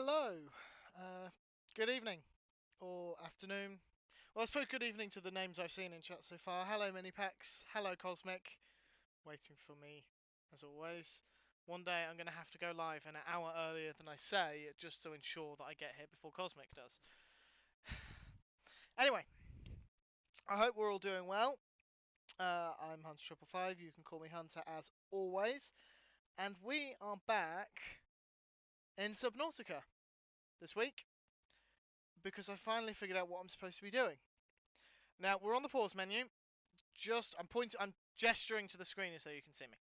Hello. Good evening or afternoon. Well, I suppose good evening to the names I've seen in chat so far. Hello, Minipex. Hello, Cosmic. Waiting for me, as always. One day I'm going to have to go live an hour earlier than I say, just to ensure that I get here before Cosmic does. Anyway, I hope we're all doing well. I'm Hunter555. You can call me Hunter as always. And we are back in Subnautica this week, because I finally figured out what I'm supposed to be doing. Now we're on the pause menu. I'm gesturing to the screen so you can see me.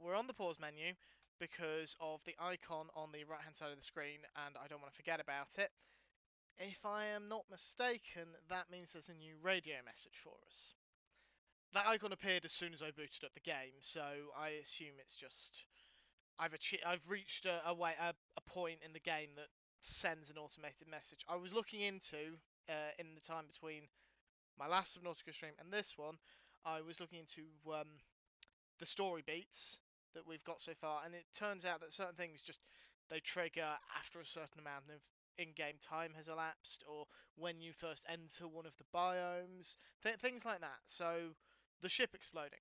We're on the pause menu because of the icon on the right hand side of the screen, and I don't want to forget about it. If I am not mistaken, that means there's a new radio message for us. That icon appeared as soon as I booted up the game, so I assume it's just I've reached a point in the game that sends an automated message. I was looking into in the time between my last Subnautica stream and this one, I was looking into the story beats that we've got so far, and it turns out that certain things they trigger after a certain amount of in-game time has elapsed, or when you first enter one of the biomes, things like that. So the ship exploding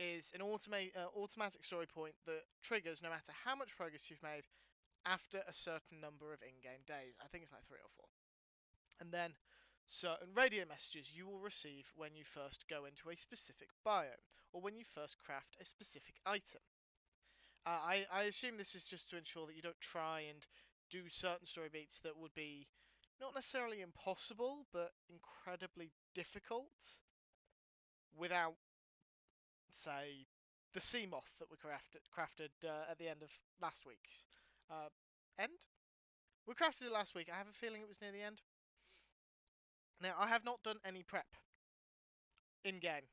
is an automatic story point that triggers no matter how much progress you've made after a certain number of in-game days. I think it's like 3 or 4. And then certain radio messages you will receive when you first go into a specific biome, or when you first craft a specific item. I assume this is just to ensure that you don't try and do certain story beats that would be not necessarily impossible, but incredibly difficult without, say, the sea moth that we crafted at the end of last week's end. We crafted it last week. I have a feeling it was near the end. Now, I have not done any prep in-game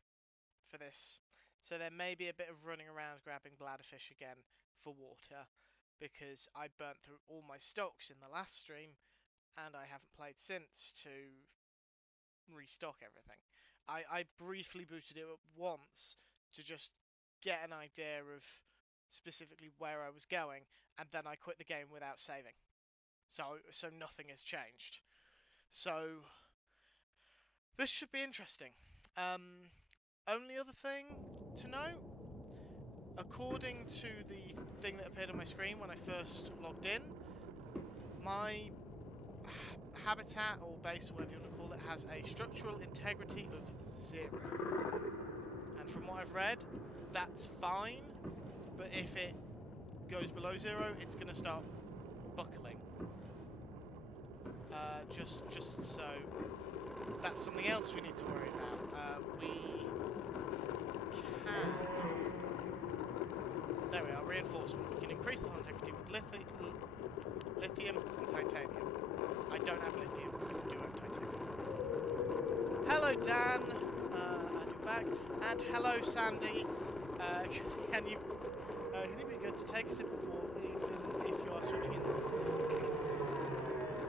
for this, so there may be a bit of running around grabbing bladderfish again for water, because I burnt through all my stocks in the last stream, and I haven't played since to restock everything. I briefly booted it once to just get an idea of specifically where I was going, and then I quit the game without saving. So nothing has changed. So this should be interesting. Only other thing to note, according to the thing that appeared on my screen when I first logged in, my habitat or base, or whatever you want to call it, has a structural integrity of 0. And from what I've read, that's fine, but if it goes below 0, it's going to start buckling. Just so that's something else we need to worry about. We can... There we are, reinforcement. We can increase the hull integrity with lithium and titanium. I don't have lithium, I do have titanium. Hello Dan, and you're back. And hello Sandy. Can you be good to take a sip of water even if you are swimming in the water? Okay.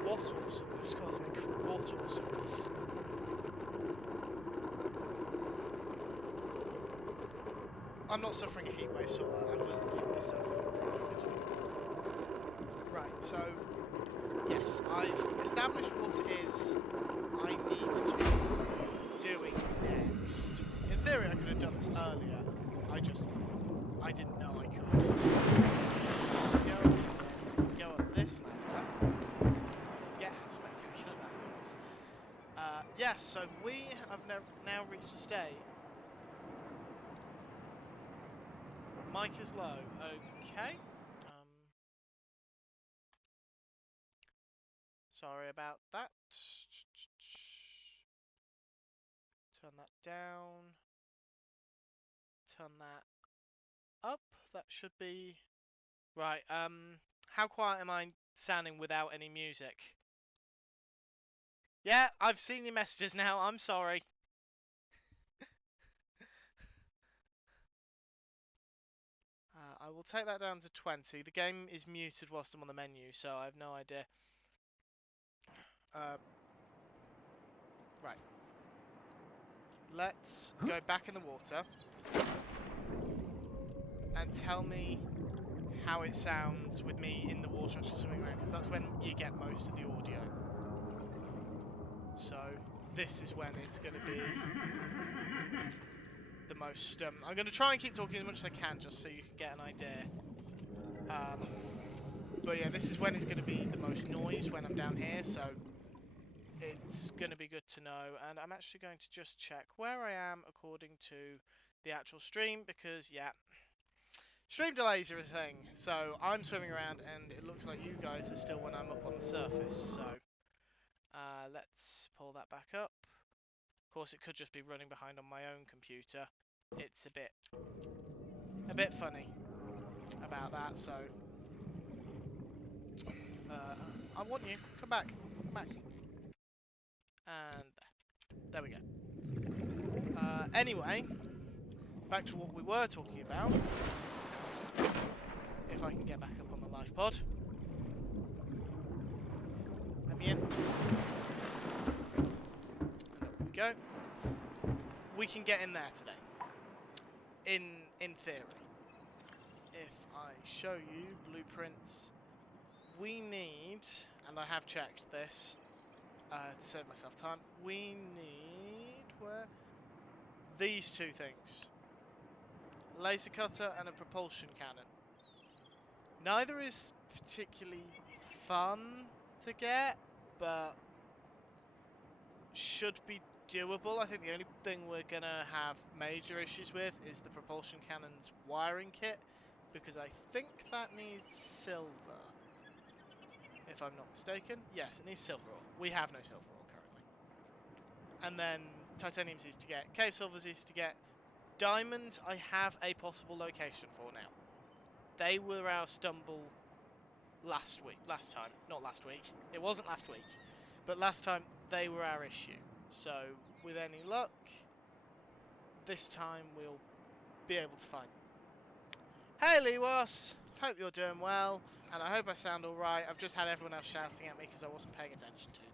Water source, Cosmic. Water source. I'm not suffering a heatwave, so I will mute myself if I'm drinking as well. Right, so yes, I've established what it is I need to be doing next. In theory, I could have done this earlier. I didn't know I could. Go up this ladder. I forget how spectacular that looks. Yes, so we have now reached a state. Mic is low. Okay. Sorry about that. Turn that down. Turn that up. That should be... Right, how quiet am I sounding without any music? Yeah, I've seen your messages now, I'm sorry. I will take that down to 20. The game is muted whilst I'm on the menu, so I have no idea. Right. Let's go back in the water and tell me how it sounds with me in the water actually swimming around, because that's when you get most of the audio. So this is when it's going to be the most. I'm going to try and keep talking as much as I can, just so you can get an idea. But yeah, this is when it's going to be the most noise when I'm down here, so it's going to be good to know. And I'm actually going to just check where I am according to the actual stream, because yeah, stream delays are a thing. So I'm swimming around and it looks like you guys are still when I'm up on the surface. So let's pull that back up. Of course, it could just be running behind on my own computer. It's a bit funny about that. So I want you. Come back. Come back. And there we go. Anyway, back to what we were talking about. If I can get back up on the life pod. Let me in. And up we go. We can get in there today. In theory. If I show you blueprints, we need, and I have checked this to save myself time, we need these two things. Laser cutter and a propulsion cannon. Neither is particularly fun to get, but should be doable. I think the only thing we're gonna have major issues with is the propulsion cannon's wiring kit, because I think that needs silver, if I'm not mistaken. Yes, it needs silver ore. We have no silver ore currently. And then titanium's easy to get, cave silver's easy to get. Diamonds I have a possible location for now. They were our stumble last time. Not last week. It wasn't last week. But last time they were our issue. So with any luck, this time we'll be able to find them. Hey Lewas! Hope you're doing well, and I hope I sound alright. I've just had everyone else shouting at me because I wasn't paying attention to them.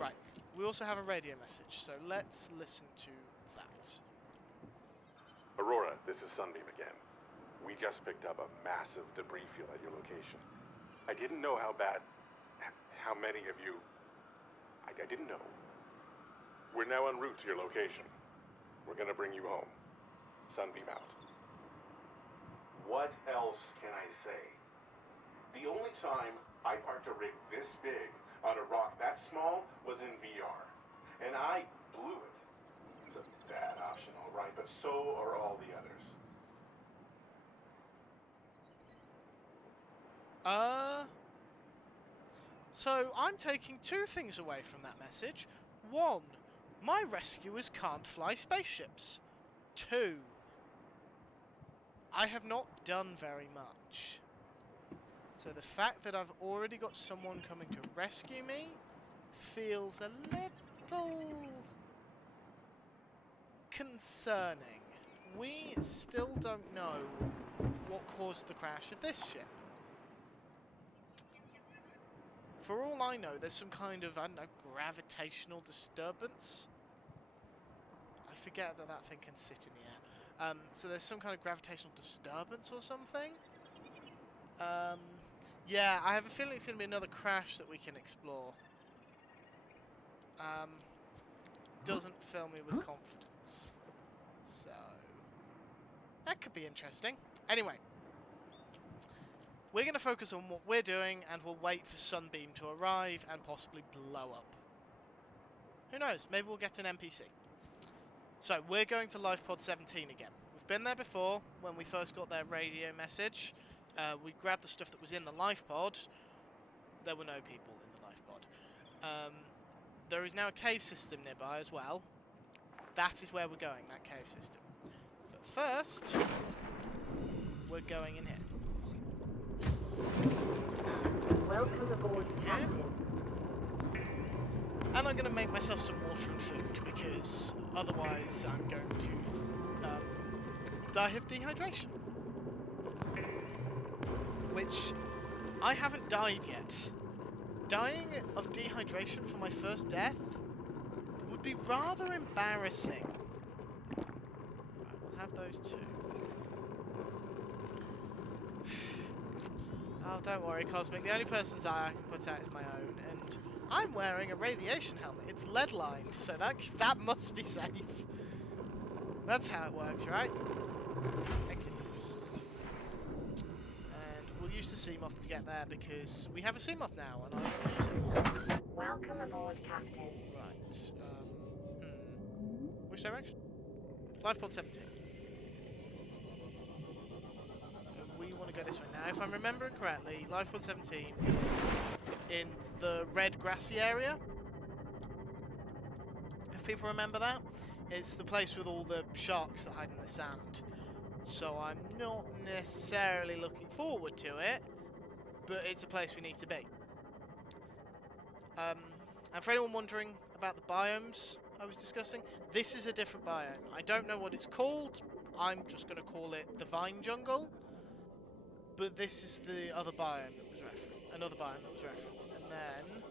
Right, we also have a radio message, so let's listen to that. Aurora, this is Sunbeam again. We just picked up a massive debris field at your location. I didn't know how many of you... I didn't know. We're now en route to your location. We're gonna bring you home. Sunbeam out. What else can I say? The only time I parked a rig this big on a rock that small was in VR. And I blew it. It's a bad option, all right, but so are all the others. So I'm taking two things away from that message. One, my rescuers can't fly spaceships. Two, I have not done very much. So the fact that I've already got someone coming to rescue me feels a little concerning. We still don't know what caused the crash of this ship. For all I know, there's some kind of, I don't know, gravitational disturbance. I forget that thing can sit in the air. So there's some kind of gravitational disturbance or something. Yeah, I have a feeling it's going to be another crash that we can explore. Doesn't fill me with confidence. So, that could be interesting. Anyway. We're going to focus on what we're doing, and we'll wait for Sunbeam to arrive and possibly blow up. Who knows? Maybe we'll get an NPC. So, we're going to LifePod 17 again. We've been there before, when we first got their radio message. We grabbed the stuff that was in the LifePod. There were no people in the LifePod. There is now a cave system nearby as well. That is where we're going, that cave system. But first, we're going in here. Welcome aboard, Captain. And I'm going to make myself some water and food, because otherwise I'm going to die of dehydration. Which I haven't died yet. Dying of dehydration for my first death would be rather embarrassing. Right, we'll have those two. Oh, don't worry, Cosmic. The only person's eye I can put out is my own, and I'm wearing a radiation helmet. It's lead-lined, so that must be safe. That's how it works, right? Exit, please. And we'll use the Seamoth to get there because we have a Seamoth now, and I want to use it. Welcome aboard, Captain. Right. Which direction? Life pod 17. So we want to go this way. Now, if I'm remembering correctly, Life pod 17 is in the red grassy area. If people remember that, it's the place with all the sharks that hide in the sand. So I'm not necessarily looking forward to it, but it's a place we need to be. And for anyone wondering about the biomes I was discussing, this is a different biome. I don't know what it's called. I'm just going to call it the Vine Jungle. But this is the other biome that was another biome that was referenced. And then,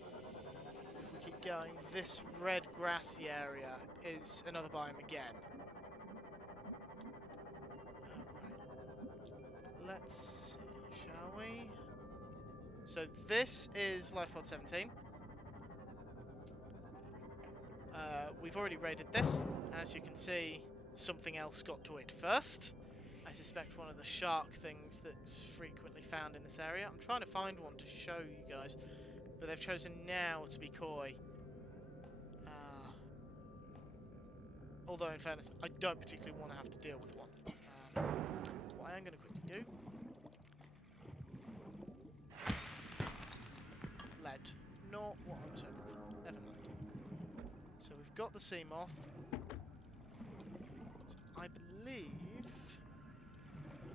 if we keep going, this red grassy area is another biome again. Alright. Let's see, shall we? So this is Life Pod 17. We've already raided this. As you can see, something else got to it first. I suspect one of the shark things that's frequently found in this area. I'm trying to find one to show you guys, but they've chosen now to be coy. Although, in fairness, I don't particularly want to have to deal with one. What I am going to quickly do... Lead. Not what I was hoping for. Never mind. So we've got the Seamoth. So I believe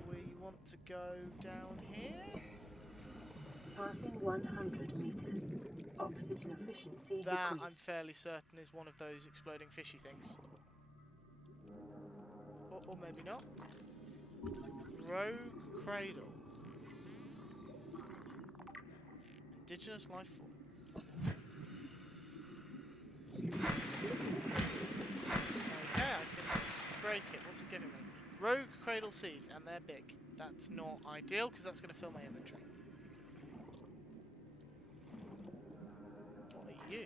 we want to go down here. Passing 100 meters. Oxygen efficiency That, decreased. I'm fairly certain, is one of those exploding fishy things. Or maybe not. Rogue Cradle. Indigenous life form. Okay, I can break it. What's it giving me? Rogue Cradle seeds, and they're big. That's not ideal, because that's going to fill my inventory. What are you?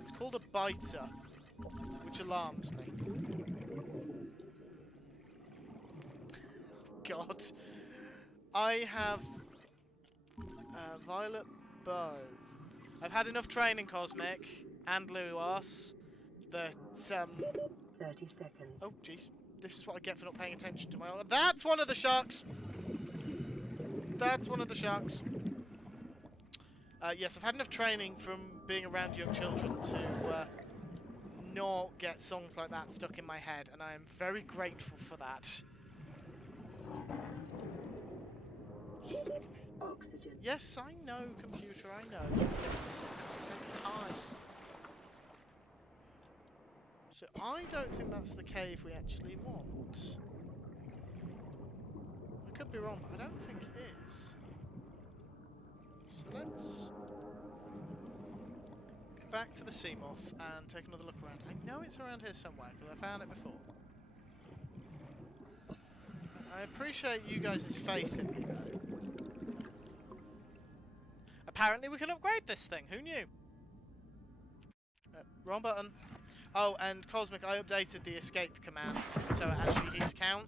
It's called a biter, which alarms me. God. I have a violet bow. I've had enough training, Cosmic, and Luas, that, 30 seconds. oh, jeez. This is what I get for not paying attention to my... That's one of the sharks! That's one of the sharks. Yes, I've had enough training from being around young children to not get songs like that stuck in my head, and I am very grateful for that. Just like me. Oxygen. Yes, I know, computer, I know. You get the songs, it takes time. So I don't think that's the cave we actually want. I could be wrong, but I don't think it is. So let's go back to the Seamoth and take another look around. I know it's around here somewhere because I found it before. I appreciate you guys' faith in me though. Apparently we can upgrade this thing, who knew? Wrong button. Oh, and Cosmic, I updated the escape command so it actually keeps count.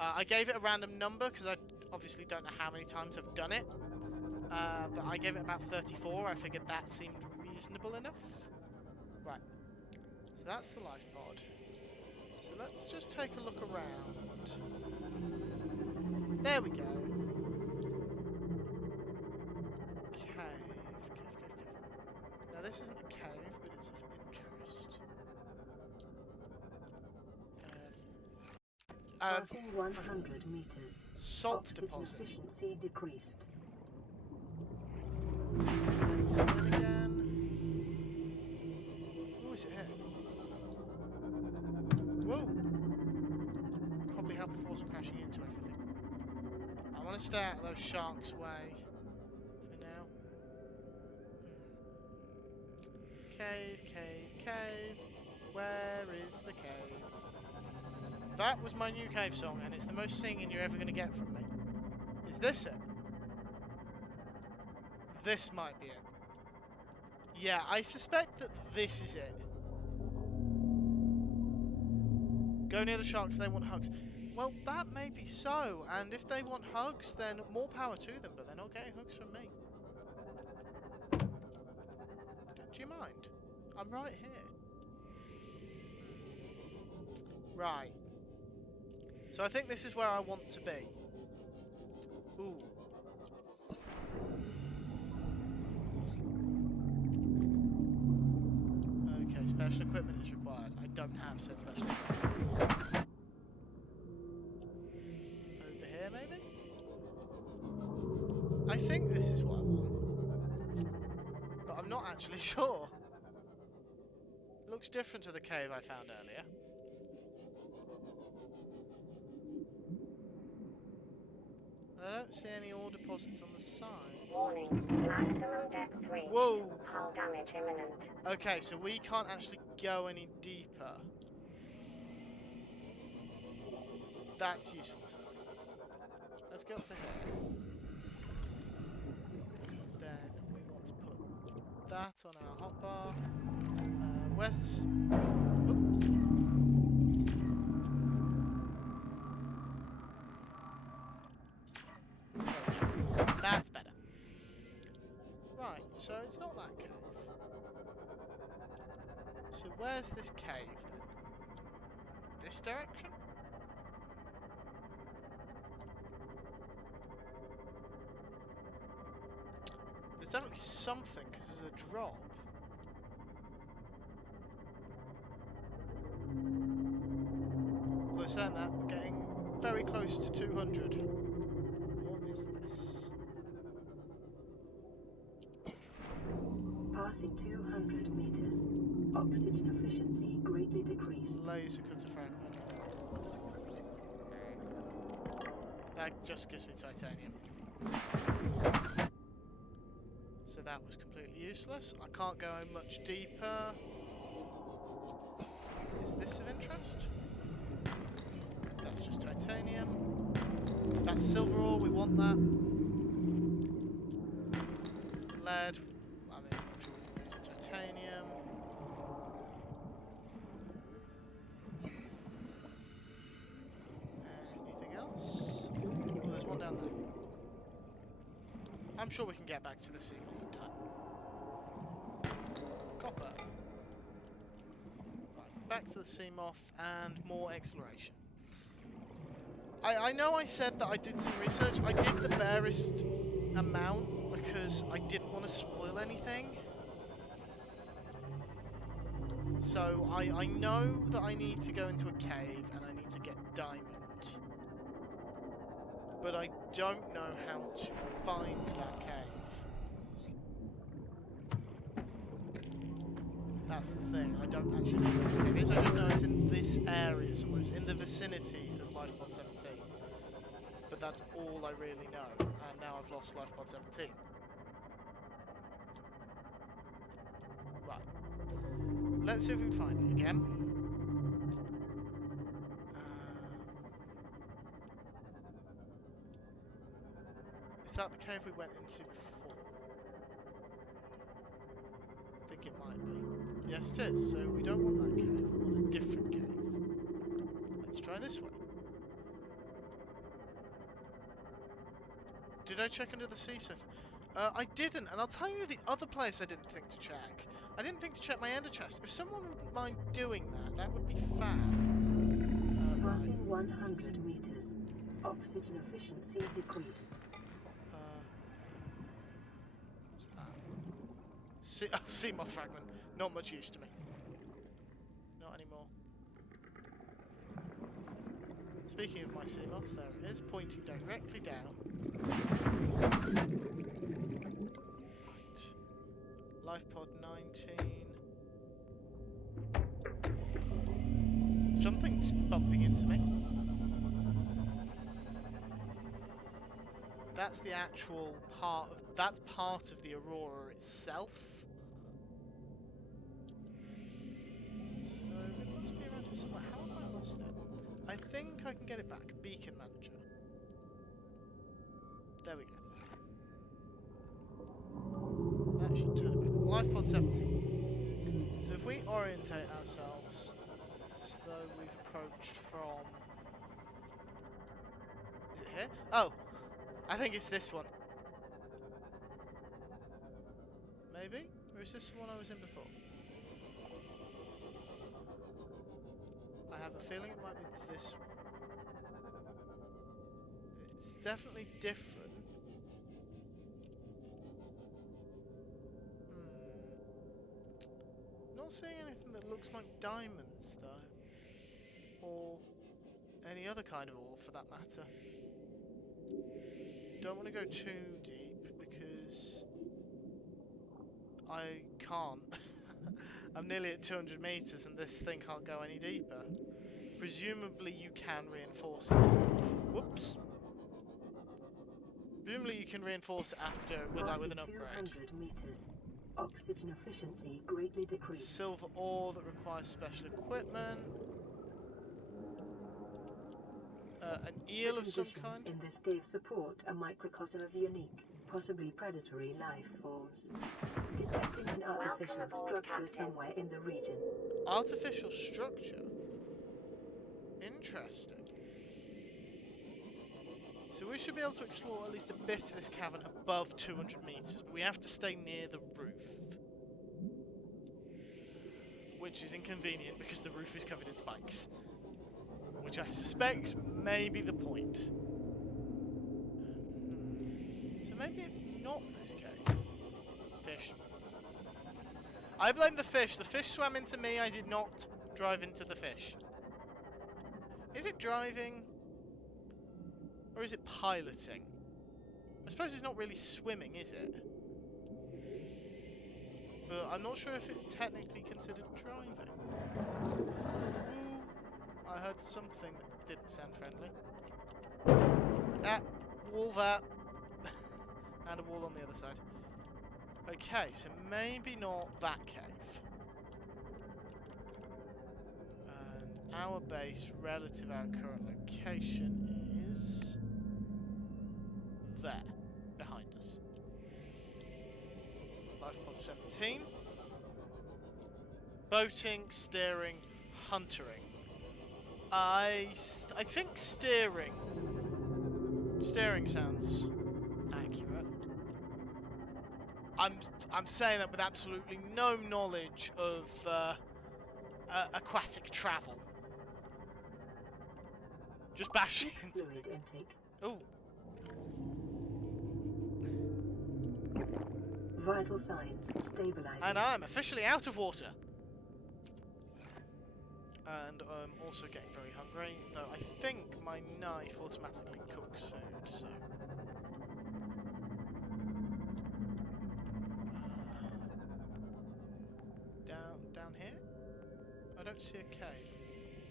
I gave it a random number because I obviously don't know how many times I've done it. But I gave it about 34. I figured that seemed reasonable enough. Right. So that's the life pod. So let's just take a look around. There we go. Cave. Now this isn't a cave, but it's of interest. Passing 100 meters. Salt Oxygen deposit. efficiency decreased. Let's go in again. Oh, is it here? Whoa! Probably help if I wasn't crashing into everything. I want to stay out of those sharks' way for now. Cave, cave, cave. Where is the cave? That was my new cave song, and it's the most singing you're ever going to get from me. Is this it? This might be it. Yeah, I suspect that this is it. Go near the sharks, they want hugs. Well, that may be so, and if they want hugs, then more power to them, but they're not getting hugs from me. Do you mind? I'm right here. Right. So I think this is where I want to be. Ooh. Okay, special equipment is required. I don't have said special equipment. Over here, maybe? I think this is what I want. But I'm not actually sure. It looks different to the cave I found earlier. I don't see any ore deposits on the sides. Warning, maximum depth reached. Whoa! Hull damage imminent. Okay, so we can't actually go any deeper. That's useful to know. Let's go up to here. Then we want to put that on our hotbar. Where's this? That's better. Right, so it's not that cave. So where's this cave then? This direction? There's definitely something, because there's a drop. Although saying that, we're getting very close to 200. What is this? Passing 200 meters. Oxygen efficiency greatly decreased. Laser cutter fragment. That just gives me titanium. So that was completely useless. I can't go much deeper. Is this of interest? That's just titanium. That's silver ore, we want that. Lead. I mean, I'm sure we can use it. Titanium. Anything else? Oh, there's one down there. I'm sure we can get back to the sea in time. Copper. Right, back to the Seamoth and more exploration. I know I said that I did some research. I did the barest amount because I didn't want to spoil anything. So I know that I need to go into a cave and I need to get diamond. But I don't know how to find that cave. That's the thing, I don't actually know where this cave is, I just know it's in this area somewhere, it's in the vicinity of Lifepod 17. But that's all I really know, and now I've lost Lifepod 17. Right. Let's see if we can find it again. Is that the cave we went into before? I think it might be. Yes, it is. So we don't want that cave. We want a different cave. Let's try this way. Did I check under the sea surface? I didn't, and I'll tell you the other place I didn't think to check. I didn't think to check my ender chest. If someone wouldn't mind doing that, that would be fab. Passing 100 meters. Oxygen efficiency decreased. What's that? Seamoth fragment. Not much use to me. Not anymore. Speaking of my Seamoth, there it is, pointing directly down. Right. Lifepod 19. Something's bumping into me. That's the actual part of... That's part of the Aurora itself. So it must be around here somewhere. How have I lost it? I I think I can get it back. Beacon manager. There we go. That should turn it back on. Life pod 17. So if we orientate ourselves as though we've approached from... Is it here? Oh! I think it's this one. Maybe? Or is this the one I was in before? I have a feeling it might be this one. It's definitely different. Not seeing anything that looks like diamonds though. Or any other kind of ore for that matter. Don't want to go too deep because I can't. I'm nearly at 200 meters and this thing can't go any deeper. Presumably you can reinforce it. Whoops. Presumably you can reinforce it after with an upgrade. 200 meters. Oxygen efficiency greatly decreased. Silver ore that requires special equipment. An eel of some kind. In this cave support a microcosm of unique, possibly predatory life forms. Detecting an artificial Welcome aboard, structure Captain. somewhere in the region. Artificial structure? Interesting. So we should be able to explore at least a bit of this cavern above 200 meters, but we have to stay near the roof. Which is inconvenient because the roof is covered in spikes. Which I suspect may be the point. So maybe it's not this cave. Fish. I blame the fish. The fish swam into me. I did not drive into the fish. Is it driving? Or is it piloting? I suppose it's not really swimming, is it? But I'm not sure if it's technically considered driving. I heard something that didn't sound friendly. Ah, wall that. And a wall on the other side. Okay, so maybe not that cave. And our base relative to our current location is there, behind us. Life pod 17. Boating, steering, huntering. I think steering. Steering sounds accurate. I'm saying that with absolutely no knowledge of aquatic travel. Just bashing into Fluid things. intake. Oh, Vital signs stabilizing. and I'm officially out of water. And I'm also getting very hungry, though I think my knife automatically cooks food, so... Down here? I don't see a cave.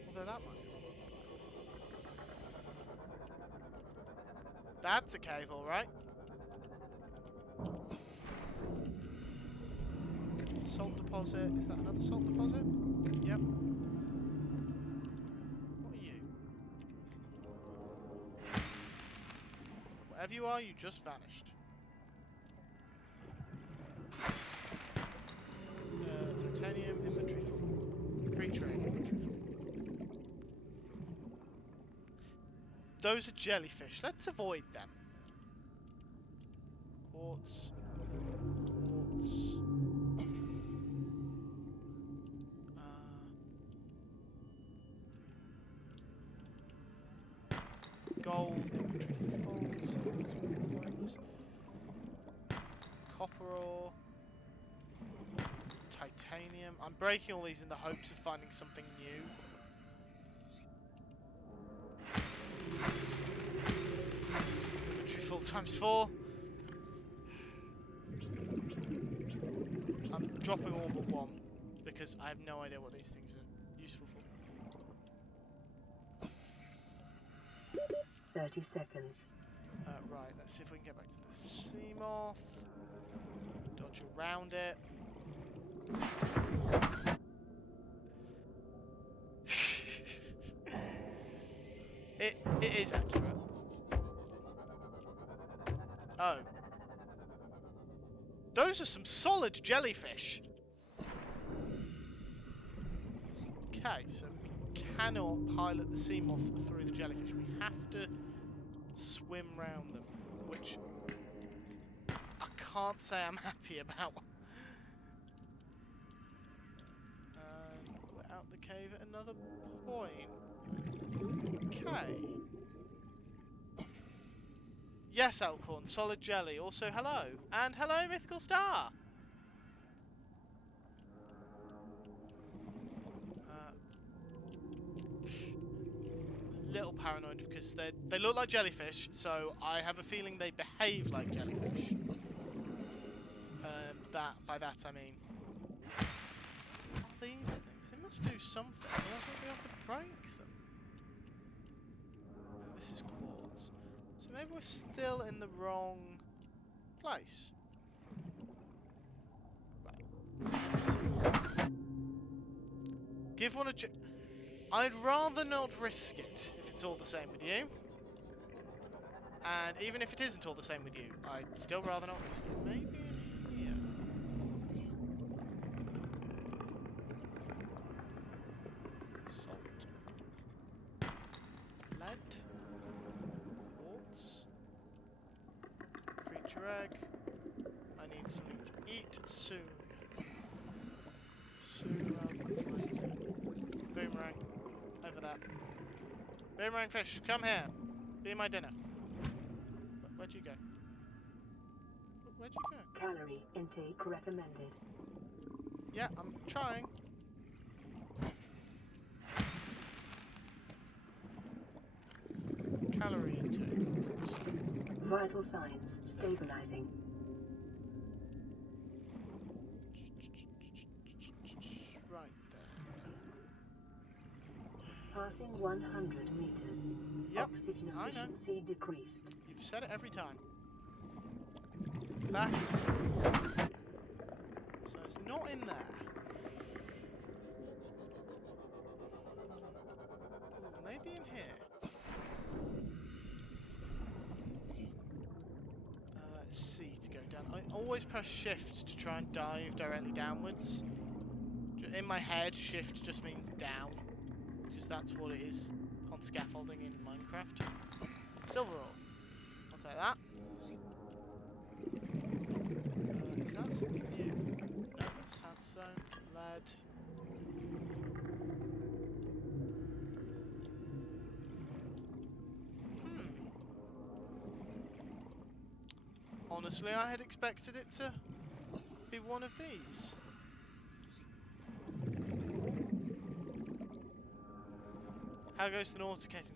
Although that might be one. That's a cave, alright. Salt deposit. Is that another salt deposit? Yep. What are you? Whatever you are, you just vanished. Titanium inventory full. Creature aid inventory full. Those are jellyfish. Let's avoid them. Quartz. Quartz. Gold inventory full, so that's pointless. Copper ore. Titanium. I'm breaking all these in the hopes of finding something new. Inventory full times 4. I'm dropping all but one because I have no idea what these things are useful for. 30 seconds. Right, let's see if we can get back to the sea moth. Dodge around it. It is accurate. Oh. Those are some solid jellyfish. Okay, so we cannot pilot the sea moth through the jellyfish. We have to swim round them, which I can't say I'm happy about. And we're out the cave at another point. Okay. Yes, Alcorn, solid jelly. Also, hello. And hello, Mythical Star. Little paranoid because they look like jellyfish, so I have a feeling they behave like jellyfish. By that I mean these things. They must do something, otherwise we'll be able to break them. This is quartz, so maybe we're still in the wrong place. Right. Give one a. I'd rather not risk it if it's all the same with you. And even if it isn't all the same with you, I'd still rather not risk it. Maybe in here. Salt. Lead. Quartz. Creature egg. I need something to eat soon. Soon rather than later. Boomerang. Over that. Boomerang fish, come here. Be my dinner. Where'd you go? Where'd you go? Calorie intake recommended. Yeah, I'm trying. Calorie intake. Vital signs stabilizing. Right there. Passing 100 meters. Yep, Oxygen I know. efficiency decreased. You've said it every time. Back in the sun. So it's not in there. Ooh, maybe in here. C to go down. I always press shift to try and dive directly downwards. In my head, shift just means down, because that's what it is on scaffolding in Minecraft. Silver ore. I'll take that. Is that something new? No, sandstone, lead. Honestly, I had expected it to be one of these. How goes the nauticating?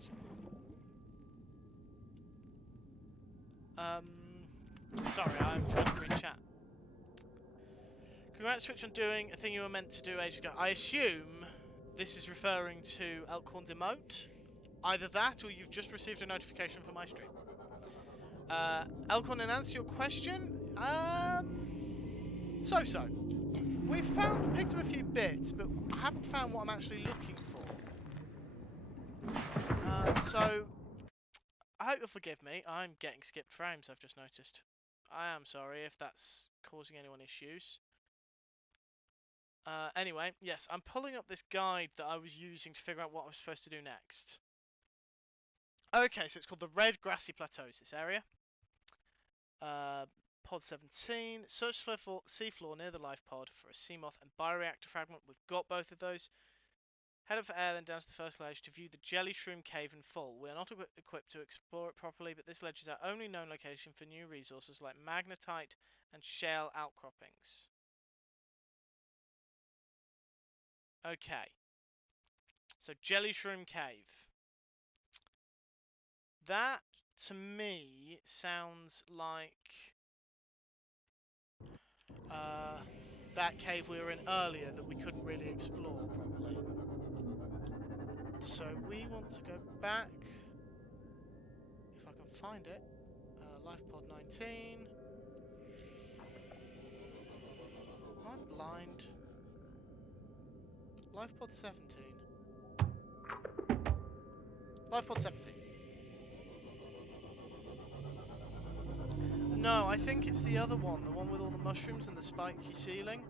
Sorry, I'm trying to read chat. Congrats, Twitch, on doing a thing you were meant to do ages ago. I assume this is referring to Elkhorn's emote. Either that, or you've just received a notification for my stream. Elkhorn, in answer to your question, so. We've picked up a few bits, but I haven't found what I'm actually looking for. So, I hope you'll forgive me. I'm getting skipped frames, I've just noticed. I am sorry if that's causing anyone issues. Anyway, yes, I'm pulling up this guide that I was using to figure out what I was supposed to do next. Okay, so it's called the Red Grassy Plateaus, this area. Pod 17. Search the seafloor near the life pod for a sea moth and bioreactor fragment. We've got both of those. Head up for air, then down to the first ledge to view the jelly shroom cave in full. We are not equipped to explore it properly, but this ledge is our only known location for new resources like magnetite and shale outcroppings. Okay. So, jelly shroom cave. That, to me, sounds like that cave we were in earlier that we couldn't really explore properly. So we want to go back, if I can find it. Life pod 19. Am I blind? Life pod 17. Life pod 17. No, I think it's the other one, the one with all the mushrooms and the spiky ceiling.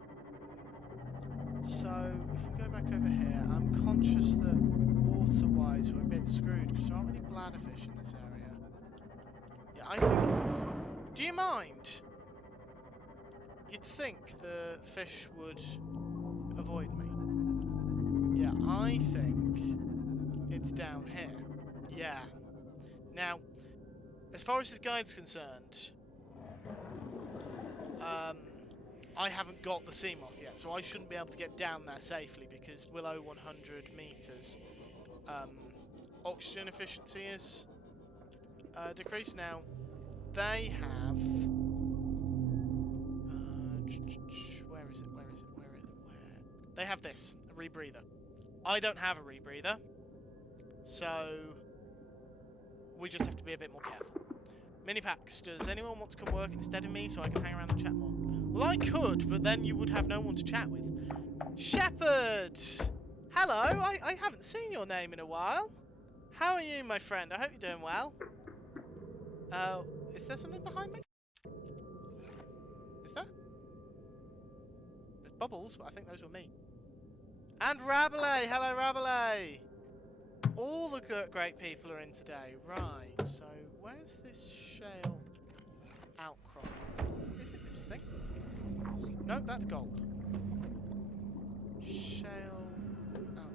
So, if we go back over here, I'm conscious that water-wise we're a bit screwed because there aren't many bladderfish in this area. Yeah, I think... Do you mind? You'd think the fish would avoid me. Yeah, I think it's down here. Yeah. Now, as far as this guide's concerned, I haven't got the sea moth yet, so I shouldn't be able to get down there safely because below 100 meters, oxygen efficiency is decreased. Now, they have. Where is it? Where is it? Where? They have this, a rebreather. I don't have a rebreather, so we just have to be a bit more careful. Mini packs. Does anyone want to come work instead of me so I can hang around and chat more? Well, I could, but then you would have no one to chat with. Shepherd! Hello, I haven't seen your name in a while. How are you, my friend? I hope you're doing well. Is there something behind me? Is there? There's bubbles, but I think those were me. And Rabelais! Hello, Rabelais! All the great people are in today. Right, so where's this shale outcrop? Is it this thing? No, that's gold. Shale outcrop.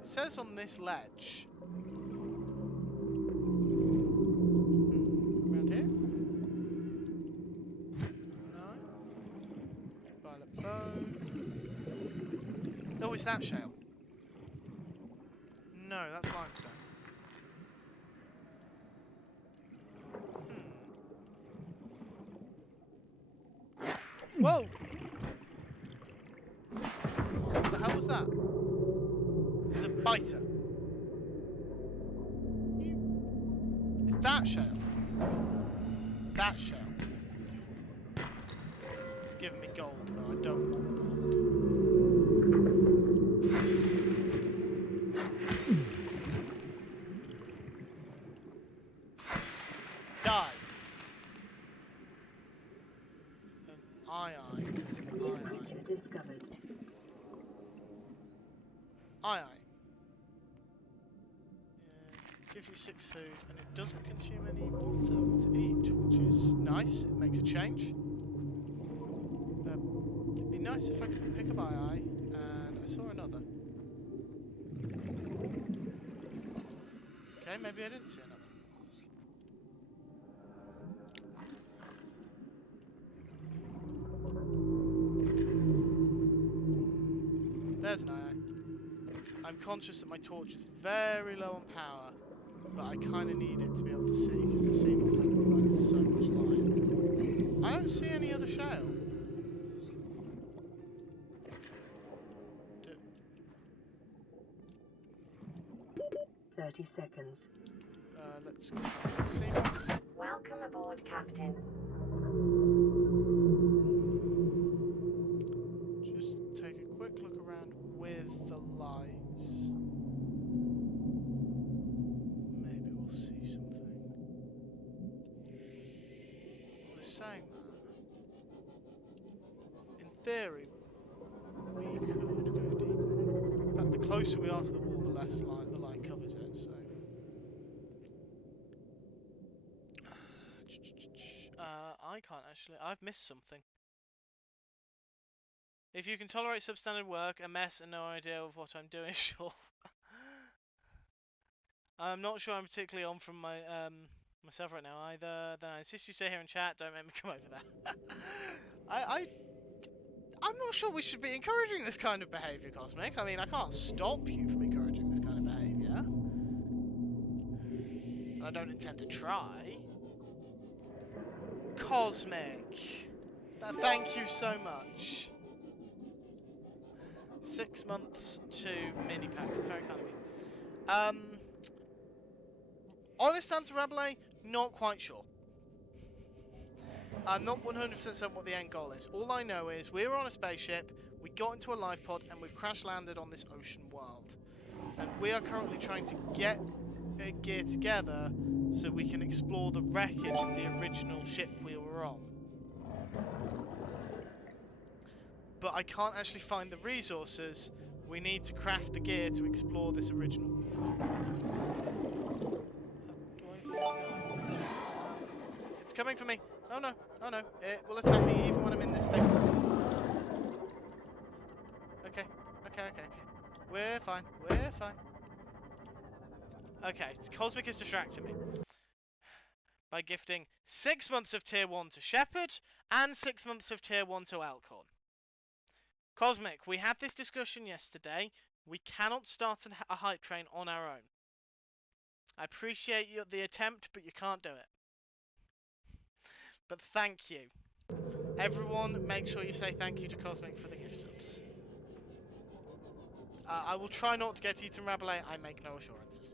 It says on this ledge. Around here? No. Violet bow. Oh, is that shale? No, that's limestone. Whoa! What the hell was that? It was a biter. Is that shale? That shale. It's giving me gold, though. I don't want gold. Die! Aye. Creature discovered. Aye. Give you 6 food, and it doesn't consume any water to eat, which is nice. It makes a change. It'd be nice if I could pick up aye, and I saw another. Okay, maybe I didn't see another. There's an aye. I'm conscious that my torch is very low on power, but I kind of need it to be able to see because the sea moth only provides so much light. I don't see any other shale. 30 seconds. Let's get back to the sea moth. Welcome aboard, Captain. Just take a quick look around with the lights. Maybe we'll see something. They're saying that. In theory, we could go deep. In fact, the closer we are to the wall, the less light the light covers it. So. I can't actually. I've missed something. If you can tolerate substandard work, a mess, and no idea of what I'm doing, sure. I'm not sure I'm particularly on from my myself right now either. Then I insist you stay here and chat. Don't make me come over there. I'm not sure we should be encouraging this kind of behaviour, Cosmic. I mean, I can't stop you from encouraging this kind of behaviour. I don't intend to try. Cosmic. Thank you so much. 6 months to mini packs. Very kind of me. Honest answer, Rabelais, not quite sure. I'm not 100% certain what the end goal is. All I know is we're on a spaceship, we got into a life pod, and we've crash landed on this ocean world. And we are currently trying to get gear together so we can explore the wreckage of the original ship we were on. But I can't actually find the resources. We need to craft the gear to explore this original. It's coming for me. Oh no, oh no. It will attack me even when I'm in this thing. Okay, okay, okay, okay. We're fine, we're fine. Okay, Cosmic is distracting me by gifting 6 months of tier 1 to Shepard and 6 months of tier 1 to Alcorn. Cosmic, we had this discussion yesterday. We cannot start a hype train on our own. I appreciate the attempt, but you can't do it. But thank you. Everyone, make sure you say thank you to Cosmic for the gift subs. I will try not to get eaten, Rabelais. I make no assurances.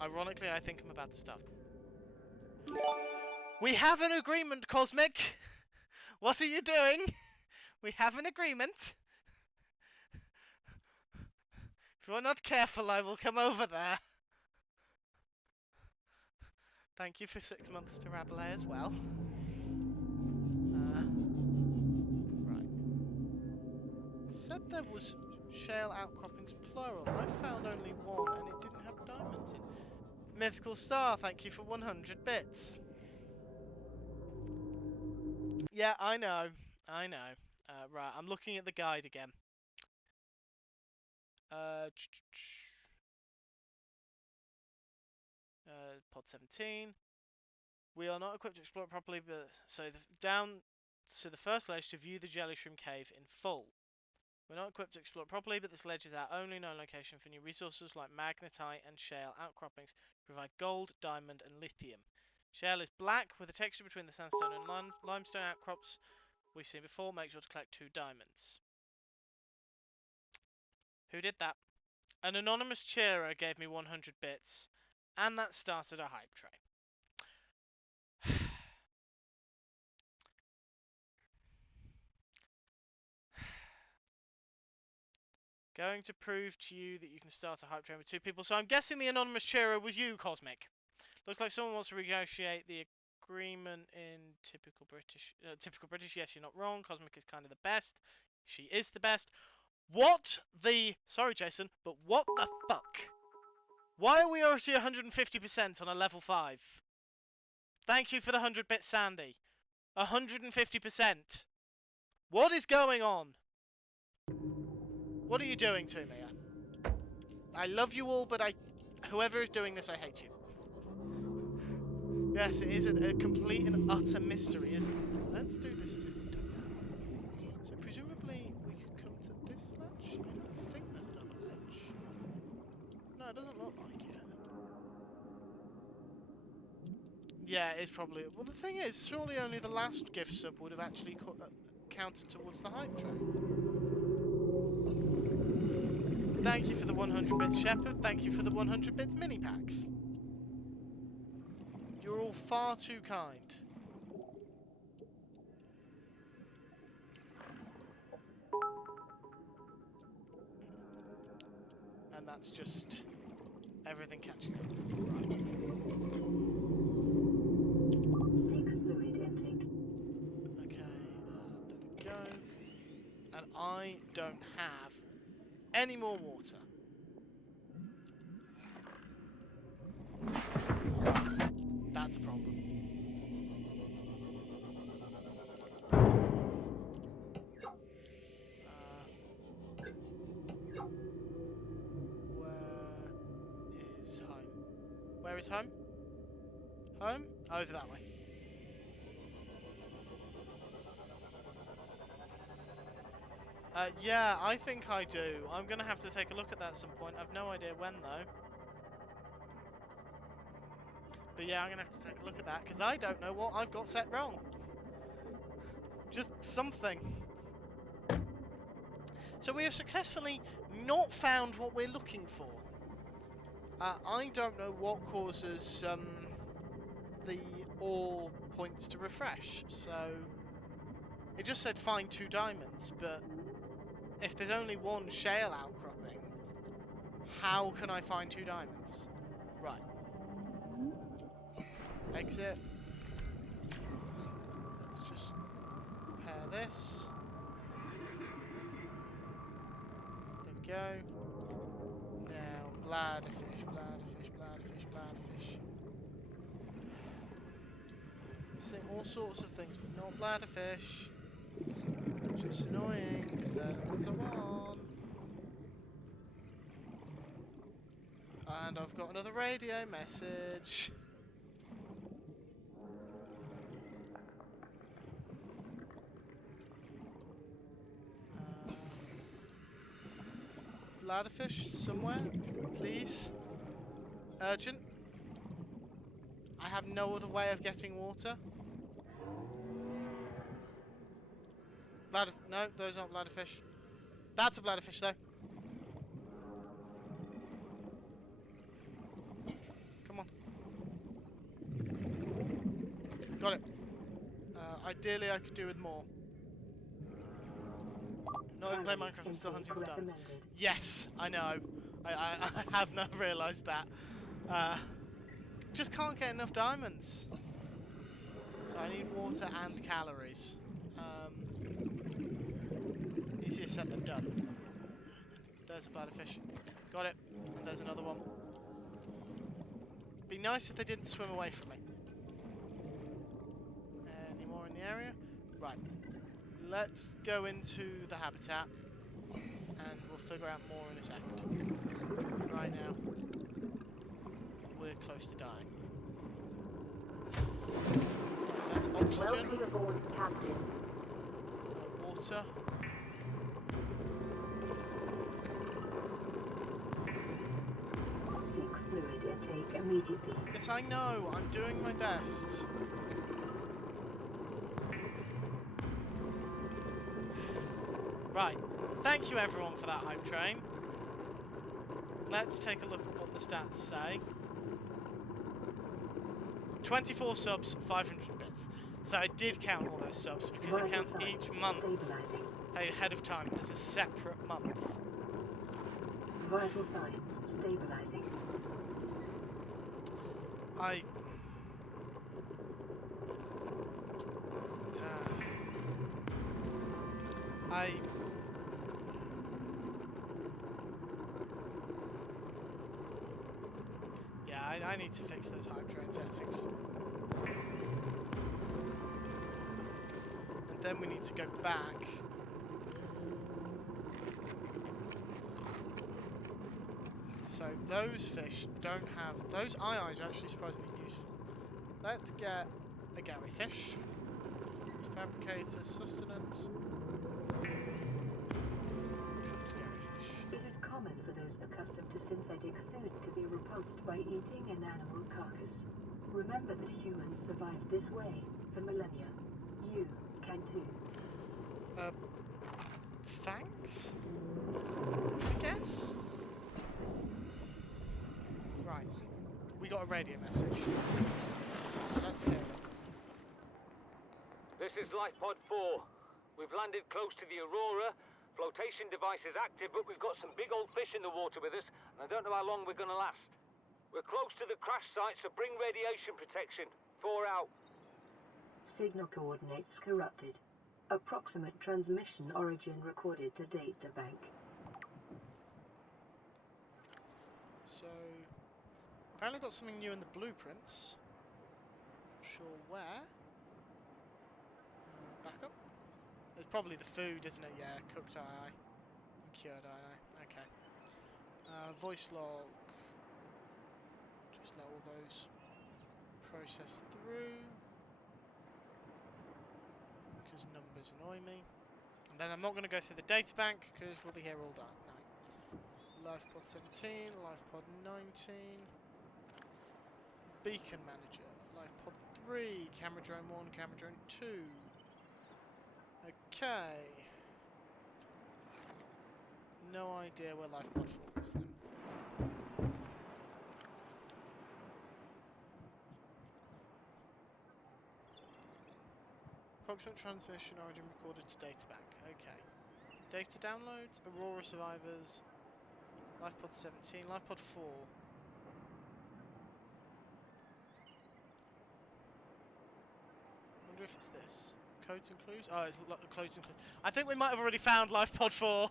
Ironically, I think I'm about to start. We have an agreement, Cosmic! What are you doing? We have an agreement. If you're not careful, I will come over there. Thank you for 6 months to Rabelais as well. Right. Said there was shale outcroppings plural. I found only one and it didn't have diamonds in. Mythical Star, thank you for 100 bits. Yeah, I know. I know. Right, I'm looking at the guide again. Pod 17. We are not equipped to explore it properly, but so down to the first ledge to view the jelly shroom cave in full. We're not equipped to explore it properly, but this ledge is our only known location for new resources like magnetite and shale outcroppings. Provide gold, diamond, and lithium. Shale is black with a texture between the sandstone and limestone outcrops we've seen before. Make sure to collect 2 diamonds. Who did that? An anonymous cheerer gave me 100 bits, and that started a hype train. Going to prove to you that you can start a hype train with 2 people. So I'm guessing the anonymous cheerer was you, Cosmic. Looks like someone wants to negotiate the agreement in typical British. Yes, you're not wrong. Cosmic is kind of the best. She is the best. What the... Sorry, Jason, but what the fuck? Why are we already 150% on a level 5? Thank you for the 100-bit Sandy. 150%. What is going on? What are you doing to me? I love you all, but whoever is doing this, I hate you. Yes, it is a complete and utter mystery, isn't it? Let's do this as if we don't know. So presumably we could come to this ledge? I don't think there's another ledge. No, it doesn't look like it. Yeah, it's probably... Well, the thing is, surely only the last gift sub would have actually counted towards the hype train. Thank you for the 100 bits, Shepard. Thank you for the 100 bits mini packs. You're all far too kind. And that's just everything catching up. Right. Seek fluid intake. Okay, there we go. And I don't have any more water. That's a problem. Where is home? Where is home? Home? Over that way. Yeah, I think I do. I'm gonna have to take a look at that at some point. I've no idea when though. But yeah, I'm gonna have to take a look at that because I don't know what I've got set wrong. Just something. So we have successfully not found what we're looking for. I don't know what causes the ore points to refresh. So it just said find 2 diamonds, but if there's only 1 shale outcropping, how can I find 2 diamonds? Right. exit. Let's just repair this. There we go. Now, bladderfish, bladderfish, bladderfish, bladderfish. I'm seeing all sorts of things, but not bladderfish. Which is annoying, because they're the ones I want. And I've got another radio message. Bladderfish somewhere, please. Urgent. I have no other way of getting water. No, those aren't bladderfish. That's a bladderfish though. Come on. Got it. Ideally I could do with more. Not even play Minecraft and still hunting for diamonds. Yes, I know. I have not realised that. Just can't get enough diamonds. So I need water and calories. Easier said than done. There's a bladderfish. Got it. And there's another one. Be nice if they didn't swim away from me. Any more in the area? Right. Let's go into the habitat. And we'll figure out more in a second. Right now, we're close to dying. That's oxygen. Welcome aboard, Captain. Water. Seek fluid intake immediately. Yes, I know. I'm doing my best. Right. Thank you everyone for that hype train. Let's take a look at what the stats say. 24 subs, 500 bits. So I did count all those subs because it counts each month ahead of time as a separate month. Vital signs stabilizing. I need to fix those hype train settings. And then we need to go back. So those fish don't have... Those eyes are actually surprisingly useful. Let's get a Gary fish. Fabricator, sustenance. Cooked Gary fish. It is common for those accustomed to synthetic foods to be repulsed by eating an animal carcass. Remember that humans survived this way for millennia. You can too. Thanks? I guess? Right. We got a radio message. Let's hear it. This is Lifepod 4. We've landed close to the Aurora. Flotation device is active, but we've got some big old fish in the water with us, and I don't know how long we're gonna last. We're close to the crash site, so bring radiation protection. 4 out. Signal coordinates corrupted. Approximate transmission origin recorded to data bank. So, apparently got something new in the blueprints. Not sure where. Back up. It's probably the food, isn't it? Yeah, cooked eye and cured eye. Okay. Voice log. Just let all those process through. Because numbers annoy me. And then I'm not going to go through the data bank because we'll be here all night. LifePod 17, LifePod 19. Beacon Manager. LifePod 3, Camera Drone 1, Camera Drone 2. Okay. No idea where LifePod 4 is then. Approximate transmission origin recorded to databank. Okay. Data downloads, Aurora survivors, LifePod 17, LifePod 4. is this? Codes includes? Oh, it's codes includes. I think we might have already found life pod 4.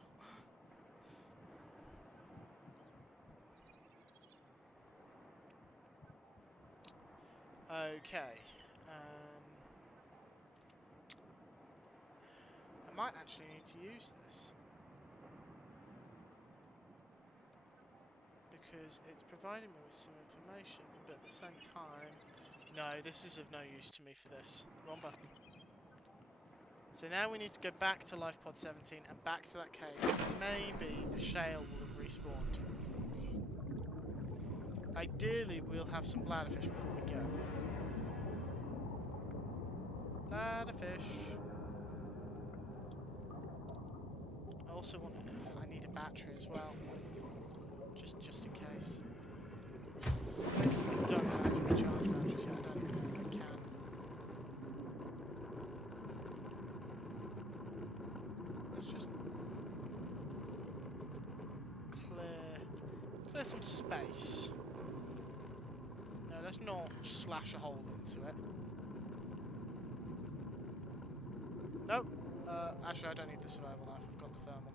Okay. I might actually need to use this. Because it's providing me with some information, but at the same time... No, this is of no use to me for this. Wrong button. So now we need to go back to life pod 17 and back to that cave. Maybe the shale will have respawned. Ideally, we'll have some bladderfish before we go. Bladderfish. I also want. I need a battery as well, just in case. I basically don't know how to recharge batteries yet. I don't even know if I can. Let's just clear some space. No, let's not slash a hole into it. Nope. Actually, I don't need the survival knife. I've got the thermal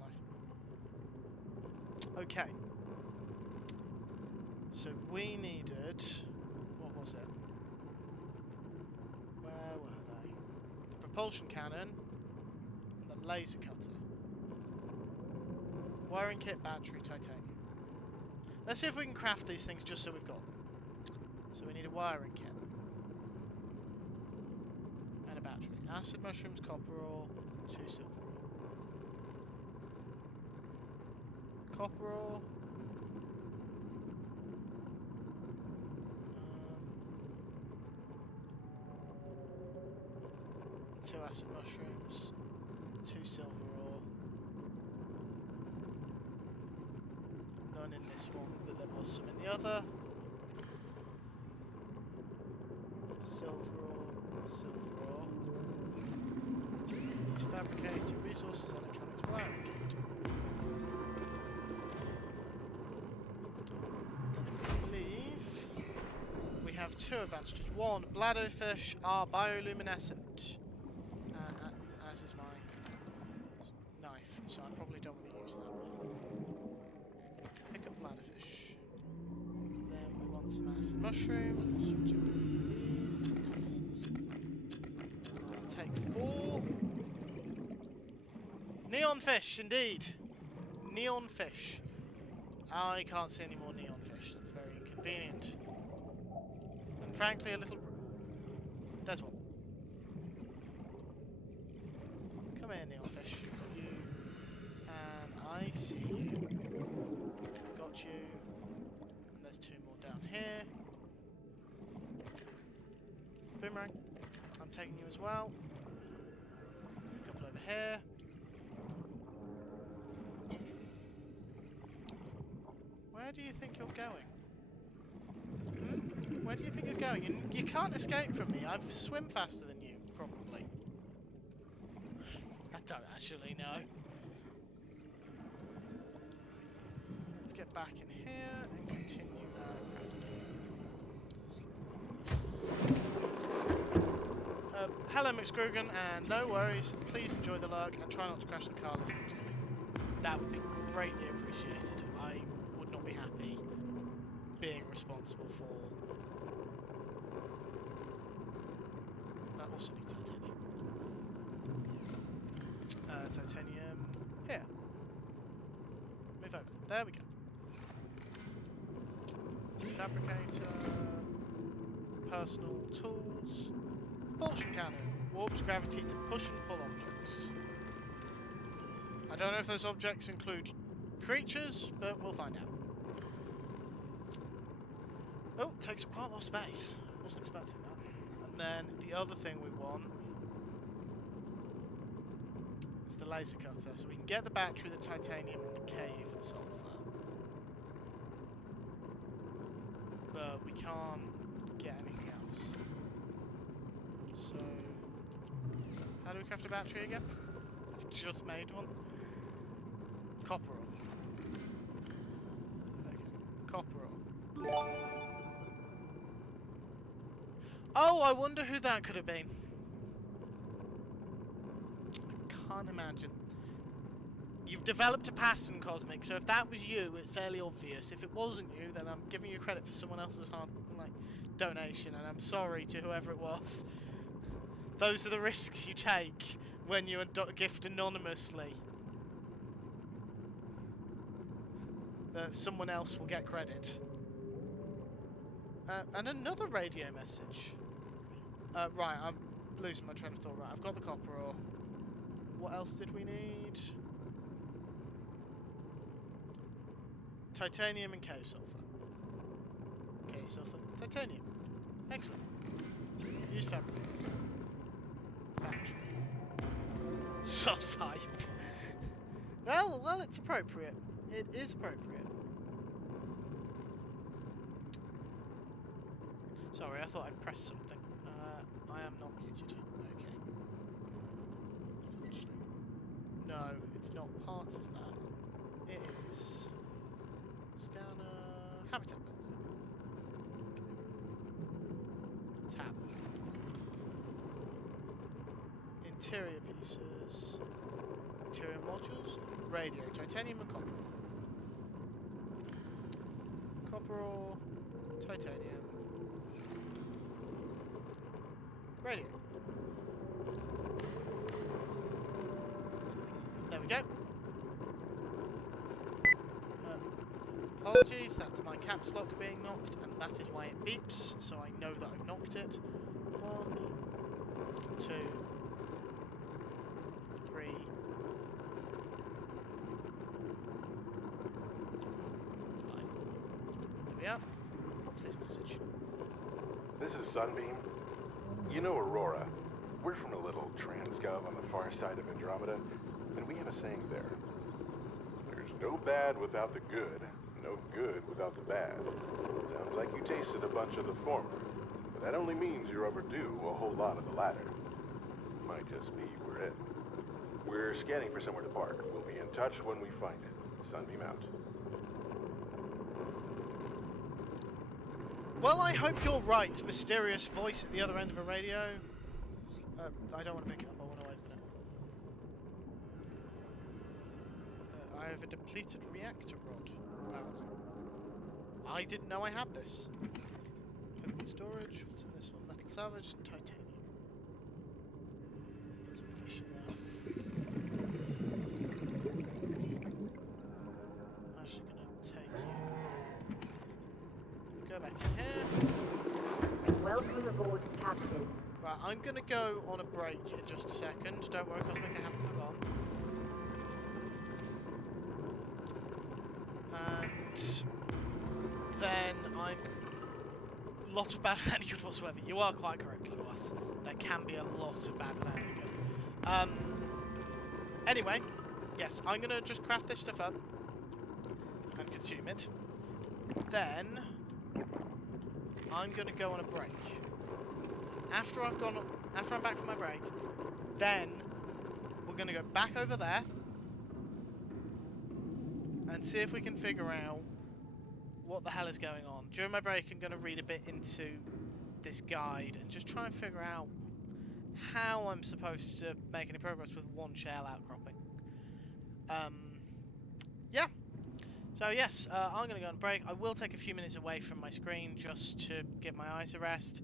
knife. Okay. So we needed... What was it? Where were they? The propulsion cannon and the laser cutter. Wiring kit, battery, titanium. Let's see if we can craft these things just so we've got them. So we need a wiring kit. And a battery. Acid mushrooms, copper ore, 2 silver ore. Copper ore. 2 acid mushrooms, 2 silver ore. None in this one, but there was some in the other. Silver ore, silver ore. Use fabricator, resources, electronics, wiring kit. Then if we leave, we have 2 advantages. 1, bladderfish are bioluminescent. As is my knife, so I probably don't want to use that. Pick up bladderfish. Then we want some acid mushrooms, which I believe these. Yes. Let's take 4. Neon fish, indeed. Neon fish. I can't see any more neon fish. That's very inconvenient. And frankly, a little... There's one. Come here, neonfish. Got you. And I see you. Got you. And there's 2 more down here. Boomerang. I'm taking you as well. A couple over here. Where do you think you're going? Hmm? Where do you think you're going? You can't escape from me. I swim faster than you, probably. I don't actually know. Let's get back in here and continue our crafting. Hello McScrugan, and no worries, please enjoy the lurk and try not to crash the car listening to me. That would be greatly appreciated. I would not be happy being responsible for... I also need titanium. Titanium here. Move over. There we go. Fabricator, personal tools, propulsion cannon, warps gravity to push and pull objects. I don't know if those objects include creatures, but we'll find out. Oh, takes up quite a lot of space. Wasn't expecting that. And then the other thing we want is the laser cutter, so we can get the battery, the titanium, and the cave sulfur. But we can't get anything else. So, how do we craft a battery again? I've just made one. Copper ore. Okay, copper ore. Oh, I wonder who that could have been. can't imagine. You've developed a pattern, Cosmic, so if that was you, it's fairly obvious. If it wasn't you, then I'm giving you credit for someone else's hard, donation, and I'm sorry to whoever it was. Those are the risks you take when you gift anonymously. That someone else will get credit. And another radio message. Right, I'm losing my train of thought. Right, I've got the copper ore. What else did we need? Titanium and K-sulfur. K-sulfur, titanium. Excellent. Use fabricator. Battery. Sus hype. Well, it's appropriate. It is appropriate. Sorry, I thought I'd pressed something. I am not muted. Okay. Actually, no, it's not part of that. It is scanner habitat builder. Okay. Tab. Interior pieces. Interior modules. Radio, titanium and copper. Copper ore, titanium. Radio. There we go. Apologies, that's my caps lock being knocked, and that is why it beeps, so I know that I've knocked it. 1, 2, 3. There we are. What's this message? This is Sunbeam. You know Aurora. We're from a little transgov on the far side of Andromeda, and we have a saying there. There's no bad without the good, no good without the bad. Sounds like you tasted a bunch of the former, but that only means you're overdue a whole lot of the latter. Might just be we're it. We're scanning for somewhere to park. We'll be in touch when we find it. Sunbeam out. Well, I hope you're right, mysterious voice at the other end of a radio. I don't want to pick it up, I want to open it. I have a depleted reactor rod, apparently. I didn't know I had this. Open storage, what's in this one? Metal salvage and titanium. There's some fish in there. I'm actually going to take you. Go back in here. Welcome aboard, Captain. Right, I'm going to go on a break in just a second. Don't worry, Cosmic, I haven't forgotten. And then I'm... lot of bad Vanagon whatsoever. You are quite correct, Lewis. There can be a lot of bad Vanagon. Anyway, yes, I'm going to just craft this stuff up and consume it. Then I'm going to go on a break. After I'm back from my break, then we're going to go back over there and see if we can figure out what the hell is going on. During my break, I'm going to read a bit into this guide and just try and figure out how I'm supposed to make any progress with one shell outcropping. Yeah. So yes, I'm going to go on break. I will take a few minutes away from my screen just to give my eyes a rest.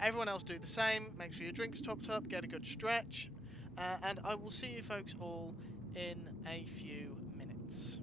Everyone else do the same. Make sure your drink's topped up, get a good stretch, and I will see you folks all in a few minutes.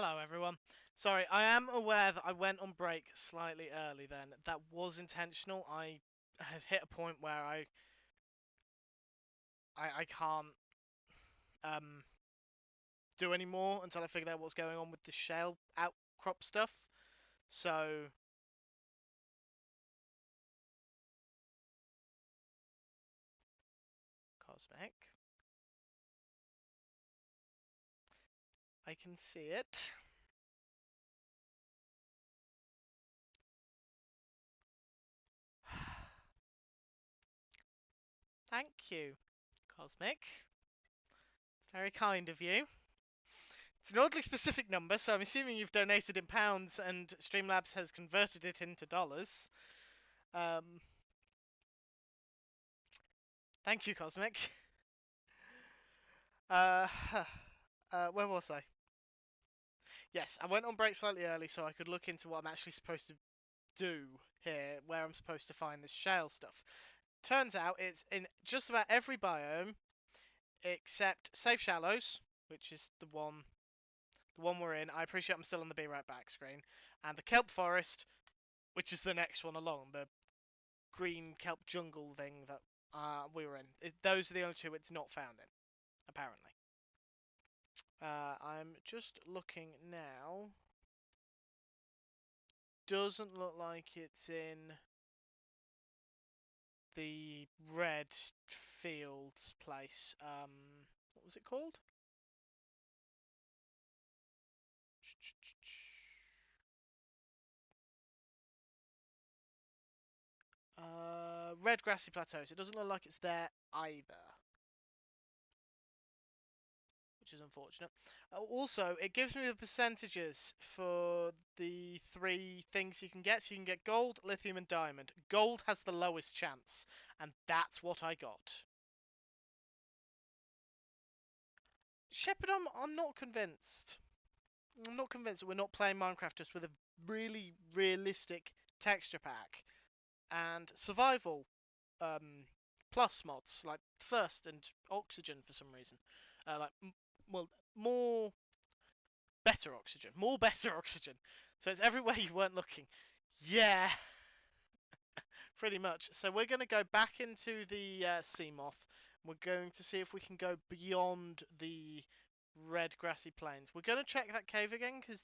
Hello, everyone. Sorry, I am aware that I went on break slightly early then. That was intentional. I had hit a point where I can't um do any more until I figured out what's going on with the shale outcrop stuff. So Cosmic. I can see it. Thank you, Cosmic. It's very kind of you. It's an oddly specific number, so I'm assuming you've donated in pounds and Streamlabs has converted it into dollars. Thank you, Cosmic. Uh, where was I? Yes, I went on break slightly early so I could look into what I'm actually supposed to do here, where I'm supposed to find this shale stuff. Turns out it's in just about every biome except Safe Shallows, which is the one we're in. I appreciate I'm still on the Be Right Back screen. And the Kelp Forest, which is the next one along, the green kelp jungle thing that we were in. Those are the only two it's not found in, apparently. I'm just looking now. Doesn't look like it's in the red fields place. What was it called? Red grassy plateaus. It doesn't look like it's there either, which is unfortunate. Also, it gives me the percentages for the 3 things you can get. So you can get gold, lithium, and diamond. Gold has the lowest chance, and that's what I got. Shepard, I'm not convinced. I'm not convinced that we're not playing Minecraft just with a really realistic texture pack and survival plus mods like thirst and oxygen for some reason. More better oxygen. More better oxygen. So it's everywhere you weren't looking. Yeah, pretty much. So we're going to go back into the sea moth. We're going to see if we can go beyond the red grassy plains. We're going to check that cave again because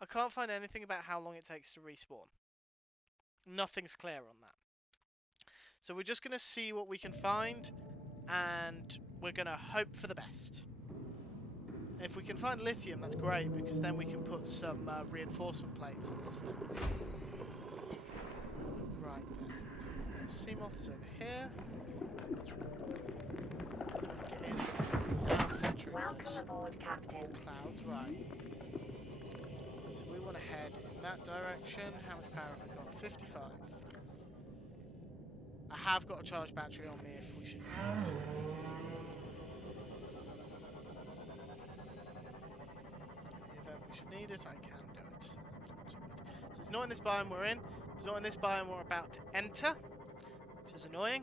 I can't find anything about how long it takes to respawn. Nothing's clear on that. So we're just going to see what we can find, and we're going to hope for the best. If we can find lithium, that's great, because then we can put some reinforcement plates on this thing. Right then. Seamoth is over here. Get in. Welcome aboard, Captain. Clouds, right. So we want to head in that direction. How much power have I got? 55. I have got a charged battery on me if we should need it. In the event we should need it, I can do it. So that's not too bad. So it's not in this biome we're in. It's not in this biome we're about to enter, which is annoying.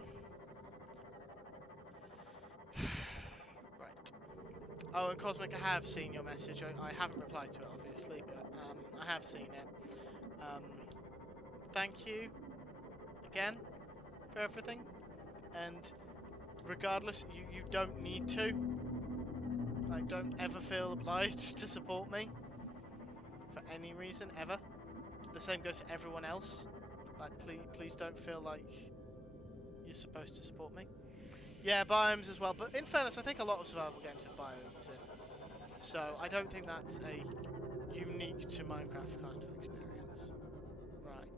Right. Oh, and Cosmic, I have seen your message. I haven't replied to it, obviously, but I have seen it. Thank you again for everything. And regardless, you don't need to. Like, don't ever feel obliged to support me for any reason, ever. The same goes for everyone else. Like, please don't feel like you're supposed to support me. Yeah, biomes as well, but in fairness, I think a lot of survival games have biomes in. So I don't think that's a unique to Minecraft kind of experience. Right.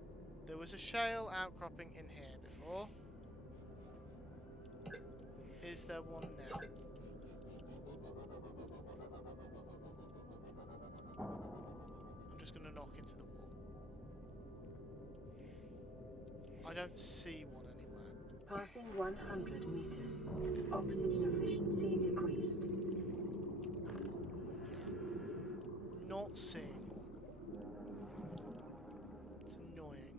There was a shale outcropping in here before. Is there one now? I'm just going to knock into the wall. I don't see one anywhere. Passing 100 meters. Oxygen efficiency decreased. Not seeing one. It's annoying.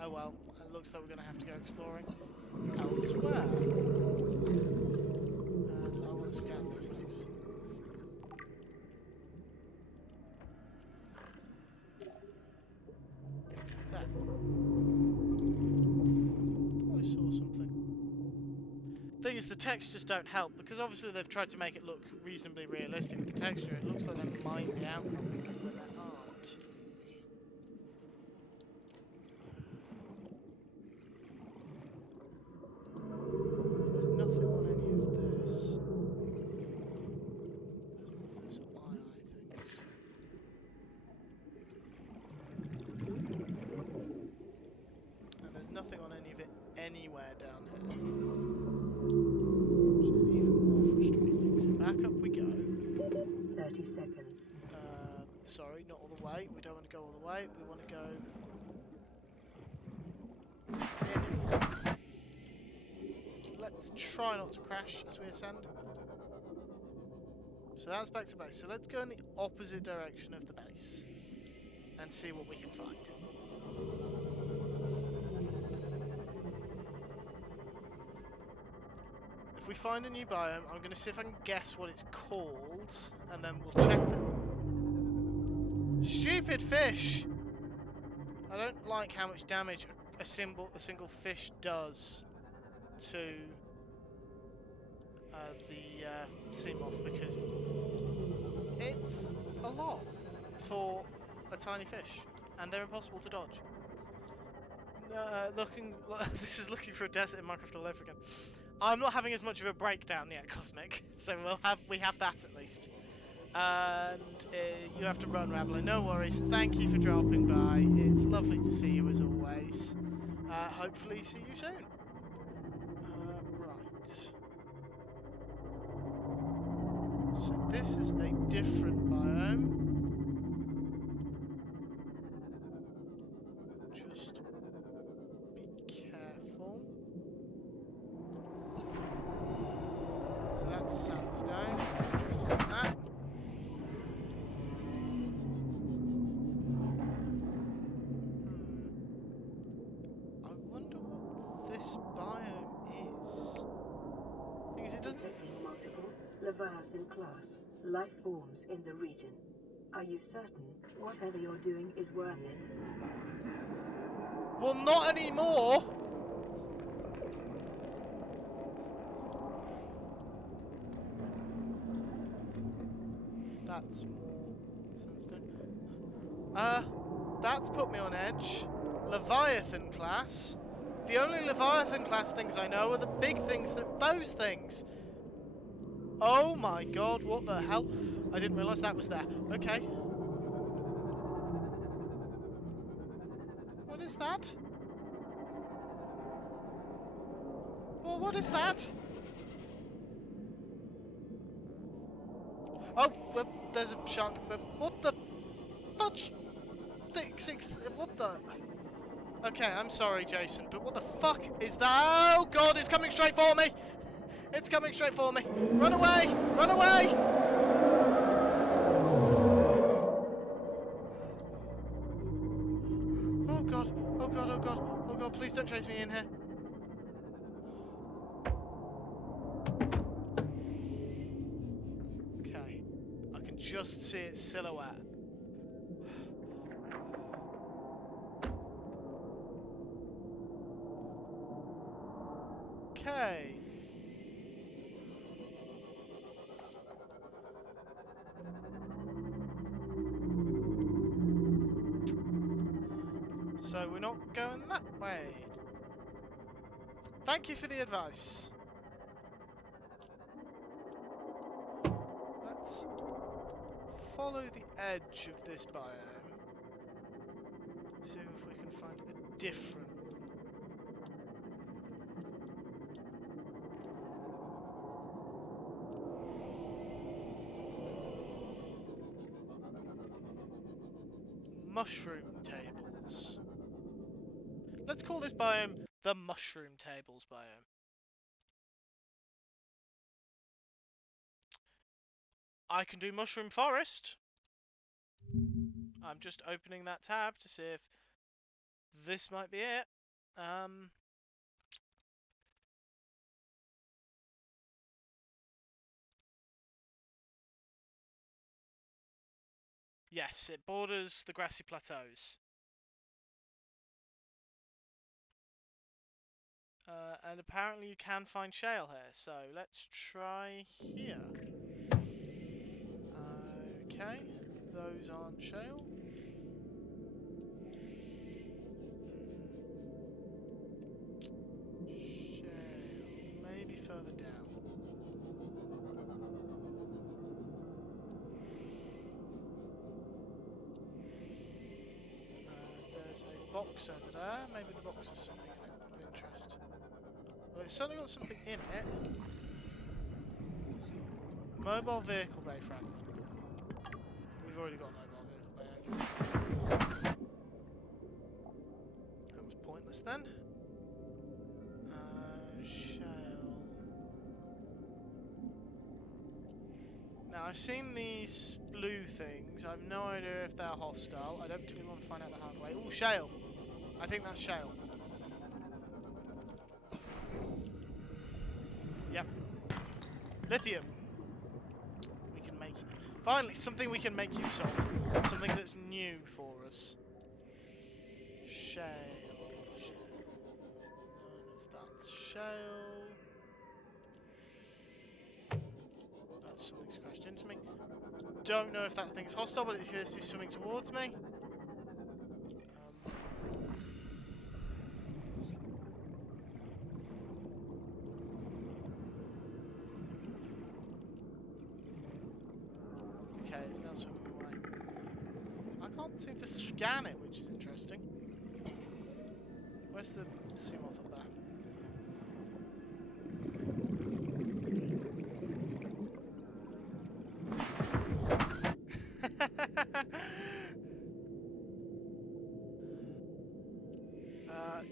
Oh well, it looks like we're going to have to go exploring elsewhere. scan these things. There. I saw something. Thing is, the textures don't help, because obviously they've tried to make it look reasonably realistic with the texture. It looks like there might be outcroppings when there aren't. There's nothing on any of this. There's more of those things. And there's nothing on any of it anywhere down here. Which is even more frustrating. So back up we go. 30 seconds. Sorry, not all the way. We don't want to go all the way. We want to go in. Let's try not to crash as we ascend. So that's back to base. So let's go in the opposite direction of the base and see what we can find. If we find a new biome, I'm going to see if I can guess what it's called, and then we'll check the... Stupid fish! I don't like how much damage a single fish does to the Seamoth, because it's a lot for a tiny fish, and they're impossible to dodge. This is looking for a desert in Minecraft all over again. I'm not having as much of a breakdown yet, Cosmic, so we have that at least. And you have to run, Raveler. No worries. Thank you for dropping by. It's lovely to see you as always. Hopefully see you soon. Right. So this is a different biome. Just be careful. So that's sandstone. Interested in that. I wonder what this biome is. Thing is, it doesn't. Detecting multiple Leviathan class life forms in the region. Are you certain whatever you're doing is worth it? Well, not anymore. That's more sandstone. That's put me on edge. Leviathan class. The only Leviathan class things I know are the big things those things. Oh my god, what the hell? I didn't realise that was there. Okay. What is that? Well, what is that? Oh, well, there's a shark. But what the fudge? What the? Okay, I'm sorry, Jason, but what the fuck is that? Oh god, it's coming straight for me! It's coming straight for me! Run away! Run away! Oh god, oh god, oh god, oh god, please don't chase me in here. Okay, I can just see its silhouette. Okay. So we're not going that way. Thank you for the advice. Let's follow the edge of this biome. See if we can find a different one. Mushroom tables. Let's call this biome the Mushroom Tables biome. I can do Mushroom Forest. I'm just opening that tab to see if this might be it. Yes, it borders the grassy plateaus. And apparently you can find shale here, so let's try here. Okay, those aren't shale. Shale, maybe further down. There's a box over there. Maybe the box has something in it of interest. Well, it's certainly got something in it. Mobile vehicle bay fragment. We've already got a mobile vehicle bay, okay. That was pointless then. Shale. Now, I've seen these blue things. I've no idea if they're hostile. I don't particularly want to find out the hard way. Ooh, shale! I think that's shale. Yep. Lithium! We can make... Finally, something we can make use of. Something that's new for us. Shale. None of that's shale. Something's crashed into me. Don't know if that thing's hostile, but it appears to be swimming towards me. Okay, it's now swimming away. I can't seem to scan it, which is interesting. Where's the sim off up there?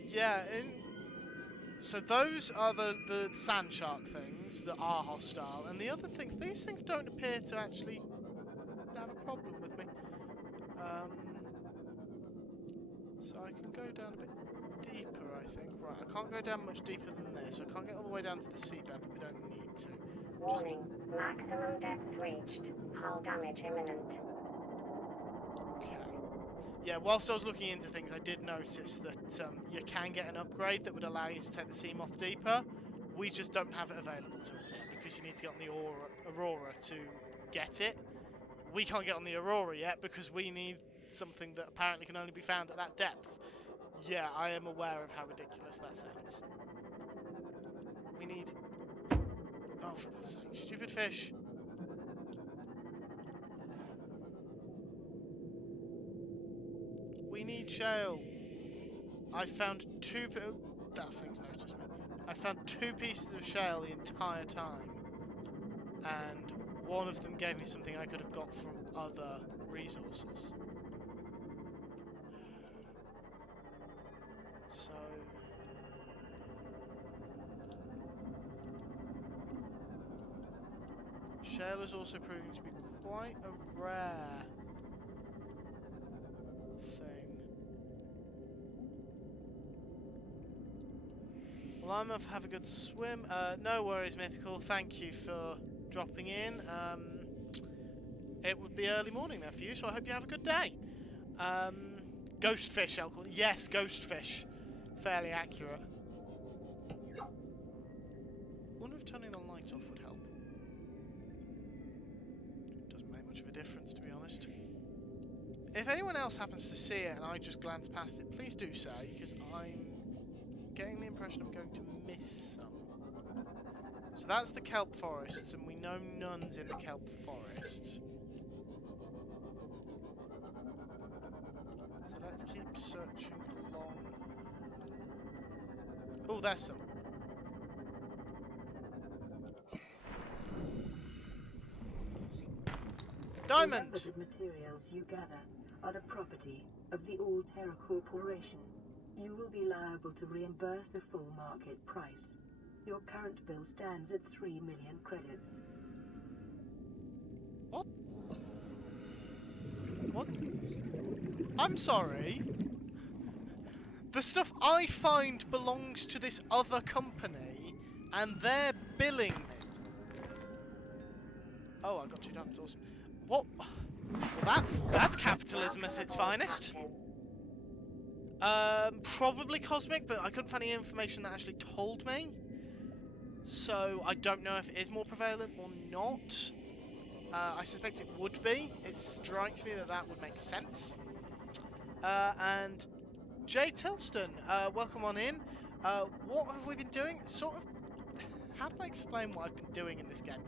Yeah, so those are the sand shark things that are hostile, and the other things, these things don't appear to actually have a problem with me. So I can go down a bit deeper, I think. Right, I can't go down much deeper than this. I can't get all the way down to the seabed, but we don't need to. Warning, maximum depth reached. Hull damage imminent. Okay. Yeah, whilst I was looking into things, I did notice that you can get an upgrade that would allow you to take the seam off deeper. We just don't have it available to us yet, because you need to get on the Aurora to get it. We can't get on the Aurora yet, because we need something that apparently can only be found at that depth. Yeah, I am aware of how ridiculous that sounds. We need... Oh, for God's sake, stupid fish. We need shale. I found two... That thing's noticed me. I found 2 pieces of shale the entire time. And one of them gave me something I could have got from other resources. So... Shale is also proving to be quite a rare thing. Well, I'm off to have a good swim. No worries, Mythical. Thank you for dropping in. It would be early morning there for you, so I hope you have a good day. Ghost fish, I'll call it. Yes, ghost fish. Fairly accurate. Wonder if turning the light off would help. Doesn't make much of a difference, to be honest. If anyone else happens to see it and I just glance past it, please do say, because I'm getting the impression I'm going to miss some. So that's the kelp forests, and we know none's in the kelp forest. So let's keep searching along. Oh, there's some. Diamond! Remember that materials you gather are the property of the All-Terra Corporation. You will be liable to reimburse the full market price. Your current bill stands at 3 million credits. What? What? I'm sorry. The stuff I find belongs to this other company, and they're billing me. Oh, I got 2 diamonds, awesome. What? Well, that's capitalism at its Welcome aboard, finest. Captain. Probably cosmic, but I couldn't find any information that actually told me. So I don't know if it is more prevalent or not. I suspect it would be. It strikes me that that would make sense. And Jay Tilston, welcome on in. What have we been doing? Sort of. How do I explain what I've been doing in this game?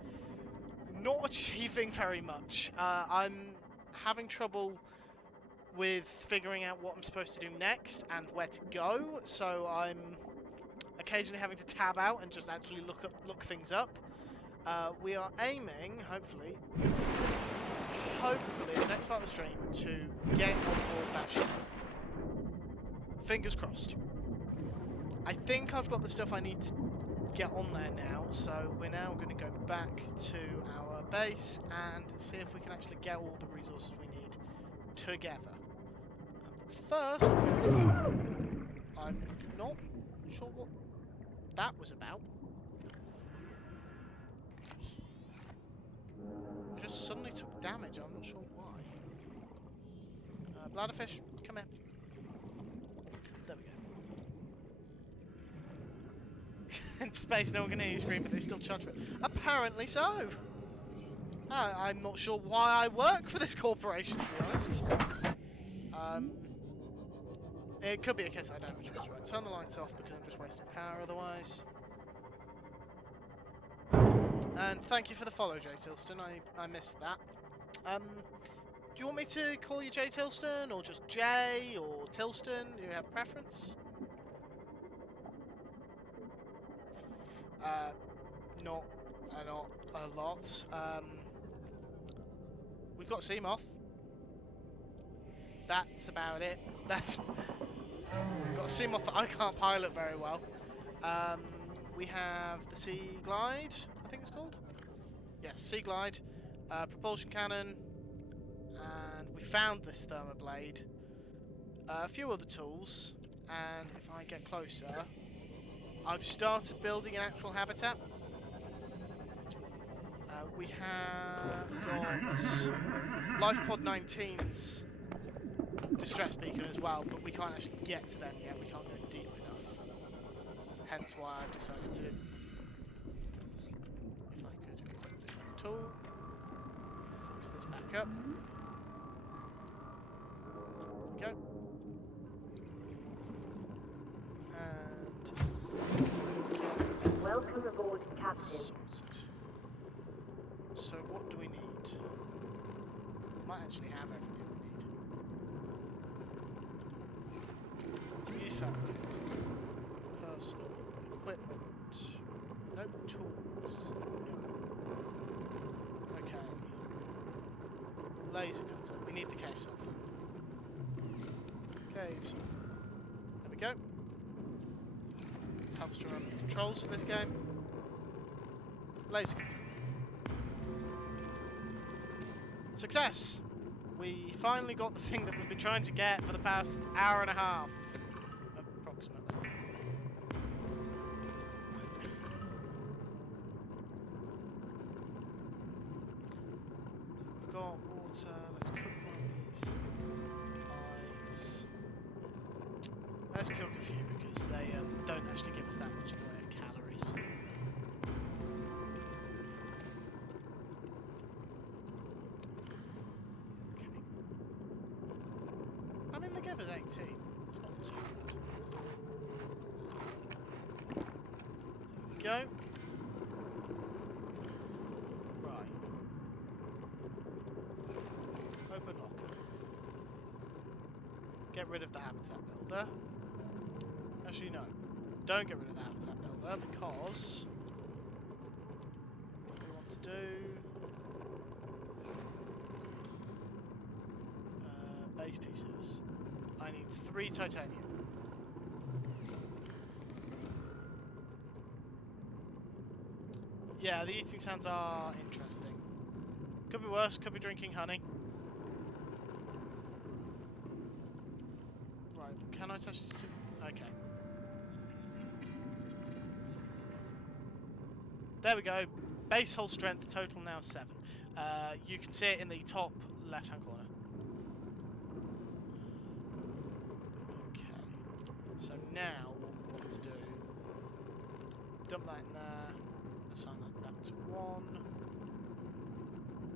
Not achieving very much. I'm having trouble with figuring out what I'm supposed to do next and where to go. So I'm occasionally having to tab out and just actually look things up. We are aiming, hopefully, the next part of the stream to get on board that ship. Fingers crossed. I think I've got the stuff I need to get on there now, so we're now going to go back to our base and see if we can actually get all the resources we need together. First, I'm not sure what that was about. I just suddenly took damage, I'm not sure why. Bladderfish, come here. There we go. In space, no one can hear you scream, but they still charge for it. Apparently so! I'm not sure why I work for this corporation, to be honest. It could be a case I don't have a choice. Right, turn the lights off because I'm just wasting power otherwise. And thank you for the follow, Jay Tilston. I missed that. Do you want me to call you Jay Tilston, or just Jay, or Tilston? Do you have a preference? Not a lot. We've got Seamoth. That's about it. We've got a Seamoth that I can't pilot very well. We have the Sea Glide, I think it's called. Yes, Sea Glide, propulsion cannon, and we found this thermoblade. A few other tools, and if I get closer, I've started building an actual habitat. We have got LifePod 19's distress beacon as well, but we can't actually get to them yet. We can't go deep enough. Hence why I've decided to. If I could equip the tool, fix this back up. Go. And Welcome aboard, Captain. sorted. So what do we need? Might actually have everything we need. Use fabricator. Personal equipment. No tools. No. Okay. Laser cutter. We need the cave sulfur. Cave sulfur. There we go. Helps to remember the controls for this game. Laser cutter. Success! We finally got the thing that we've been trying to get for the past hour and a half. Approximately. We've got water. Let's cook one of these eyes. Let's cook a few because they don't actually give us that much in the way of calories. I mean, they gave us 18. It's not too bad. Go. Right. Open locker. Get rid of the habitat builder. Actually, no. Don't get rid of the habitat builder because what we want to do. Base pieces. I need 3 titanium. Yeah, the eating sounds are interesting. Could be worse, could be drinking honey. Right, can I touch this too? Okay. There we go. Base hull strength, total now 7. You can see it in the top left-hand corner. Okay. So now what we want to do, dump that in there, assign that back to 1.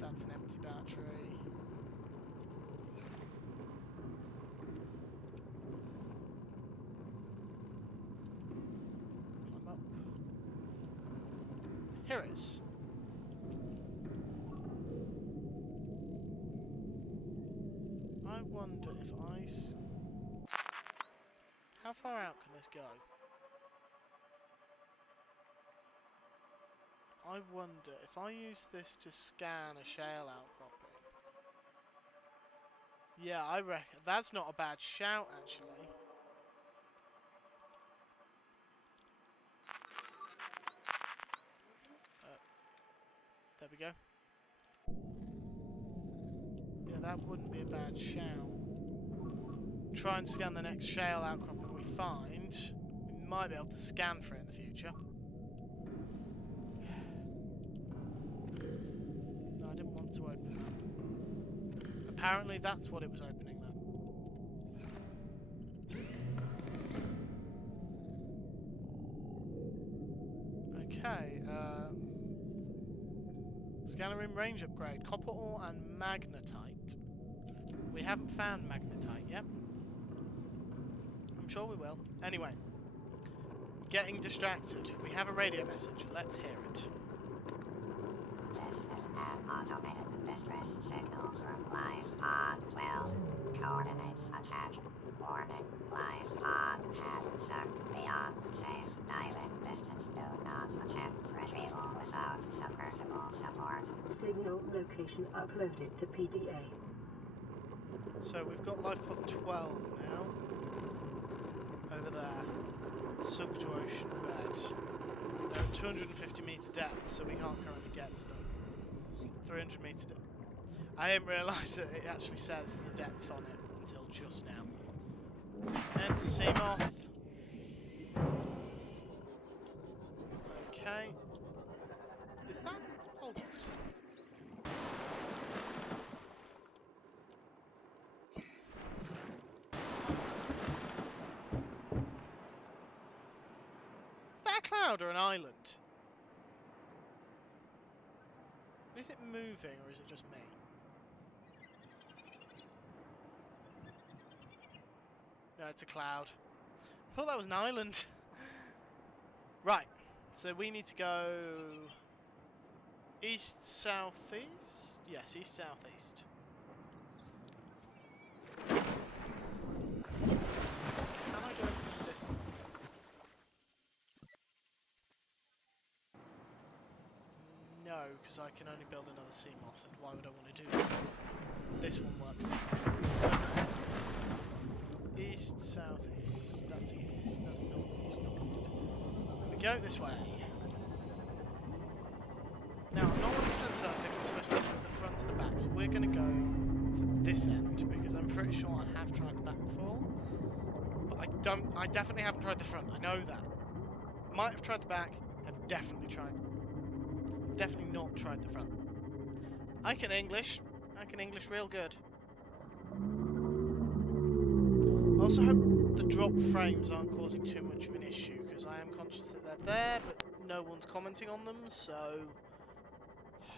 That's an empty battery. Climb up. Here it is. I wonder if how far out can this go? I wonder if I use this to scan a shale outcropping. Yeah, I reckon that's not a bad shout, actually. There we go. Yeah, that wouldn't be a bad shout. Try and scan the next shale outcropping we find. We might be able to scan for it in the future. No, I didn't want to open that. Apparently that's what it was opening then. Okay, scanner room range upgrade. Copper ore and magnetite. We haven't found magnetite yet. I'm sure we will. Anyway, getting distracted. We have a radio message. Let's hear it. This is an automated distress signal from Life Pod 12. Coordinates attached. Warning, Life Pod has sunk beyond safe diving distance. Do not attempt retrieval without submersible support. Signal location uploaded to PDA. So we've got life pod 12 now. Over there. Sunk to ocean bed. They're at 250 metre depth, so we can't currently get to them. 300 metre depth. I didn't realise that it actually says the depth on it until just now. Enter Seamoth. Okay. Is that? Hold on a second. Is that a cloud or an island? Is it moving or is it just me? No, it's a cloud. I thought that was an island. Right, so we need to go east, southeast? Yes, east, southeast. Can I go this? No, because I can only build another Seamoth, and why would I want to do that? This one works fine. East, southeast. That's east. That's northeast, northeast. We go this way. Now, I'm not 100% certain if we're supposed to go to the front or the back, so we're going to go to this end because I'm pretty sure I have tried the back before. But I definitely haven't tried the front. I know that. Might have tried the back. Have definitely not tried the front. I can English real good. I also hope the drop frames aren't causing too much of an issue, because I am conscious that they're there, but no one's commenting on them, so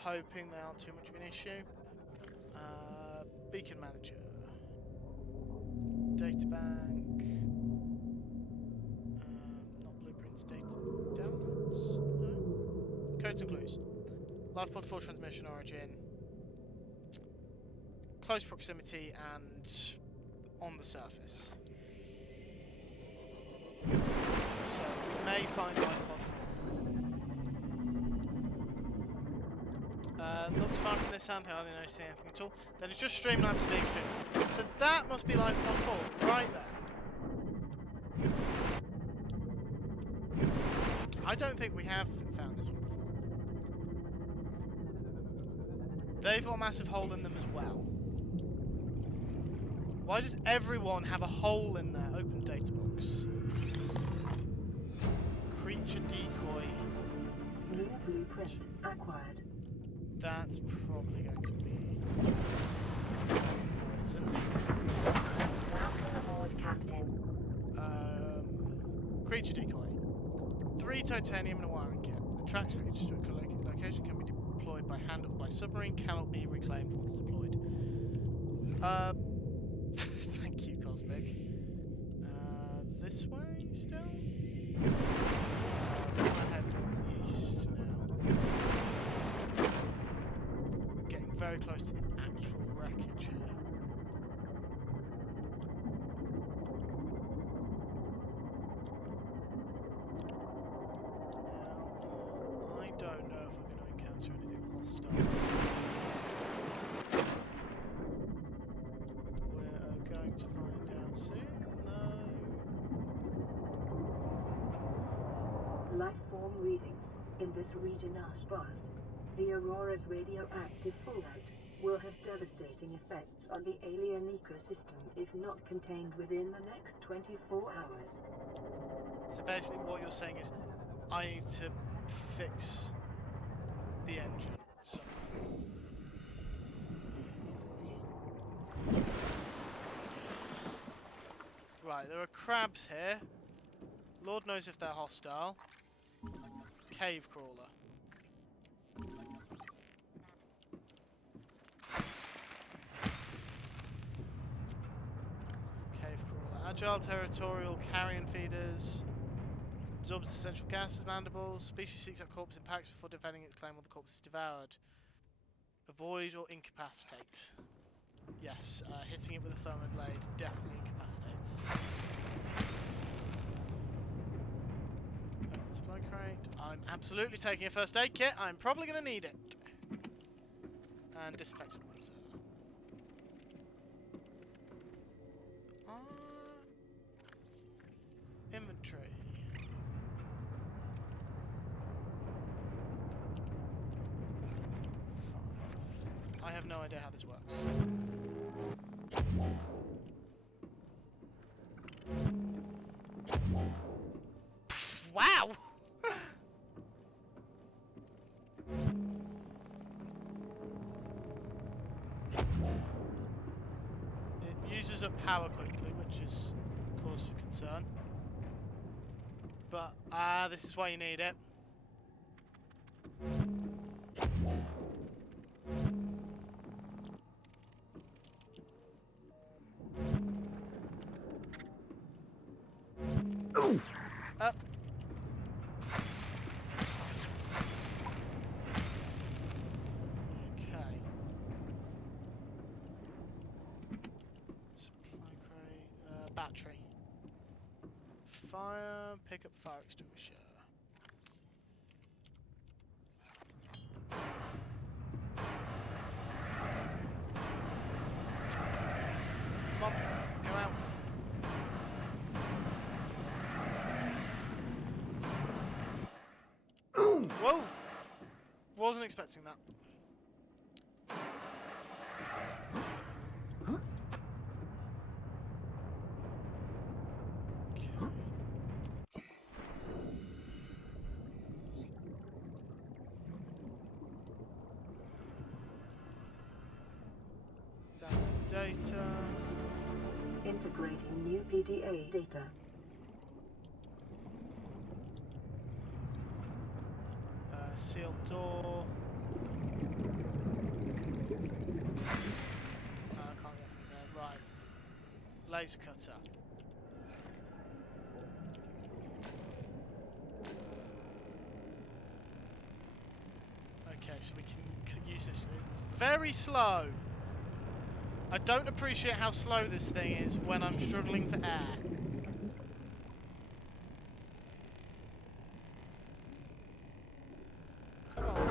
hoping they aren't too much of an issue. Beacon manager. Data bank. Not blueprints, data downloads? No. Codes and clues. Life pod 4 transmission origin. Close proximity and on the surface. So we may find life pod 4. Looks fine from this hand, I hardly notice anything at all. Then it's just Streamlabs of big things. So that must be life pod 4, right there. I don't think we have found this one before. They've got a massive hole in them as well. Why does everyone have a hole in their open data box? Creature decoy. New blueprint acquired. That's probably going to be Creature decoy. 3 titanium and a wiring kit. Attracts creatures to a location, can be deployed by hand or by submarine, cannot be reclaimed once deployed. Thank you, Cosmic. This way still? We're gonna head east now. We're getting very close to the actual wreckage here. Now, I don't know if we're going to encounter anything hostile. We're going to find out soon. No. Life form readings in this region are sparse. The Aurora's radioactive fallout will have devastating effects on the alien ecosystem if not contained within the next 24 hours. So basically what you're saying is I need to fix the engine somehow. Right, there are crabs here. Lord knows if they're hostile. Cave crawler. Cave crawler. Agile territorial carrion feeders. Absorbs essential gases, mandibles. Species seeks out corpse in packs before defending its claim while the corpse is devoured. Avoid or incapacitate. Yes, hitting it with a thermal blade definitely incapacitates. Open supply crate. I'm absolutely taking a first aid kit. I'm probably going to need it. And disinfectant water. Inventory. 5. I have no idea how this works. Wow! It uses up power quickly, which is cause for concern. But, this is why you need it. Up. Okay. Supply crate, battery. Fire, pick up fire extinguisher. Come on, go out. Whoa! Wasn't expecting that. Download data. Integrating new PDA data. Sealed door. I can't get through there. Right. Laser cutter. Okay, so we can use this. It's very slow. I don't appreciate how slow this thing is when I'm struggling for air. Come on.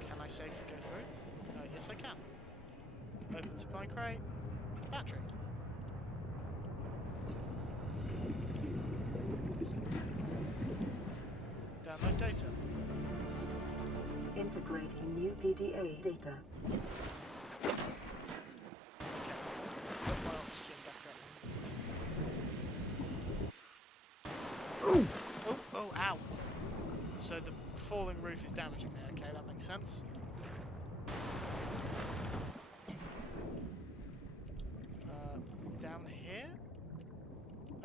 Can I safely go through? Yes, I can. Open supply crate. Battery. Download data. Integrating new PDA data. Okay. Got my oxygen back up. Oh, ow. So the falling roof is damaging me. Okay, that makes sense. Down here?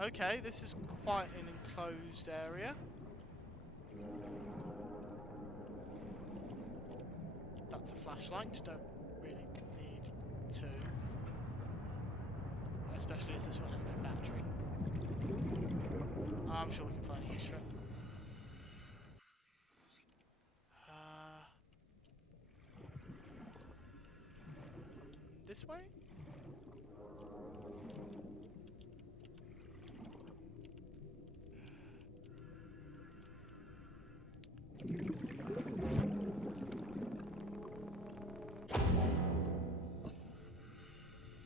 Okay, this is quite an enclosed area. That's a flashlight. Don't really need two. Especially as this one has no battery. I'm sure we can find a use for it. This way?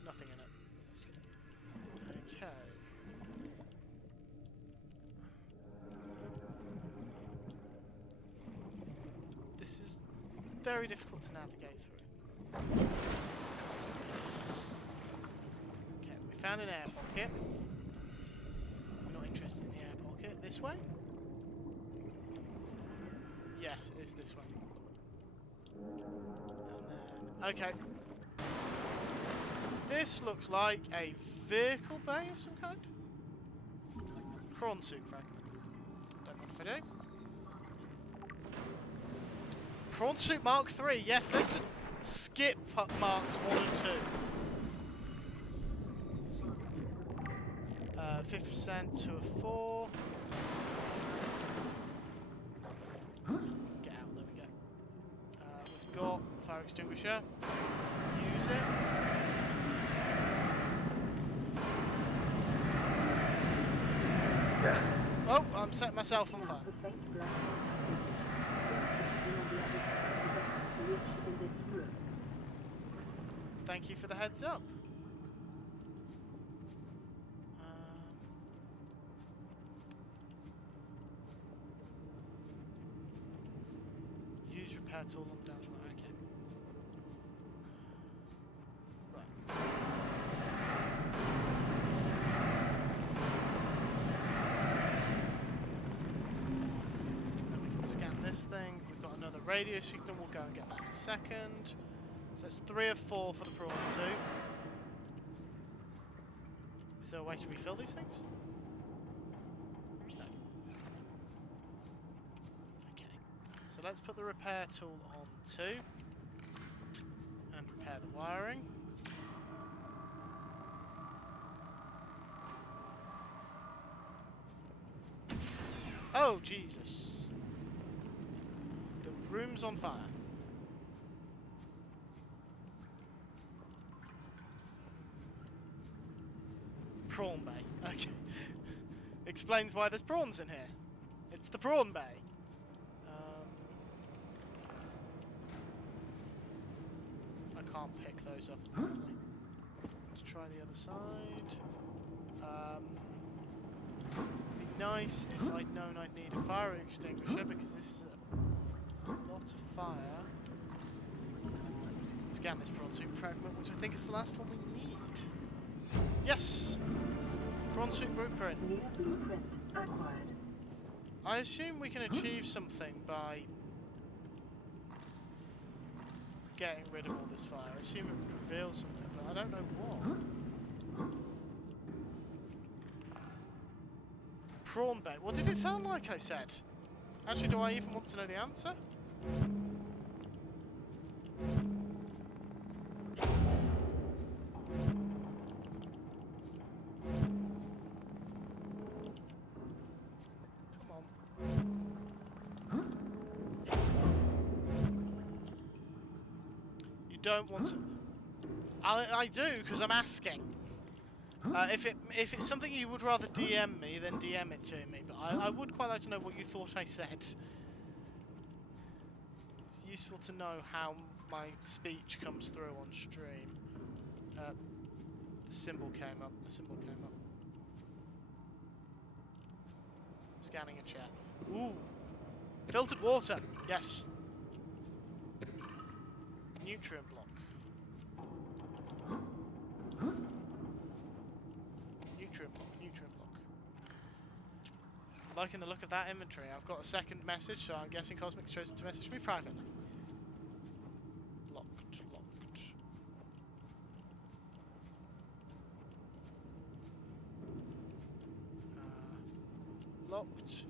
Nothing in it. Okay. This is very difficult to navigate through. Okay, we found an air pocket. We're not interested in the air pocket. This way? Yes, it is this way. And then, okay. This looks like a vehicle bay of some kind. Prawn suit fragment. Don't mind if I do. Prawn suit Mark 3. Yes, let's just skip Marks 1 and 2. 50% to a 4. Get out, there we go. We've got fire extinguisher. Let's use it. Yeah. Oh, I'm setting myself on fire. The faint black on the other side of the breach in this room. Thank you for the heads up. Use repair tool on the damage one. Okay. Right. Then we can scan this thing. We've got another radio signal. We'll go and get that in a second. So it's 3 of 4 for the prawn suit. Is there a way to refill these things? No. Okay. So let's put the repair tool on 2 and repair the wiring. Oh, Jesus. The room's on fire. Prawn bay. Okay. Explains why there's prawns in here. It's the prawn bay. I can't pick those up. Let's try the other side. It'd be nice if I'd known I'd need a fire extinguisher because this is a lot of fire. Scan this prawn suit fragment, which I think is the last one we need. Yes! Prawn suit blueprint. New blueprint acquired. I assume we can achieve something by getting rid of all this fire. I assume it would reveal something, but I don't know what. Prawn bay. What did it sound like I said? Actually, do I even want to know the answer? Don't want to. I do because I'm asking. If it's something you would rather DM me, then DM it to me. But I would quite like to know what you thought I said. It's useful to know how my speech comes through on stream. The symbol came up. The symbol came up. Scanning a chat. Ooh. Filtered water. Yes. Nutrient block. Nutrient block. Nutrient block. Liking the look of that inventory. I've got a second message, so I'm guessing Cosmic's chosen to message me privately. Locked. Locked. locked.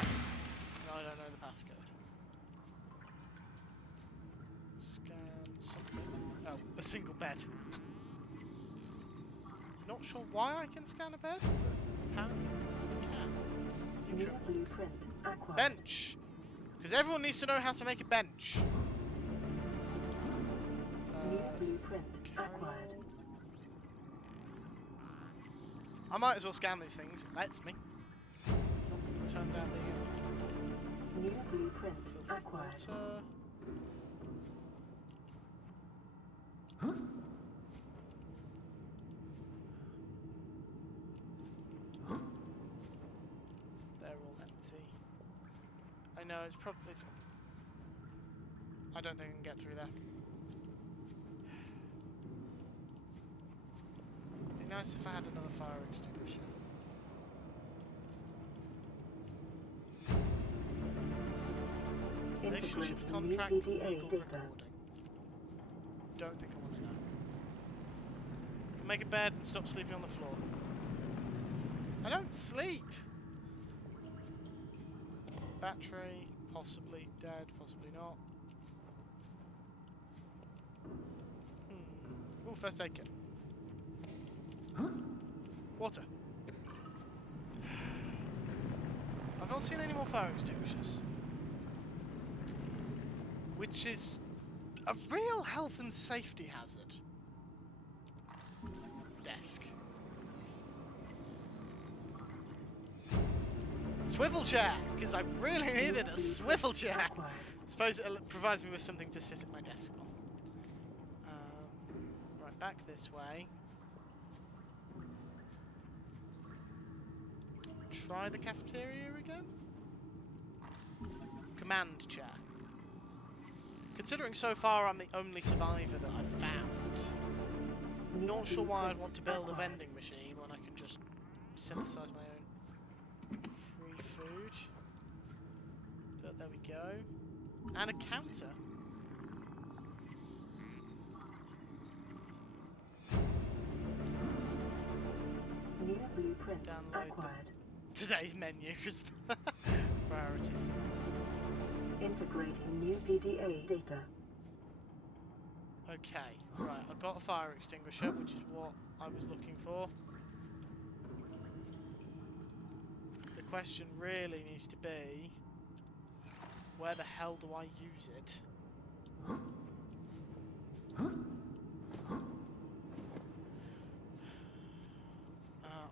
No, I don't know the passcode. Scan something. Oh, a single bed. Not sure why I can scan a bed, but apparently I can. New blueprint acquired. Bench! Because everyone needs to know how to make a bench. New blueprint carry acquired. on. I might as well scan these things, it lets me. Not going to turn down the New blueprint filtered acquired. water. They're all empty. I know, it's probably... I don't think I can get through there. It'd be nice if I had another fire extinguisher. Relationship Integrating new contract, PDA legal data. recording. Don't think I want to know. Can make a bed and stop sleeping on the floor. I don't sleep! Battery, possibly dead, possibly not. Ooh, first aid kit. Water. I've not seen any more fire extinguishers. Which is a real health and safety hazard. Desk. Swivel chair! Because I really needed a swivel chair! Acquired. Suppose it provides me with something to sit at my desk on. Right, back this way. Try the cafeteria again? Command chair. Considering so far I'm the only survivor that I've found, not sure why I'd want to build a vending machine when I can just synthesize my own free food. But there we go. And a counter. New blueprint Download acquired. today's menu because priorities. Integrating new PDA data. Okay, right, I've got a fire extinguisher, which is what I was looking for. The question really needs to be, where the hell do I use it?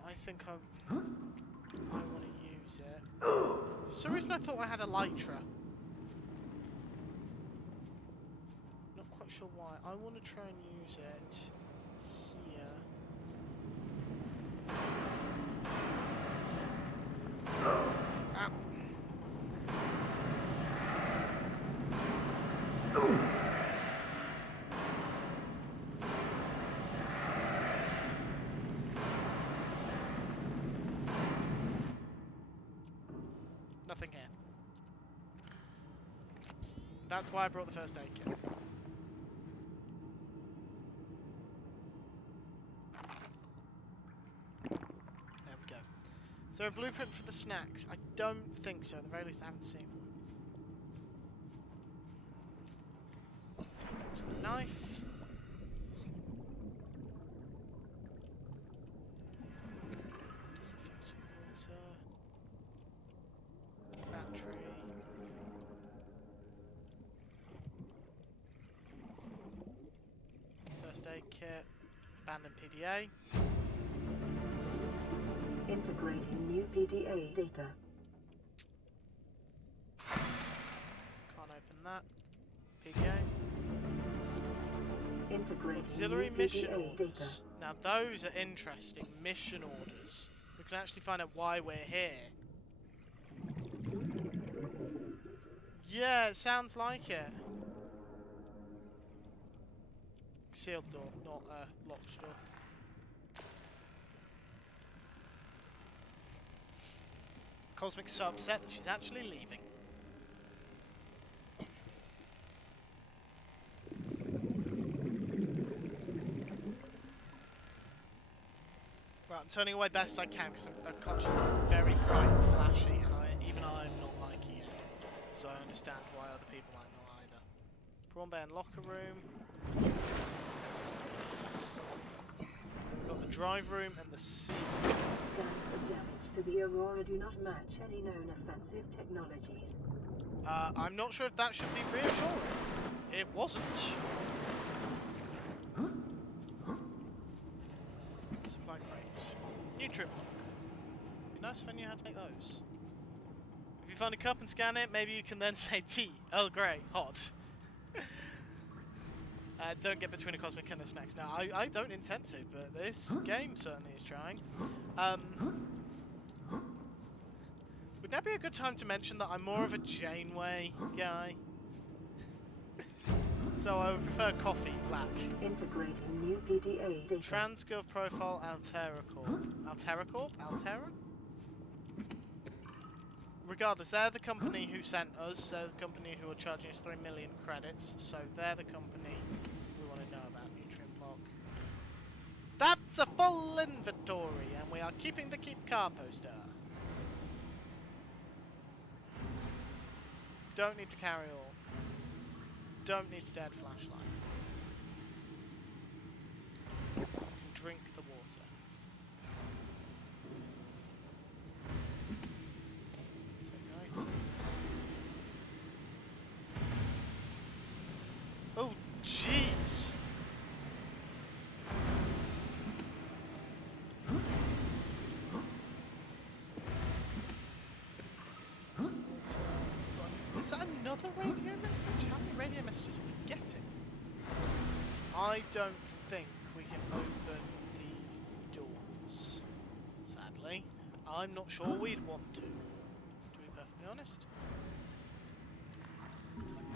I think I want to use it. For some reason I thought I had a Lytra. Not quite sure why. I want to try and use it here. Ow. Nothing here. That's why I brought the first aid kit. There we go. So a blueprint for the snacks? I don't think so. At the very least I haven't seen one. There's the knife. Disinfectant water. Battery. First aid kit. Abandoned PDA. Integrating new PDA data. Can't open that. PDA. Integrating Auxiliary new mission PDA data. orders. Now those are interesting. Mission orders. We can actually find out why we're here. Yeah, it sounds like it. Sealed door, not a locked door. Cosmic's so upset that she's actually leaving. Right, I'm turning away best I can because I'm conscious that it's very bright and flashy, and even I'm not liking it. So I understand why other people might not either. Prawn Bay and locker room. We've got the drive room and the sea. Scans of damage to the Aurora do not match any known offensive technologies. I'm not sure if that should be reassuring. It wasn't. Supply crate. Nutrient block. Be nice if I knew how to make those. If you find a cup and scan it, maybe you can then say tea. Oh great, hot. Don't get between a cosmic and a snacks. Now, I don't intend to, but this game certainly is trying. Would now be a good time to mention that I'm more of a Janeway guy? So I would prefer coffee, black. Integrating new PDA data. Transgov profile AlteraCorp. AlteraCorp? Altera? Regardless, they're the company who sent us. They're the company who are charging us 3 million credits. So they're the company we want to know about. Nutrient block. That's a full inventory, and we are keeping the keep car poster. Don't need the carry-all. Don't need the dead flashlight. Drink the water. Take item. Oh, jeez! Is that another radio message? How many radio messages are we getting? I don't think we can open these doors, sadly. I'm not sure we'd want to be perfectly honest.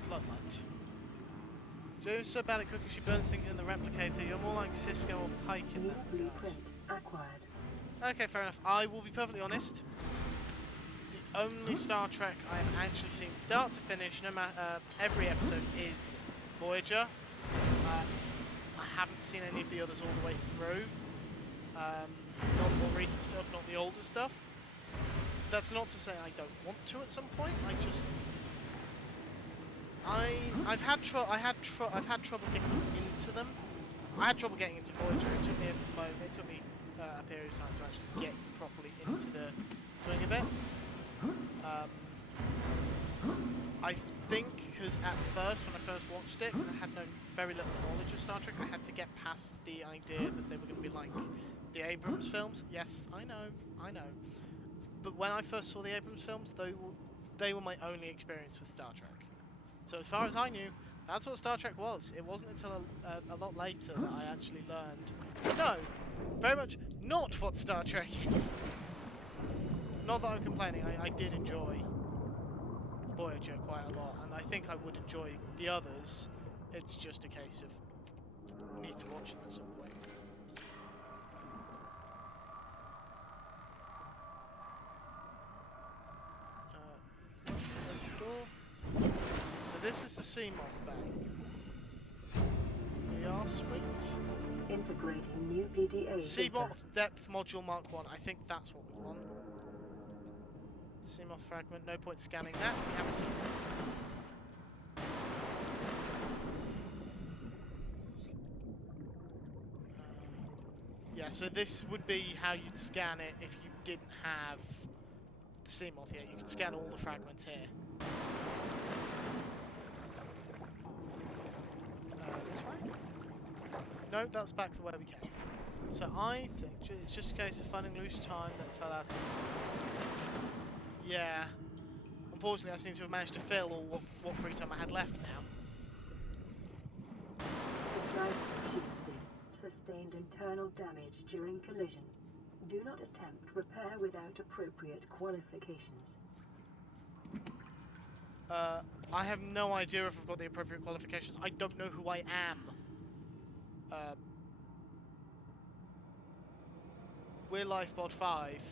Floodlight. Joe's so bad at cooking she burns things in the replicator. You're more like Cisco or Pike in New that blueprint regard. acquired. Okay, fair enough. I will be perfectly honest. The only Star Trek I have actually seen start to finish, no matter every episode, is Voyager. I haven't seen any of the others all the way through. Not the more recent stuff, not the older stuff. That's not to say I don't want to at some point. I've had trouble getting into them. I had trouble getting into Voyager. It took me a period of time to actually get properly into the swing of it. I think because at first, when I first watched it, because I had very little knowledge of Star Trek, I had to get past the idea that they were going to be like the Abrams films. Yes, I know. But when I first saw the Abrams films, they were my only experience with Star Trek. So as far as I knew, that's what Star Trek was. It wasn't until a lot later that I actually learned, no, very much not what Star Trek is. Not that I'm complaining, I did enjoy Voyager quite a lot, and I think I would enjoy the others. It's just a case of need to watch them at some point. Open door. So this is the Seamoth Bay. We are sweet. Integrating new PDA Seamoth data. Depth Module Mark 1. I think that's what we want. Seamoth fragment. No point scanning that. We have a Seamoth. Yeah, so this would be how you'd scan it if you didn't have the Seamoth yet. You could scan all the fragments here. This way? No, that's back the way we came. So I think it's just a case of finding loose time that fell out of... Yeah. Unfortunately, I seem to have managed to fill all what free time I had left now. The drive shifting. Sustained internal damage during collision. Do not attempt repair without appropriate qualifications. I have no idea if I've got the appropriate qualifications. I don't know who I am. We're Lifebot 5.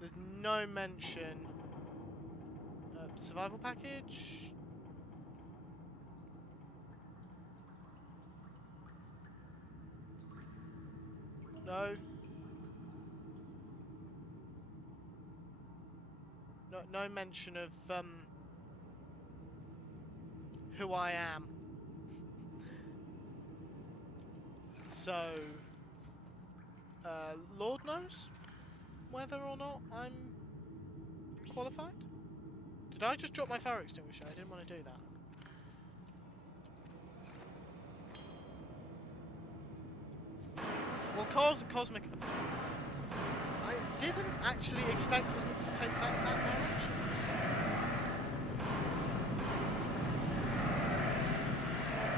There's no mention. Survival package? No. No mention of who I am. So, Lord knows whether or not I'm qualified. Did I just drop my fire extinguisher? I didn't want to do that. Well, Cosmic. I didn't actually expect Cosmic to take that in that direction. So.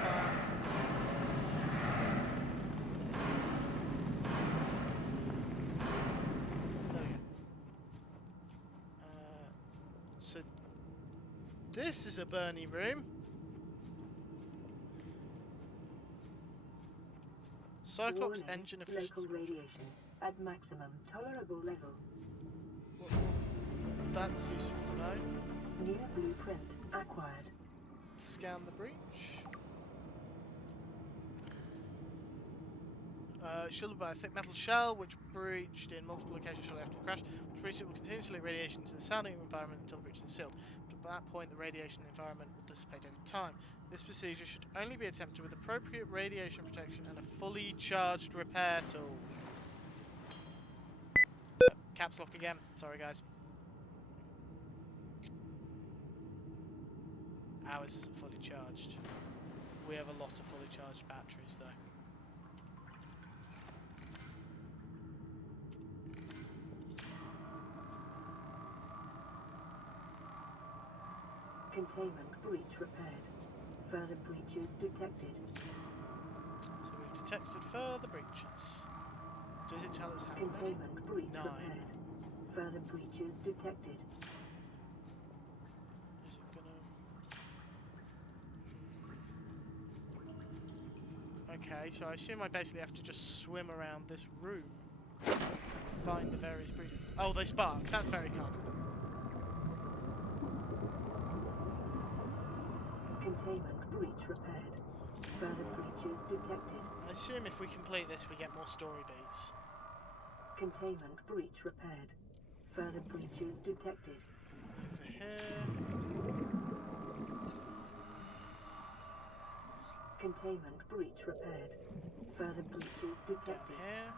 Fire. There we go. So this is a Bernie room. Cyclops Warning, engine efficiency. local radiation at maximum tolerable level. Well, that's useful to know. New blueprint acquired. Scan the breach. Shielded by a thick metal shell, which breached in multiple occasions shortly after the crash. Which breached it will continuously radiation into the surrounding environment until the breach is sealed. But at that point, the radiation in the environment will dissipate over time. This procedure should only be attempted with appropriate radiation protection and a fully charged repair tool. Caps lock again. Sorry, guys. Ours isn't fully charged. We have a lot of fully charged batteries, though. Containment breach repaired. Further breaches detected. So we've detected further breaches. Does it tell us how many? Containment breach 9. repaired. Further breaches detected. Is it gonna... Okay, so I assume I basically have to just swim around this room and find the various breaches. Oh, they spark. That's very kind of them. Containment breach repaired. Further breaches detected. I assume if we complete this, we get more story beats. Containment breach repaired. Further breaches detected. Over here. Containment breach repaired. Further breaches Down detected. here.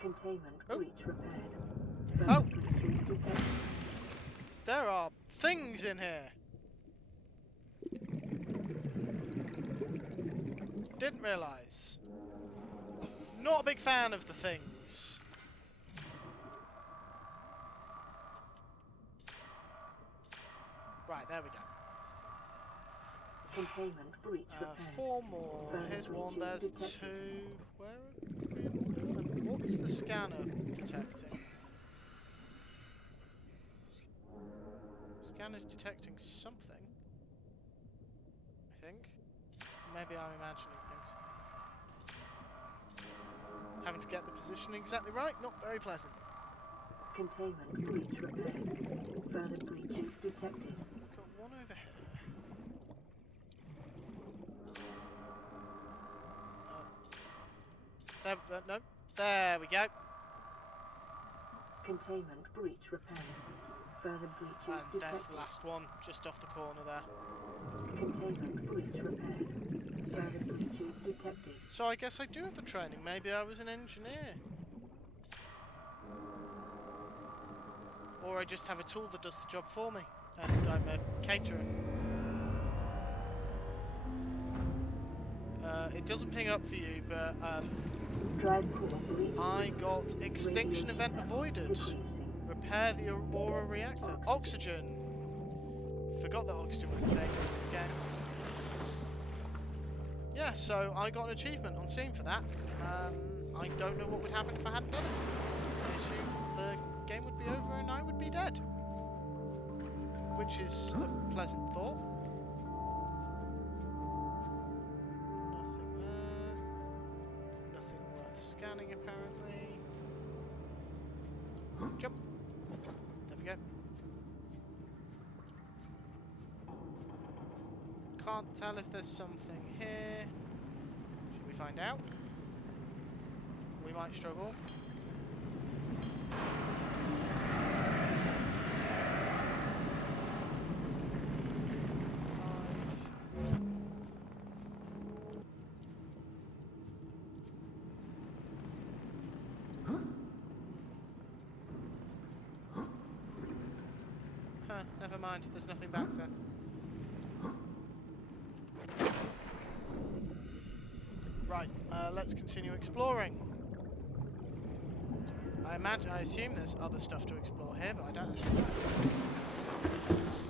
Containment Oh. breach repaired. Oh. Further breaches detected. There are things in here. Didn't realise. Not a big fan of the things. Right, there we go. Containment breach repaired. 4 more. Further Here's 1, breaches there's detected. 2. Where are 3 and 4? And what's the scanner detecting? Scanner's detecting something. I think. Maybe I'm imagining things. Having to get the position exactly right, not very pleasant. Containment breach repaired. Further breaches detected. We've got 1 over here. No. There we go. Containment breach repaired. Further breaches And there's detected. the last one, just off the corner there. Containment breach repaired. Further breaches detected. So I guess I do have the training. Maybe I was an engineer. Or I just have a tool that does the job for me. And I'm a caterer. It doesn't ping up for you, but Drive core breach. I got extinction Radiation event levels avoided. decreasing. Repair the Aurora reactor. Oxygen. Forgot that oxygen was a thing in this game. Yeah, so I got an achievement on Steam for that. I don't know what would happen if I hadn't done it. I assume the game would be over and I would be dead. Which is a pleasant thought. Nothing there. Nothing worth scanning apparently. Jump. There we go. Can't tell if there's something here. Should we find out. We might struggle. Huh, never mind, there's nothing back there. Right, let's continue exploring. I assume there's other stuff to explore here, but I don't actually know.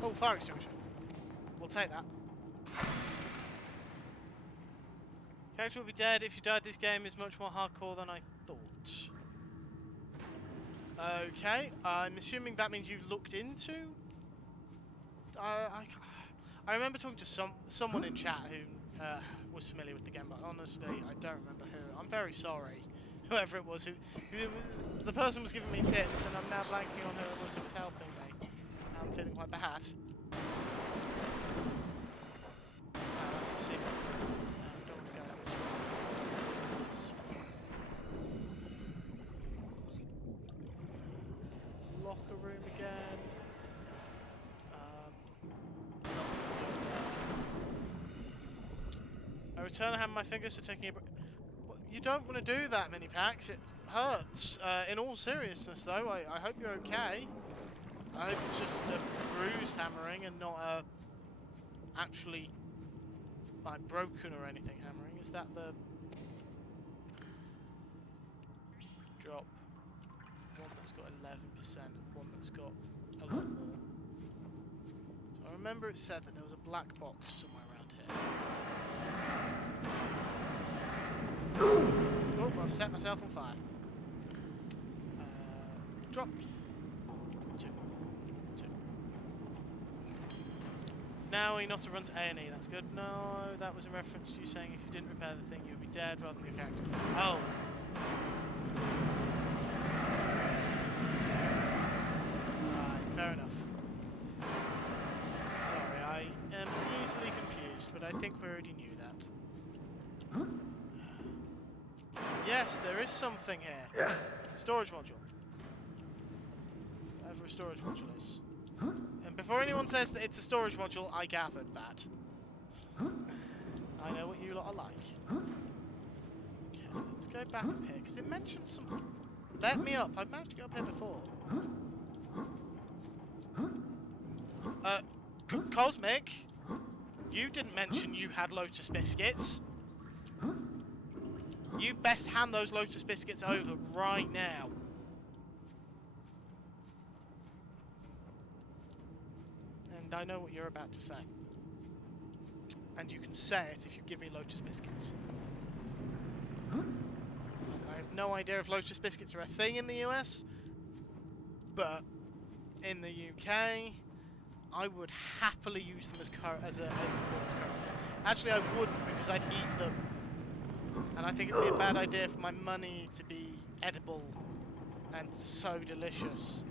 Oh, fire extinguisher. We'll take that. Character will be dead. If you died, this game is much more hardcore than I thought. Okay, I'm assuming that means you've looked into. I remember talking to someone in chat who was familiar with the game, but honestly, I don't remember who. I'm very sorry, whoever it was. Who it was? The person was giving me tips, and I'm now blanking on who it was who was helping me. I'm feeling quite bad. That's a secret. We don't want to go down this way. Locker room again. Nothing to do there. I return the hand my fingers to taking a break. You don't want to do that, mini packs. It hurts. In all seriousness, though, I hope you're okay. I hope it's just a bruised hammering and not a actually like broken or anything hammering. Is that the drop? One that's got 11% and one that's got a lot more. So I remember it said that there was a black box somewhere around here. Oh, I've set myself on fire. Drop. Two. So now we know to run to A&E. That's good. No, that was in reference to you saying if you didn't repair the thing, you would be dead rather than your character. Oh. Right, fair enough. Sorry, I am easily confused, but I think we already knew that. Yes, there is something here. Storage module. Whatever a storage module is. And before anyone says that it's a storage module, I gathered that. I know what you lot are like. Okay, let's go back up here, because it mentioned something. Let me up. I've managed to get up here before. Cosmic, you didn't mention you had Lotus Biscuits. You best hand those Lotus Biscuits over right now. And I know what you're about to say. And you can say it if you give me Lotus Biscuits. I have no idea if Lotus Biscuits are a thing in the US, but in the UK, I would happily use them as currency. Actually, I wouldn't, because I'd eat them. And I think it would be a bad idea for my money to be edible and so delicious.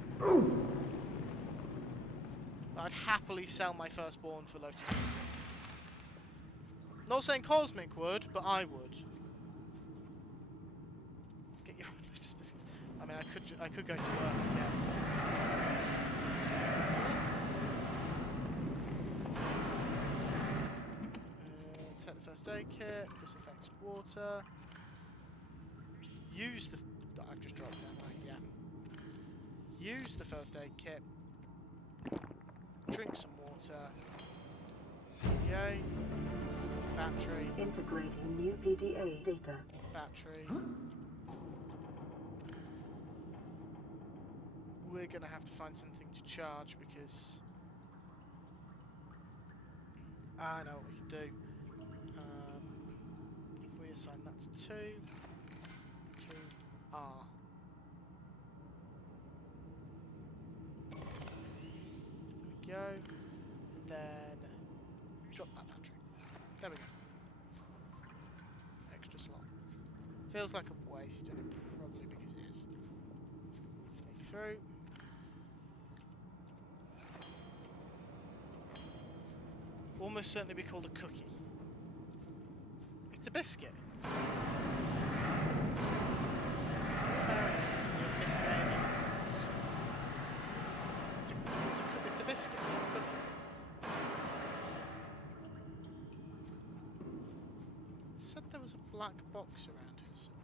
I'd happily sell my firstborn for Lotus Biscuits. Not saying Cosmic would, but I would. Get your Lotus Biscuits. I mean, I could go to work again. Take the first aid kit, disinfected water. Use the. I've just dropped, haven't I? Yeah. Use the first aid kit. Drink some water. Yay. Battery. Integrating new PDA data. Battery. We're gonna have to find something to charge because I know what we can do. If we assign that to 2 R. There we go. And then drop that battery. There we go. Extra slot. Feels like a waste, and it probably because it is. Sneak through. Almost certainly be called a cookie. It's a biscuit. Americans, you're misnaming things. It's a biscuit, not a cookie. Said there was a black box around here somewhere.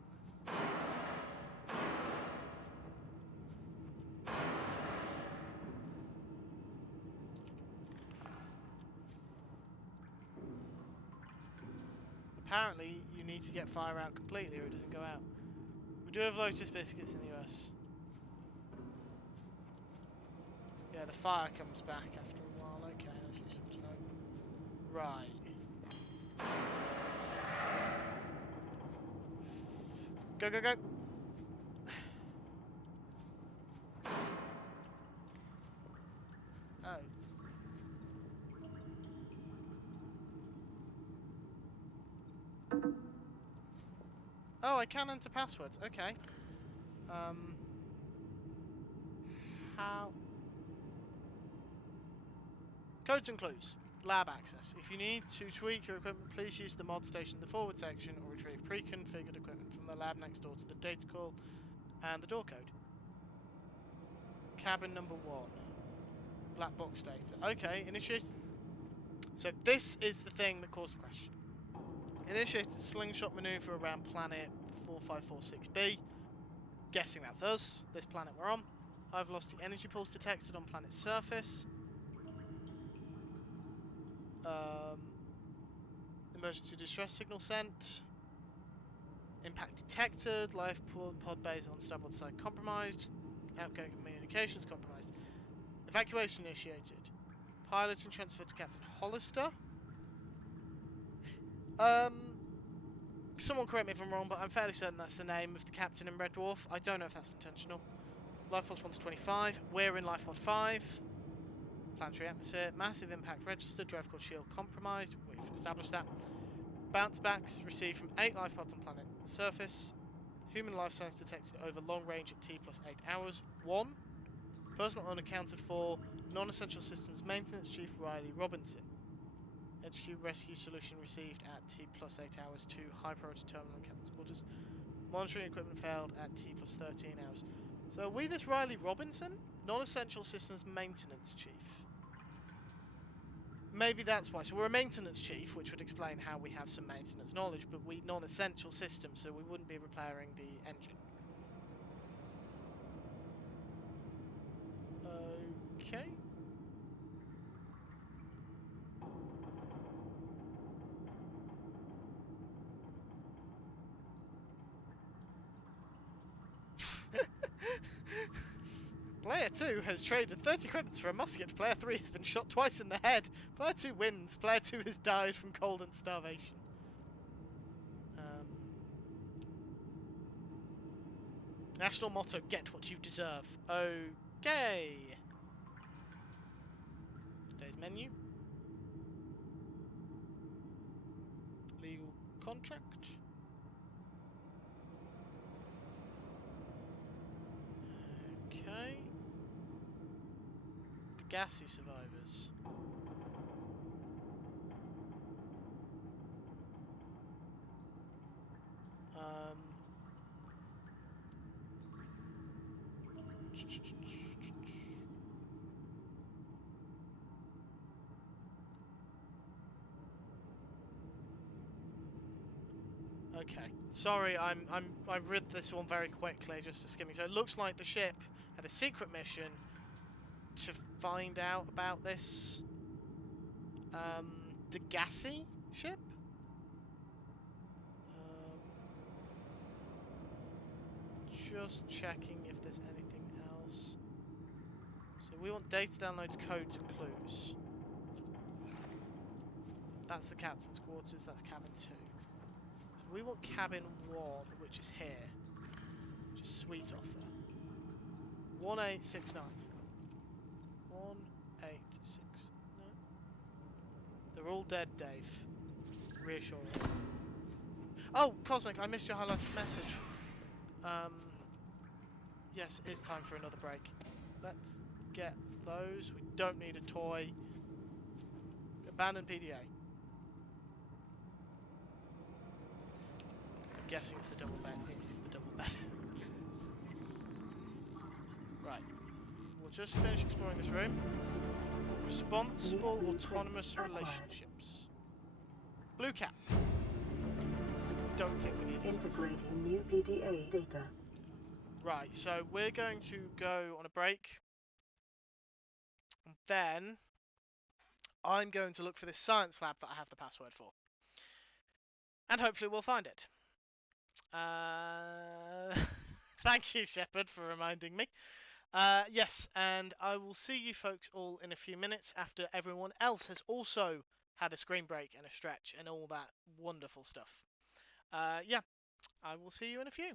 Apparently, you need to get fire out completely or it doesn't go out. We do have Lotus biscuits in the US. Yeah, the fire comes back after a while. Okay, that's useful to know. Right. Go, go, go! Oh. Oh, I can enter passwords. Okay. How? Codes and clues. Lab access. If you need to tweak your equipment, please use the mod station in the forward section or retrieve pre-configured equipment from the lab next door to the data call and the door code. Cabin number 1. Black box data. Okay, initiate. So this is the thing that caused the crash. Initiated slingshot maneuver around planet 4546b. Guessing that's us, this planet we're on. High velocity energy pulse detected on planet's surface. Emergency distress signal sent. Impact detected. Life pod base on starboard side compromised. Outgoing communications compromised. Evacuation initiated. Piloting transferred to Captain Hollister. Someone correct me if I'm wrong, but I'm fairly certain that's the name of the captain in Red Dwarf. I don't know if that's intentional. Life pod's 1 to 25. We're in life pod 5. Planetary atmosphere. Massive impact registered. Drive core shield compromised. We've established that. Bounce backs received from 8 life pods on planet surface. Human life signs detected over long range at T plus 8 hours. 1. Personal unaccounted for. Non-essential systems maintenance chief Riley Robinson. HQ rescue solution received at T plus 8 hours. 2. High priority terminal and captain's quarters. Monitoring equipment failed at T plus 13 hours. So are we this Riley Robinson? Non-essential systems maintenance chief. Maybe that's why. So we're a maintenance chief, which would explain how we have some maintenance knowledge, but we non-essential systems, so we wouldn't be repairing the engine. Okay. Player 2 has traded 30 credits for a musket. Player 3 has been shot twice in the head. Player 2 wins. Player 2 has died from cold and starvation. National motto, get what you deserve. Okay. Today's menu. Legal contract. Okay. The gassy survivors. Okay. Sorry, I've read this one very quickly, just to skimming. So it looks like the ship had a secret mission to find out about this the gassy ship. Just checking if there's anything else. So we want data downloads, codes, and clues. That's the captain's quarters. That's cabin 2. So we want cabin 1, which is here. Which is sweet offer. 1869. 1869. They're all dead, Dave. Reassuring. Oh, Cosmic, I missed your highlighted message. Yes, it is time for another break. Let's get those. We don't need a toy. Abandoned PDA. guessing it's the double bed. It is the double bed. Right. We'll just finish exploring this room. Responsible New blueprint autonomous acquired. relationships. Blue cap. Don't think we need it. Integrating new PDA data. Right, so we're going to go on a break. And then I'm going to look for this science lab that I have the password for. And hopefully we'll find it. Thank you, Shepard, for reminding me. Yes, and I will see you folks all in a few minutes after everyone else has also had a screen break and a stretch and all that wonderful stuff. Yeah, I will see you in a few.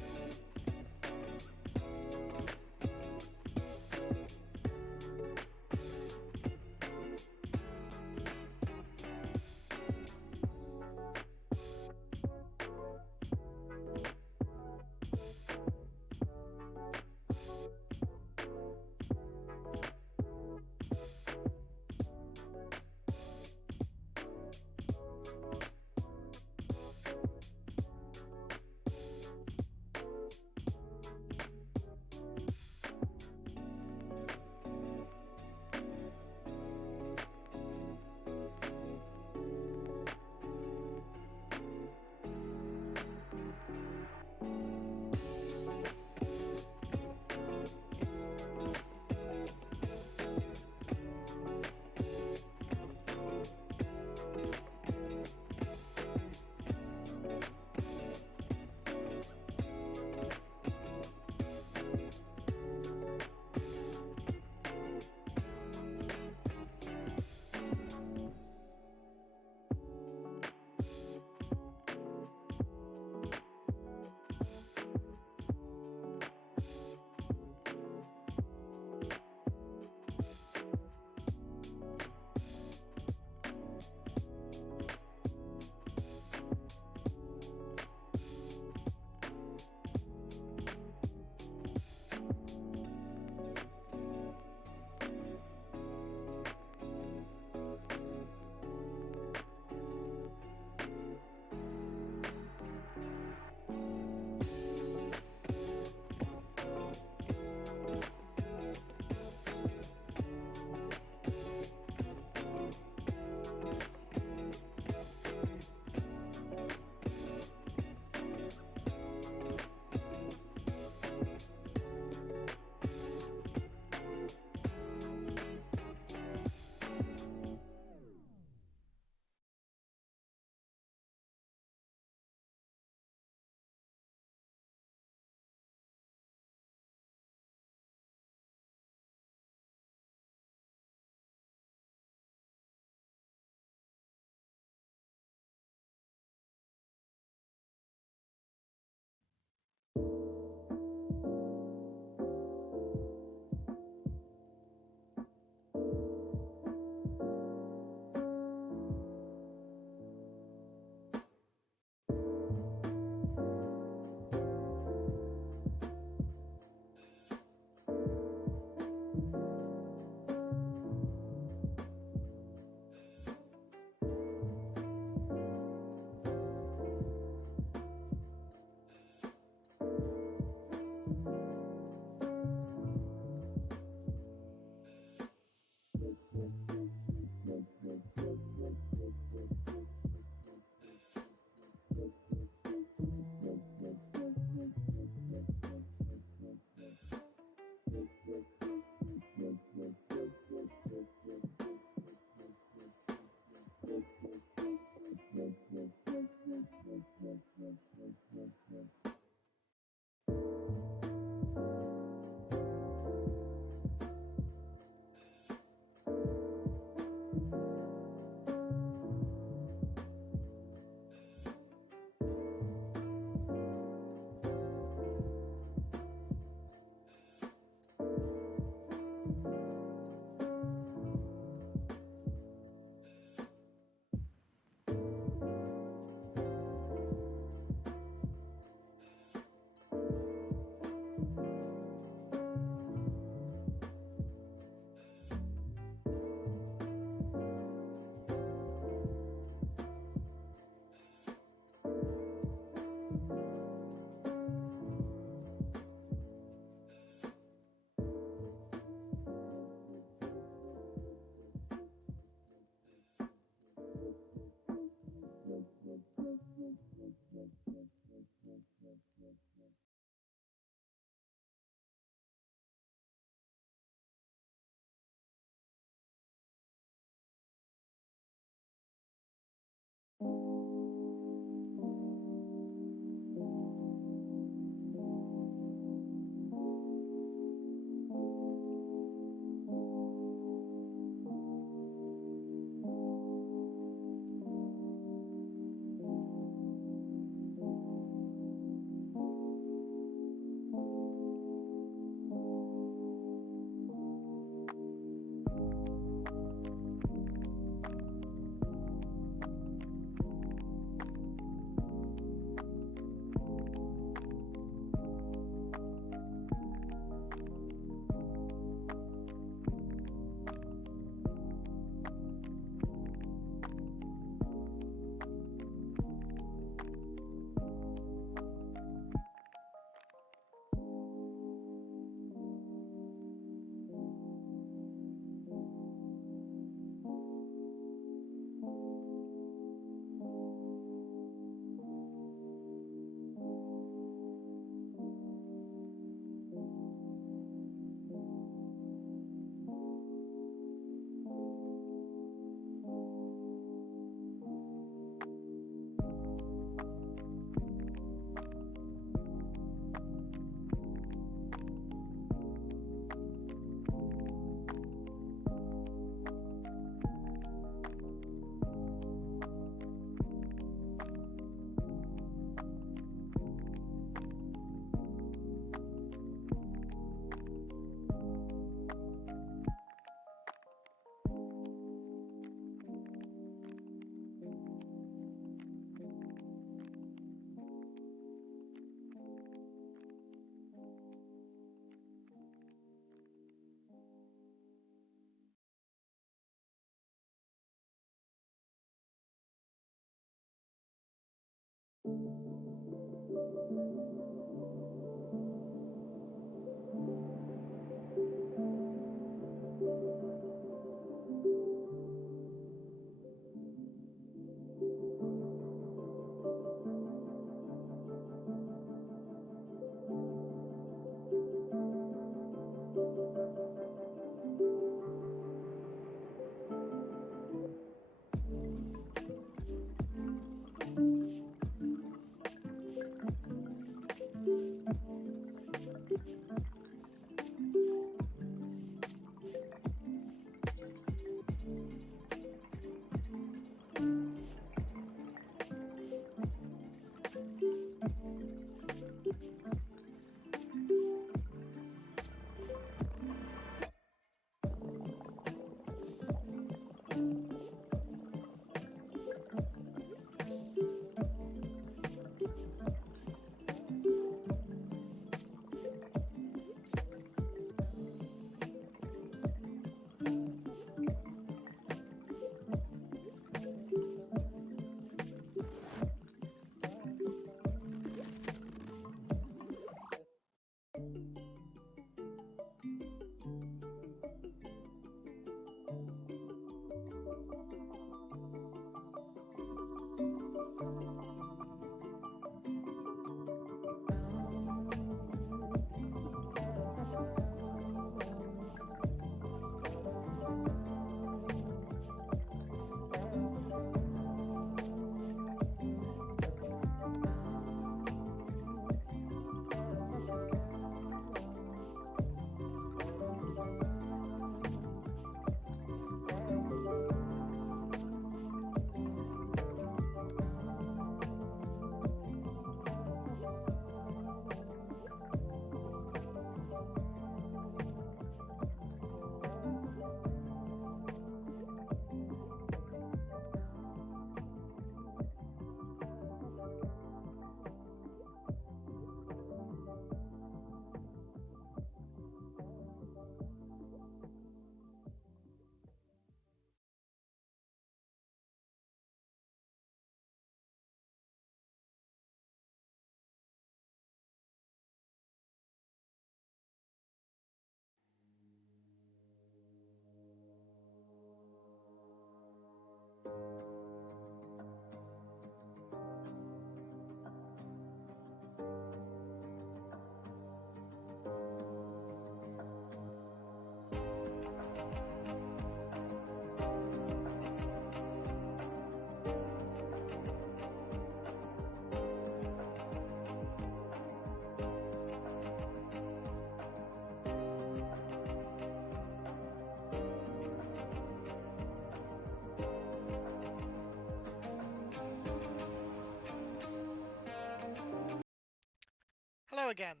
again.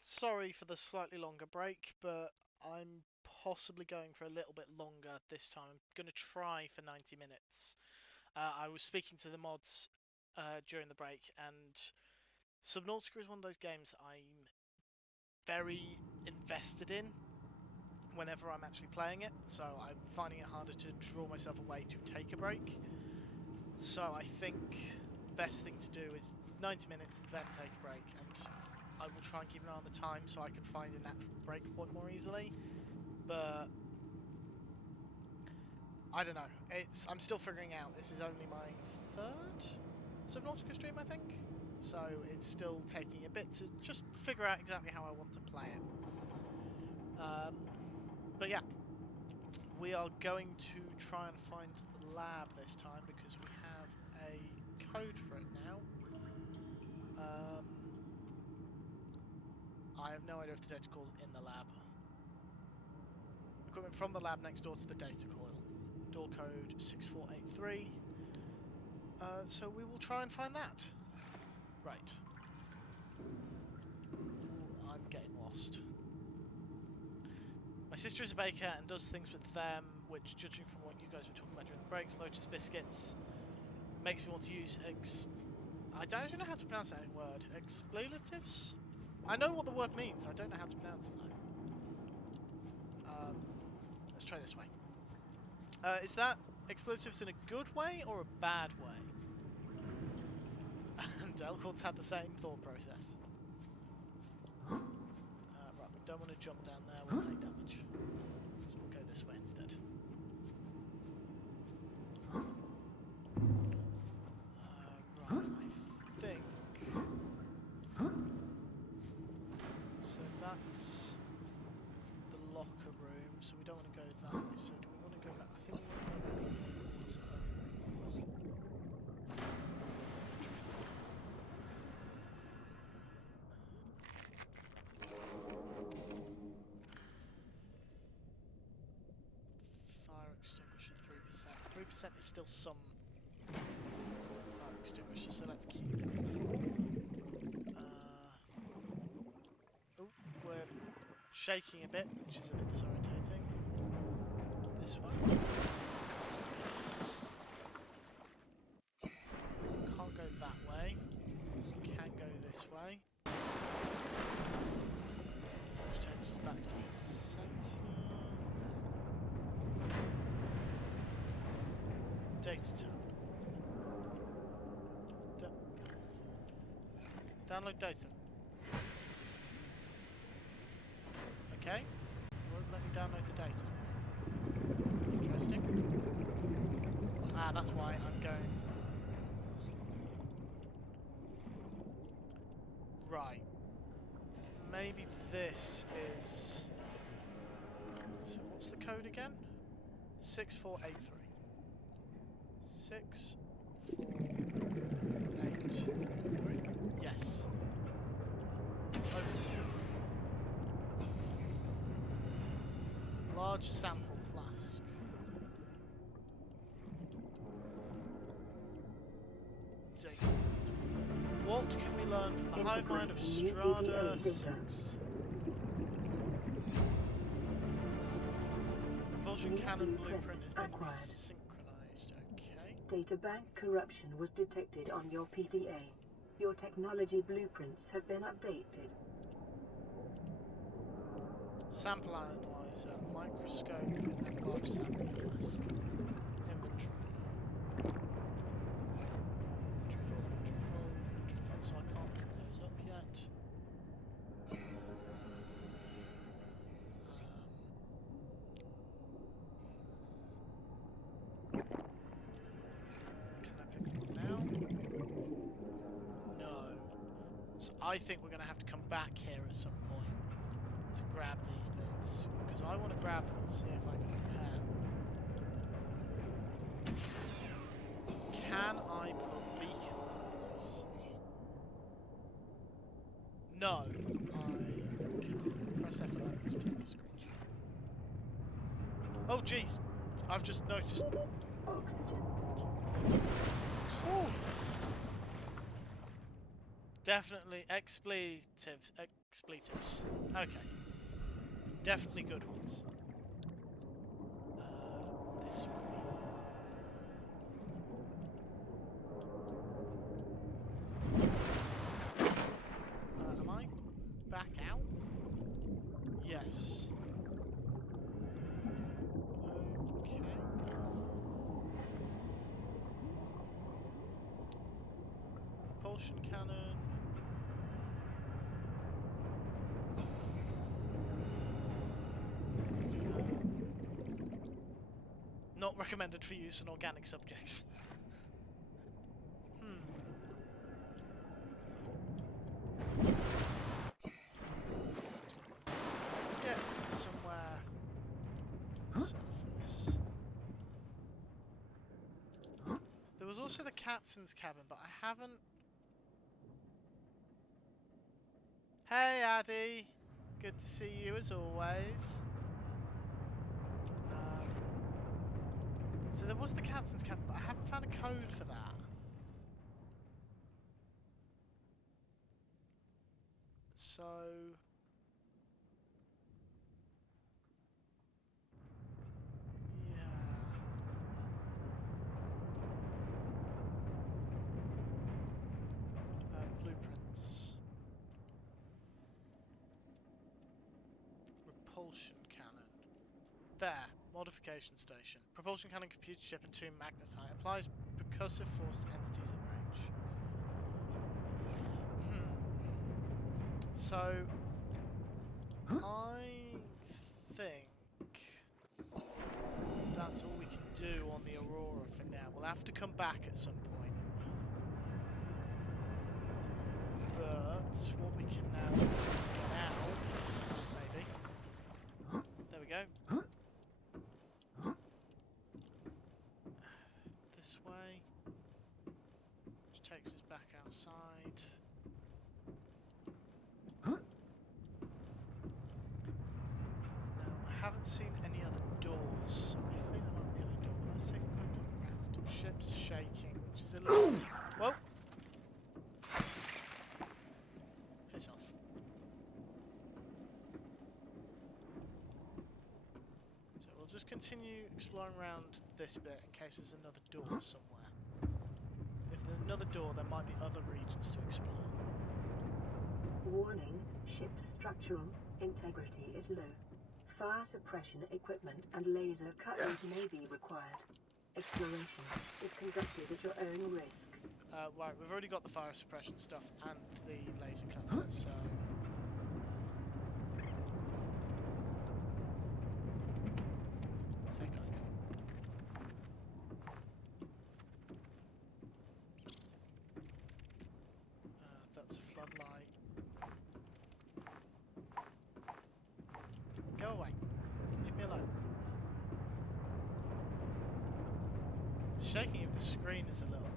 Sorry for the slightly longer break, but I'm possibly going for a little bit longer this time. I'm going to try for 90 minutes. I was speaking to the mods during the break, and Subnautica is one of those games I'm very invested in whenever I'm actually playing it, so I'm finding it harder to draw myself away to take a break. So I think best thing to do is 90 minutes, then take a break, and I will try and keep an eye on the time so I can find a natural break point more easily. But I don't know. I'm still figuring out. This is only my third Subnautica stream, I think. So it's still taking a bit to just figure out exactly how I want to play it. But yeah, we are going to try and find the lab this time because we have a code for it now. I have no idea if the data coil is in the lab. Equipment from the lab next door to the data coil. Door code 6483. So we will try and find that. Right. Ooh, I'm getting lost. My sister is a baker and does things with them, which, judging from what you guys were talking about during the breaks, Lotus Biscuits, makes me want to use I don't actually know how to pronounce that word. Expletives? I know what the word means, I don't know how to pronounce it though. Let's try this way. Is that expletives in a good way or a bad way? And Elcort's had the same thought process. Right, we don't want to jump down there, we'll take damage. So we'll go this way instead. Right, I think... So that's the locker room, so we don't want to go that way. So do we want to go back? I think we want to go back up the water. 3% is still some fire extinguisher, so let's keep it. Oh, we're shaking a bit, which is a bit disorientating. This one. Can't go that way. Can go this way. Which takes us back to the centre. Data terminal. Download data. Okay. Won't let me download the data. Interesting. Ah, that's why I'm going. Right. Maybe this is. So what's the code again? 6483. 6483. Yes. Open. Large sample flask. Data. What can we learn from the hive mind of Strata 6? Propulsion cannon blueprint has been synchronized. Okay. Databank corruption was detected on your PDA. Your technology blueprints have been updated. Sample analyzer, microscope, and large sample flask. Inventory. Inventory full, so I can't pick those up yet. Can I pick them up now? No. So I think we're going to have to come back here at some point to grab these bits, because I want to grab them and see if I can repair them. Can I put beacons in place? No, I can't. Press F11 to take a screenshot. Oh jeez, I've just noticed. Oxygen. Ooh. Definitely expletives. Okay. Definitely good ones. This way. Am I back out? Yes. Okay. Propulsion cannon. Not recommended for use on organic subjects. Let's get somewhere on the surface. There was also the captain's cabin, but I haven't... Hey, Addy! Good to see you as always. So there was the captain's cabin, but I haven't found a code for that. So... yeah... blueprints. Propulsion cannon. There. Modification station. Propulsion cannon, computer chip, and tomb magnetite. Applies percussive force to entities in range. So... I think that's all we can do on the Aurora for now. We'll have to come back at some point. But what we can now do is get out, maybe. There we go. This way. Which takes us back outside. Now, I haven't seen any other doors, so I think that might be the only door. But let's take a quick look around. Ship's shaking, which is a little... Whoa! Piss off. So we'll just continue exploring around this bit in case there's another door somewhere. If there's another door, there might be other regions to explore. Warning, ship's structural integrity is low. Fire suppression equipment and laser cutters may be required. Exploration is conducted at your own risk. Right, we've already got the fire suppression stuff and the laser cutter, so... Take item. That's a floodlight. Go away. Leave me alone. The shaking of the screen is a little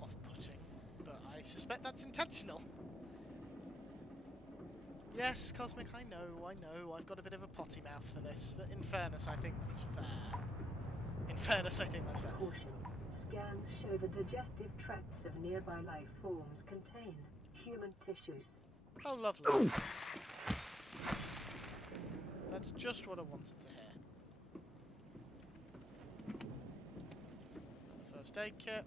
off-putting, but I suspect that's intentional. Yes, Cosmic, I know, I've got a bit of a potty mouth for this, but in fairness, I think that's fair. Caution. Scans show the digestive tracts of nearby life forms contain human tissues. Oh, lovely. That's just what I wanted to hear. The first aid kit.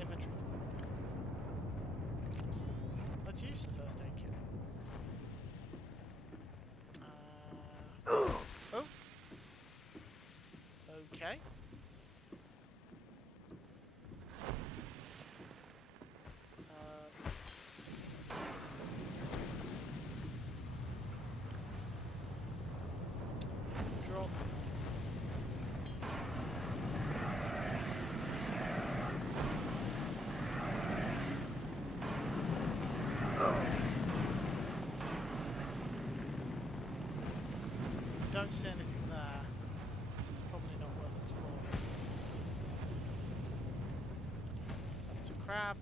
Inventory full. Let's use the first aid kit. Oh. Okay. Drop. Don't see anything there. It's probably not worth exploring. That's a crab.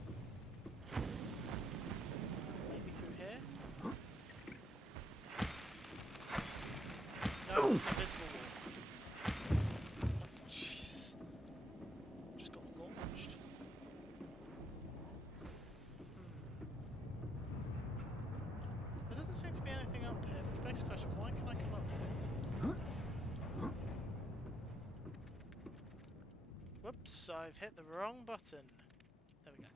Maybe through here? No, invisible wall. Oh, Jesus. Just got launched. seem to be anything up here, which begs the question, why can I come up here? Whoops, I've hit the wrong button. There we go.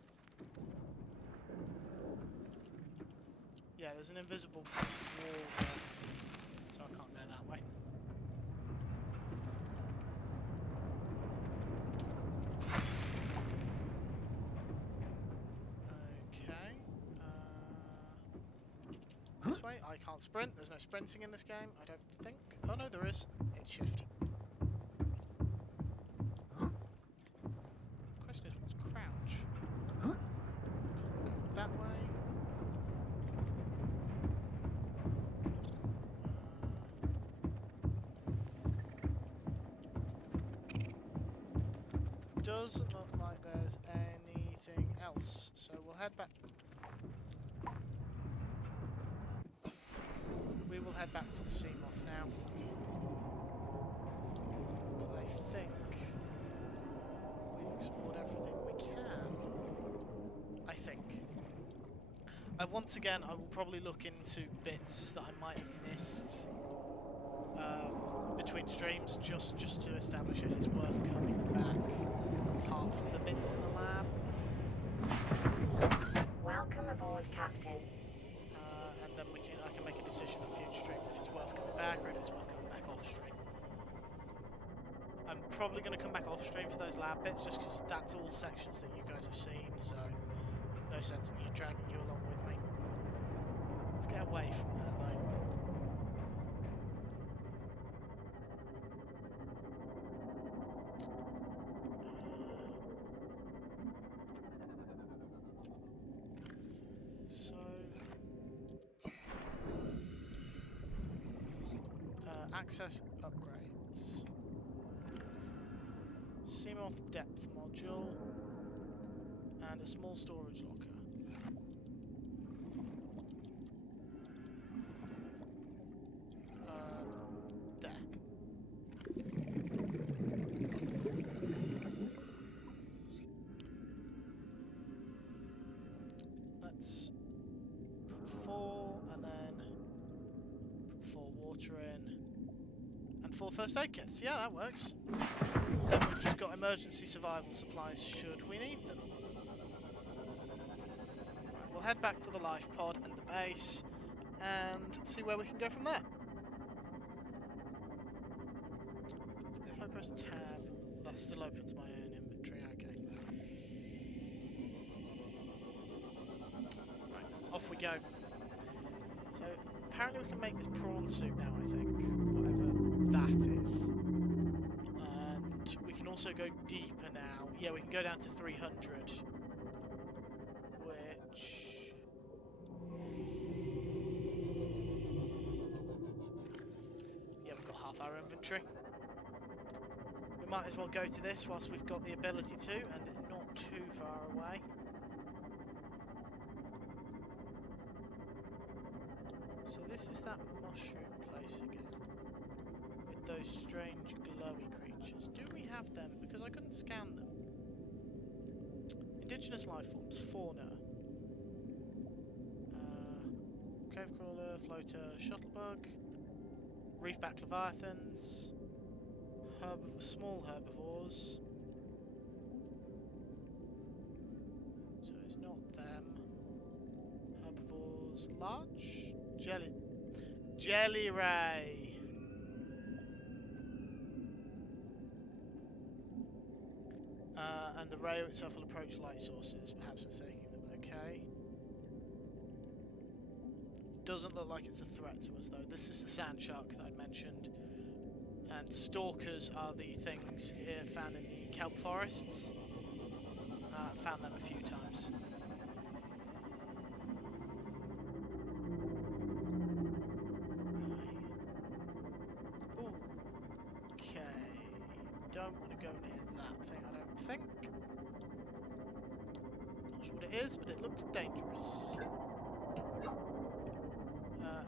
Yeah, there's an invisible wall there, so I can't go that way. Okay. This way. I can't sprint. There's no sprinting in this game, I don't think. Oh no, there is. It's shift. Question is, what's crouch? Can't go that way. Doesn't look like there's anything else, so we'll head back. We will head back to the Seamoth now. Because I think we've explored everything we can. I think. Once again, I will probably look into bits that I might have missed between streams, just to establish if it's worth coming back, apart from the bits in the lab. Welcome aboard, Captain. And then I can make a decision for future streams if it's worth coming back or if it's worth coming back off stream. I'm probably going to come back off stream for those lab bits, just because that's all sections that you guys have seen, so no sense in you dragging you along with me. Let's get away from that though. Access upgrades. Seamoth depth module and a small storage locker. There. Let's put 4 and then put 4 water in. 4 first aid kits, yeah, that works. Then we've just got emergency survival supplies should we need them. Right, we'll head back to the life pod and the base and see where we can go from there. If I press tab, that still opens my own inventory, okay. Right, off we go. So apparently we can make this prawn soup now, I think. Whatever that is. And we can also go deeper now. Yeah, we can go down to 300. Which... yeah, we've got half our inventory. We might as well go to this whilst we've got the ability to, and it's not too far away. So this is that mushroom place again. With those strange glowy creatures. Do we have them? Because I couldn't scan them. Indigenous life forms, fauna. Cave crawler, floater, shuttlebug, reefback leviathans, small herbivores. So it's not them. Herbivores, large, jelly ray. And the ray itself will approach light sources, perhaps mistaking them. Okay. Doesn't look like it's a threat to us though. This is the sand shark that I mentioned. And stalkers are the things found in the kelp forests. I've found them a few times. Ooh. Okay. Don't want to go near that thing, I don't think. Not sure what it is, but it looks dangerous.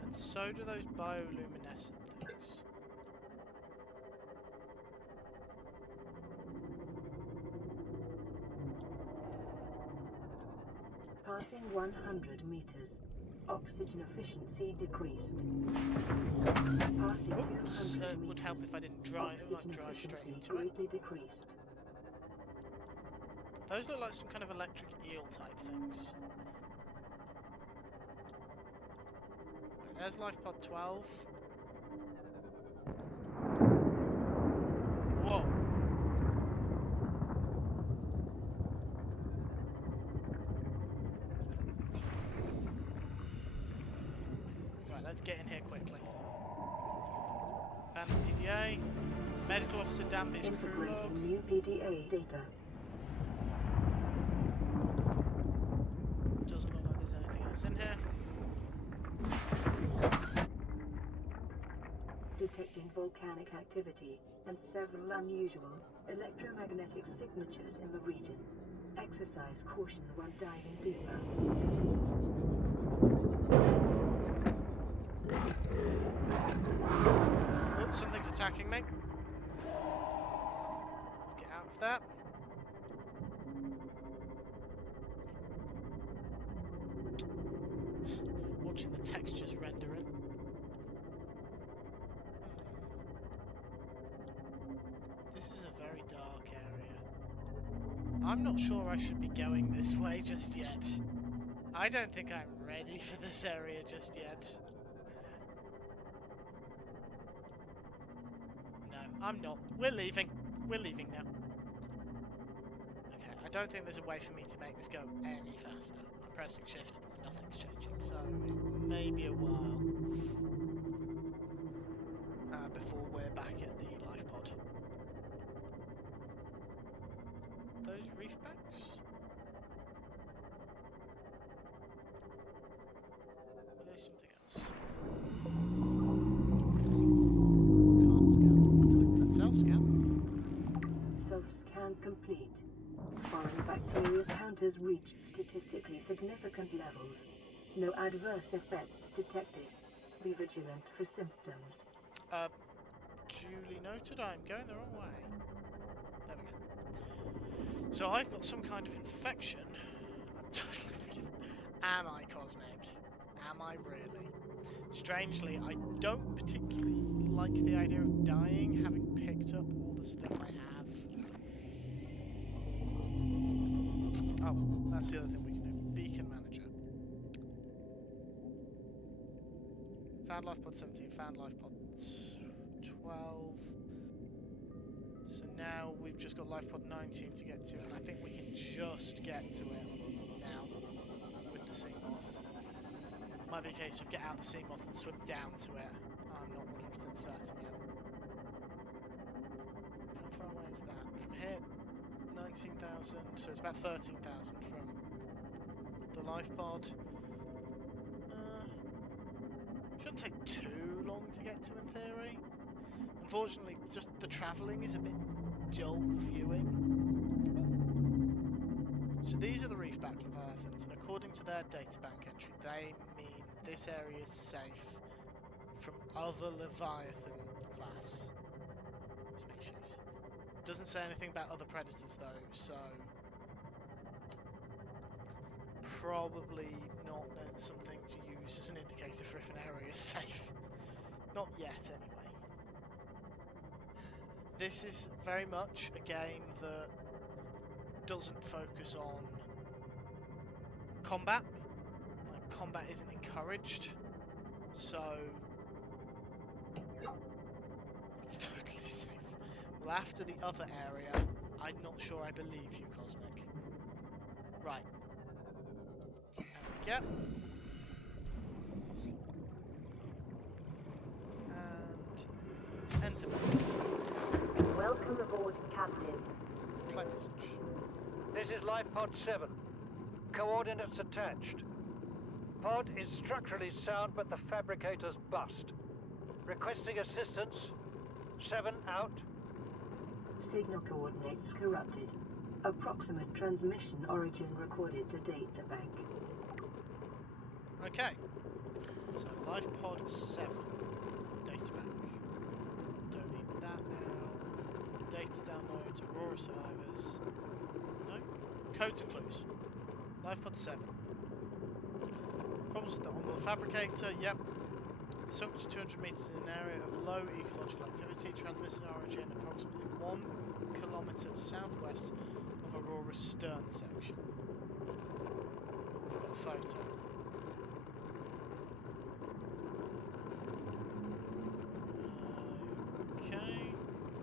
And so do those bioluminescent things. Passing 100 meters. Oxygen efficiency decreased. Passing Oops, 200 it would help if I didn't drive, Oxygen drive straight efficiency into it. greatly decreased. Those look like some kind of electric eel type things. Right, there's life pod 12. Whoa. Right, let's get in here quickly. Abandoned PDA. Medical Officer Danby's crew log. Integrating new PDA data. Doesn't look like there's anything else in here. Detecting volcanic activity and several unusual electromagnetic signatures in the region. Exercise caution when diving deeper. Oh, something's attacking me. Let's get out of that. Watching the textures rendering. This is a very dark area. I'm not sure I should be going this way just yet. I don't think I'm ready for this area just yet. No, I'm not. We're leaving. We're leaving now. Okay, I don't think there's a way for me to make this go any faster. I'm pressing shift and nothing's changing, so it may be a while before we're back at the life pod. Those reef backs? Are they something else? Can't scan. Self-scan. Self-scan complete. Foreign bacteria counters reached statistically significant levels. No adverse effects detected. Be vigilant for symptoms. Duly noted. I'm going the wrong way. There we go. So I've got some kind of infection. I'm totally... Am I cosmic? Am I really? Strangely, I don't particularly like the idea of dying, having picked up all the stuff I have. Oh, that's the other thing we can do. Beacon manager. Found life pod 17, found life pod 12. So now we've just got life pod 19 to get to, and I think we can just get to it now with the sea moth. Might be a case of get out the sea moth and swim down to it. I'm not 100% certain yet. How far away is that? From here, 19,000, so it's about 13,000 from the life pod. Shouldn't take too long to get to in theory. Unfortunately, just the travelling is a bit dull viewing. So these are the reefback leviathans, and according to their databank entry, they mean this area is safe from other leviathan class species. Doesn't say anything about other predators though, so probably not something to use as an indicator for if an area is safe. Not yet, anyway. This is very much a game that doesn't focus on combat. Like, combat isn't encouraged, so it's totally safe. Well, after the other area, I'm not sure I believe you, Cosmic. Right. There we go. And enter base. Welcome aboard, Captain. Play message. This is Life Pod 7. Coordinates attached. Pod is structurally sound, but the fabricator's bust. Requesting assistance. 7 out. Signal coordinates corrupted. Approximate transmission origin recorded to data bank. Okay. So life pod 7. Data bank. Don't need that now. Data downloads, Aurora survivors. No? Codes and clues. Life pod 7. Problems with the onboard fabricator. Yep. Sunk to 200 meters in an area of low ecological activity. Transmitting origin approximately 1 kilometer southwest of Aurora's stern section. We've got a photo. Okay.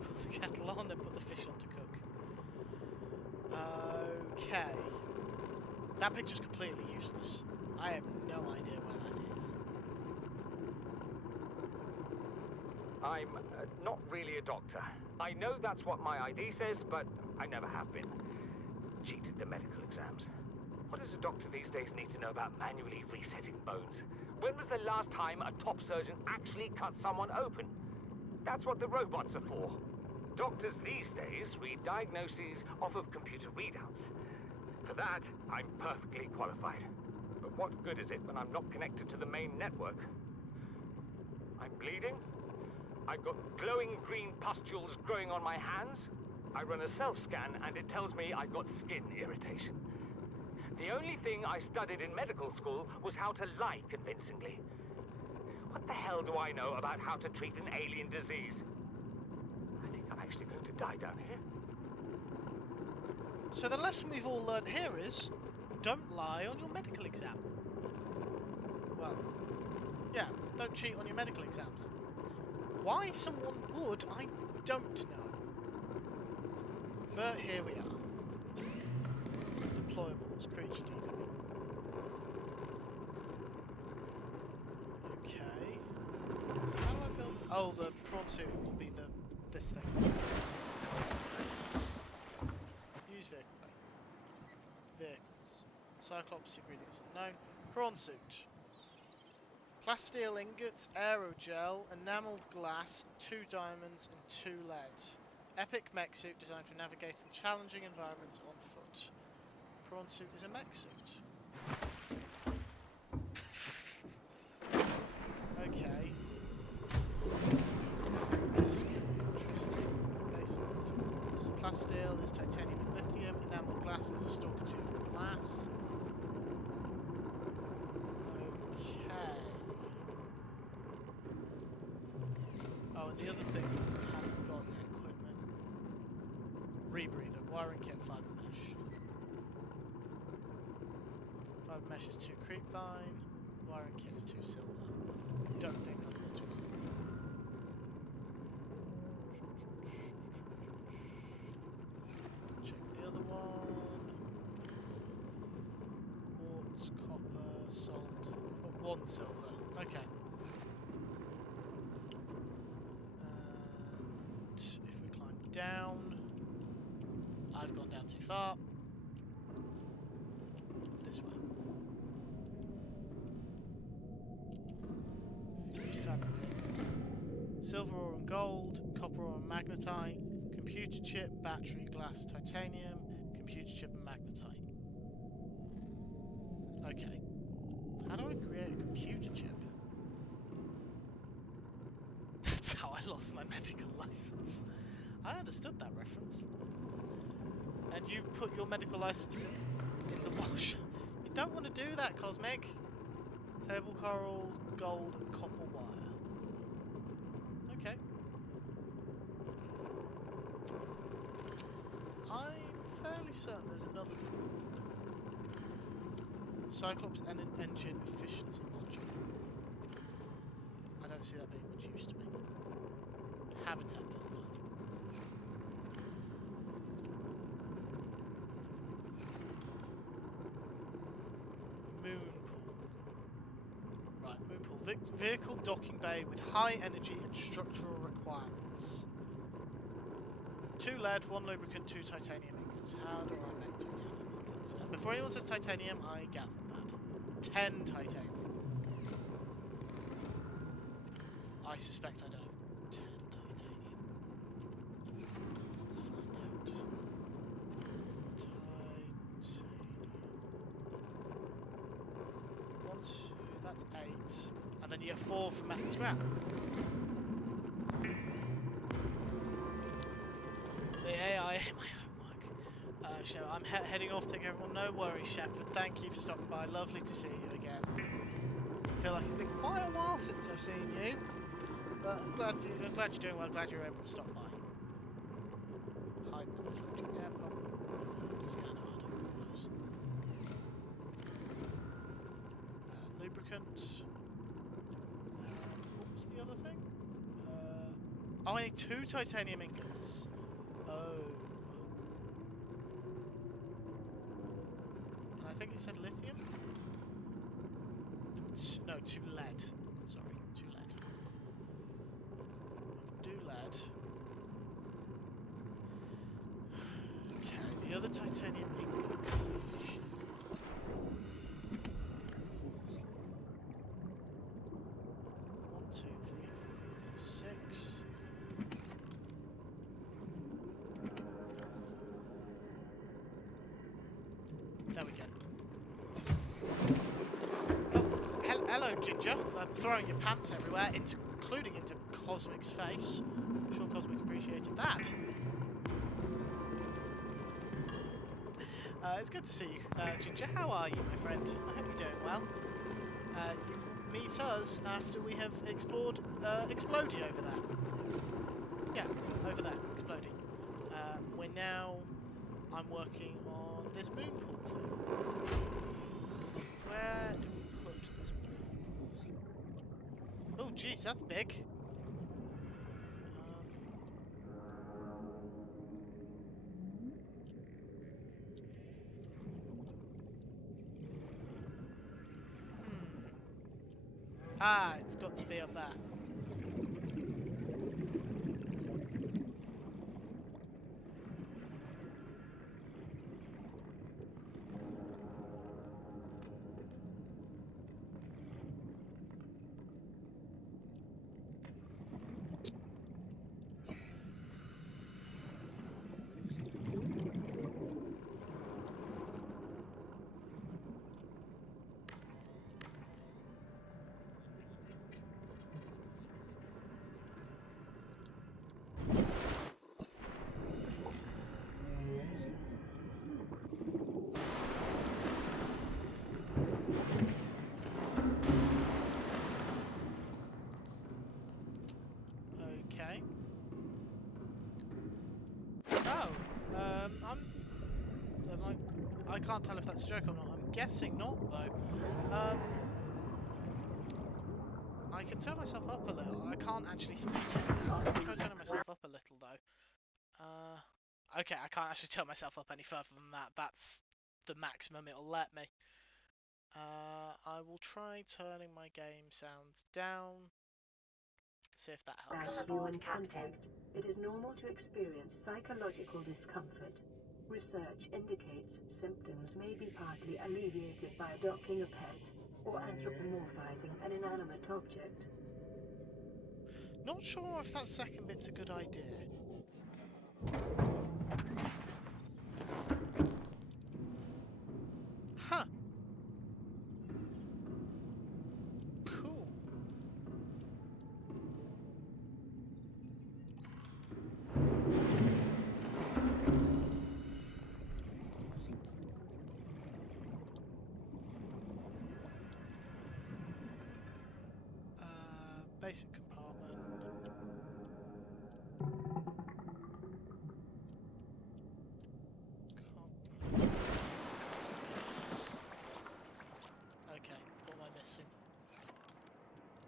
Put the kettle on and put the fish on to cook. Okay. That picture's completely useless. I have no idea where that is. I'm not really a doctor. I know that's what my ID says, but I never have been. Cheated the medical exams. What does a doctor these days need to know about manually resetting bones? When was the last time a top surgeon actually cut someone open? That's what the robots are for. Doctors these days read diagnoses off of computer readouts. For that, I'm perfectly qualified. But what good is it when I'm not connected to the main network? I'm bleeding. I've got glowing green pustules growing on my hands. I run a self-scan and it tells me I've got skin irritation. The only thing I studied in medical school was how to lie convincingly. What the hell do I know about how to treat an alien disease? I think I'm actually going to die down here. So the lesson we've all learned here is, don't lie on your medical exam. Well, yeah, don't cheat on your medical exams. Why someone would, I don't know. But here we are. Deployables, creature decoy. Okay. So how do I build... Oh, the prawn suit will be this thing. Use vehicle bay. Vehicles. Cyclops, ingredients unknown. Prawn suit. Plasteel ingots, aerogel, enameled glass, 2 diamonds and 2 lead. Epic mech suit designed for navigating challenging environments on foot. Prawn suit is a mech suit. Okay. This could be interesting. Basic materials. Plasteel is titanium and lithium. Enameled glass is a stalker tube of glass. Okay. Oh, and the other thing we haven't got yet, equipment. Rebreather, wiring kit, fiber mesh. Fiber mesh is 2 creepvine. Wiring kit is 2 silver. Don't think I'm going to explore. Check the other one. Quartz, copper, salt. I've got 1 silver. Okay. And if we climb down, I've gone down too far. This way. Fused fabricator. Silver ore and gold, copper ore and magnetite, computer chip, battery, glass, titanium, computer chip and magnetite. Okay. How do I create a computer chip? That's how I lost my medical license. I understood that reference. And you put your medical license in the wash. You don't want to do that, Cosmic. Table coral, gold, and copper wire. Okay. I'm fairly certain there's another Cyclops and an engine efficiency module. I don't see that being much use to me. Habitat builder. Moon pool. Right, moon pool. Vehicle docking bay with high energy and structural requirements. 2 lead, 1 lubricant, 2 titanium ingots. How do I make titanium ingots? And before anyone says titanium, I gather that. 10 titanium. I suspect I don't have 10 titanium. Let's find out. Titanium. 1, 2, that's 8. And then you get 4 from metal scrap. The AI ate my homework. So I'm heading off. Take everyone. No worries, Shepard. Thank you for stopping by. Lovely to see you again. feel like it's been quite a while since I've seen you. But I'm glad you're doing well. Glad you're able to stop by. Hide in the floating air pump. Just kind of hard on those. Lubricant. What was the other thing? Oh, I need 2 titanium ingots. Oh. And I think it said lithium? No, 2 lead. Sorry, 2 lead. Do lead. Okay, the other titanium ingot. 1, 2, 3, 4, 5, 6. There we go. Oh, hello, Ginger. Throwing your pants everywhere, including into Cosmic's face. I'm sure Cosmic appreciated that. It's good to see you, Ginger. How are you, my friend? I hope you're doing well. You meet us after we have explored Explodey over there. Yeah, over there, Explodey. I'm working on this moon pool thing. So where do we put this moon pool? Oh, jeez, that's big. Ah, it's got to be up there. Okay. Oh, I can't tell if that's a joke or not. I'm guessing not, though. I can turn myself up a little. I can't actually speak it now. I'll try turning myself up a little, though. Okay, I can't actually turn myself up any further than that. That's the maximum it'll let me. I will try turning my game sounds down. See if that helps. As you in contact, it is normal to experience psychological discomfort. Research indicates symptoms may be partly alleviated by adopting a pet or anthropomorphizing an inanimate object. Not sure if that second bit's a good idea. Huh. Cool. Basic compartment. Okay, what am I missing?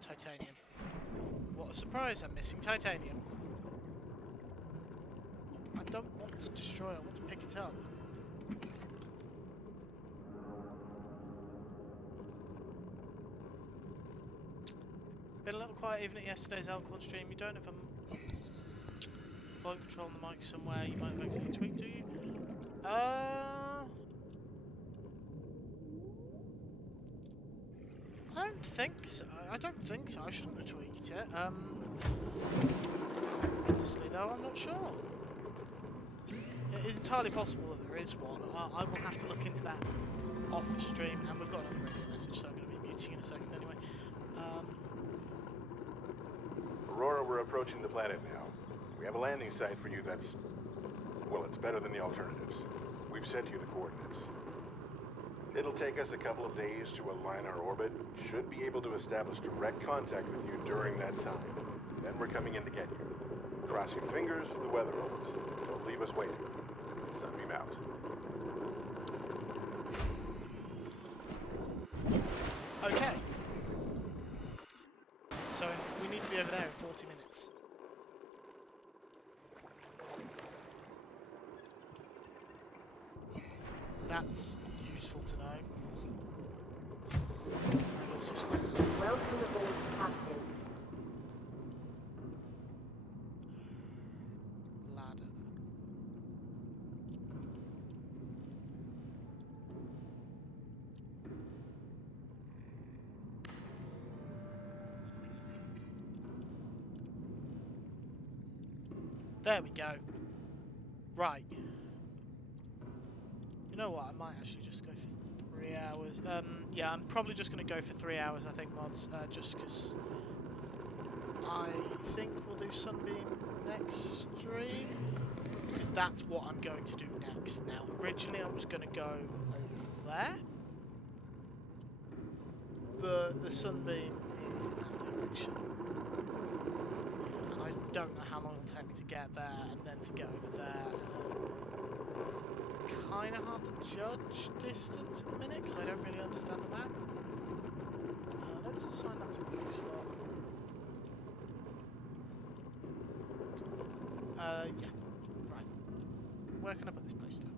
Titanium. What a surprise, I'm missing titanium. I don't want to destroy it, I want to pick it up. Been a little quiet even at yesterday's Elkhorn stream. You don't have a volume control on the mic somewhere you might have accidentally tweaked, do you? I don't think so. I don't think so. I shouldn't have tweaked it. Honestly though, I'm not sure. It is entirely possible that there is one. I will have to look into that off stream, and we've got another radio message, so I'm going to be muting in a second anyway. Aurora, we're approaching the planet now. We have a landing site for you that's... well, it's better than the alternatives. We've sent you the coordinates. It'll take us a couple of days to align our orbit. Should be able to establish direct contact with you during that time. Then we're coming in to get you. Cross your fingers, the weather holds. Don't leave us waiting. Sunbeam out. Okay. So we need to be over there in 40 minutes. That's useful to know. And also slightly Welcome aboard, Captain. ladder. There we go. Right. You know what? I might actually just go for 3 hours. Yeah, I'm probably just going to go for 3 hours, I think, mods. Just because I think we'll do Sunbeam next stream. Because that's what I'm going to do next now. Originally, I was going to go over there. But the Sunbeam is in that direction. And I don't know how long it'll take me to get there and then to get over there. It's kind of hard to judge distance at the minute because I don't really understand the map. Let's assign that to a quick slot. Yeah. Right. Where can I put this poster?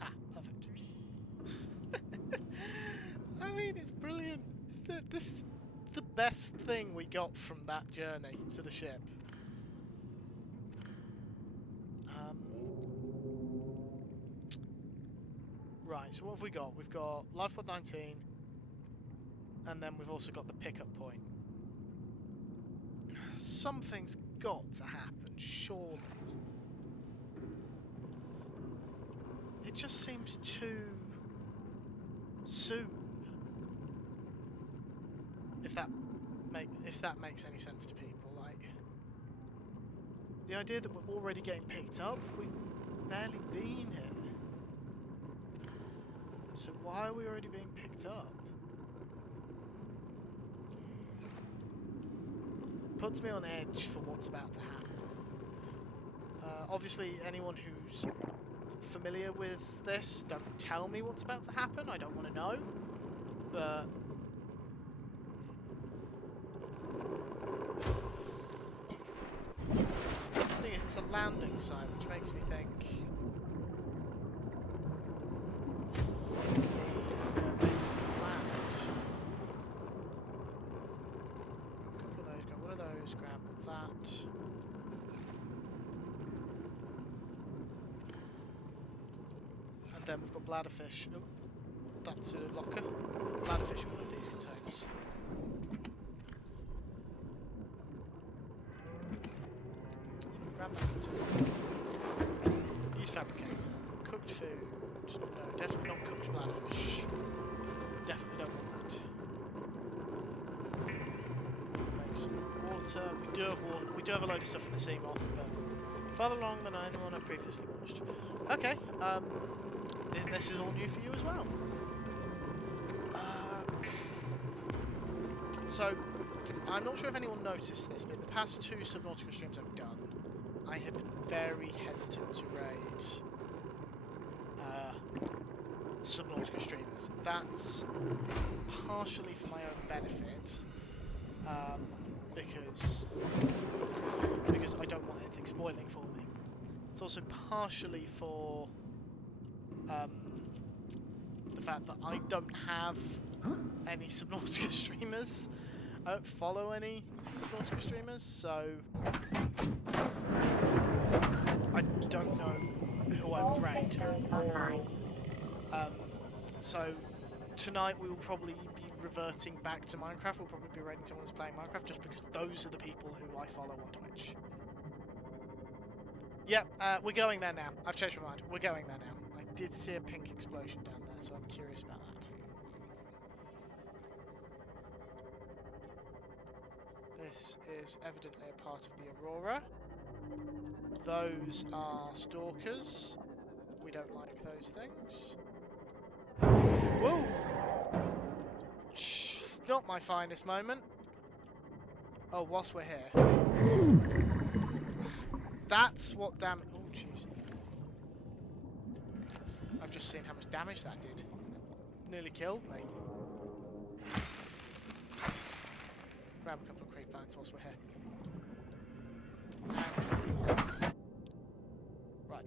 Ah, perfect. I mean, it's brilliant. This is the best thing we got from that journey to the ship. Right, so what have we got? We've got Lifepod 19, and then we've also got the pickup point. Something's got to happen, surely. It just seems too soon. If that makes any sense to people, like the idea that we're already getting picked up, we've barely been here. So why are we already being picked up? Puts me on edge for what's about to happen. Obviously, anyone who's familiar with this, don't tell me what's about to happen. I don't want to know. But the thing is, it's a landing site, which makes me think grab that. And then we've got bladderfish. Oh, that's a locker. Bladderfish in one of these containers. So grab that container. Use fabricator. Cooked food. No, definitely not cooked bladderfish. Definitely don't want that. Water. We do have water. We do have a load of stuff in the sea moth, but farther along than anyone I've previously watched. Okay, then this is all new for you as well. So, I'm not sure if anyone noticed this, but in the past 2 Subnautica streams I've done, I have been very hesitant to raid Subnautica streamers. That's partially for my own benefit. Because I don't want anything spoiling for me. It's also partially for the fact that I don't have any Subnautica streamers. I don't follow any Subnautica streamers, so I don't know who I All would raid. systems online. So tonight we will probably be reverting back to Minecraft. We'll probably be raiding someone who's playing Minecraft just because those are the people who I follow on Twitch. Yep, we're going there now. I've changed my mind. We're going there now. I did see a pink explosion down there, so I'm curious about that. This is evidently a part of the Aurora. Those are stalkers. We don't like those things. Whoa! Not my finest moment. Oh, whilst we're here. That's what damage. Oh, jeez. I've just seen how much damage that did. Nearly killed me. Grab a couple of creep vines whilst we're here. And... right.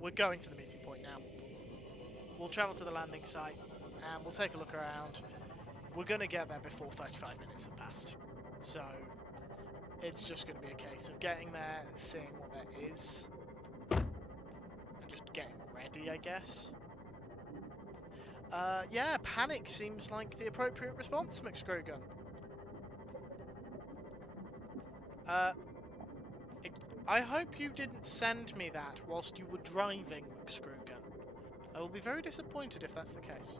We're going to the meeting point now. We'll travel to the landing site and we'll take a look around. We're going to get there before 35 minutes have passed. So it's just going to be a case of getting there and seeing what there is. And just getting ready, I guess. Yeah, panic seems like the appropriate response, McScrewgun. I hope you didn't send me that whilst you were driving, McScrewgun. I will be very disappointed if that's the case.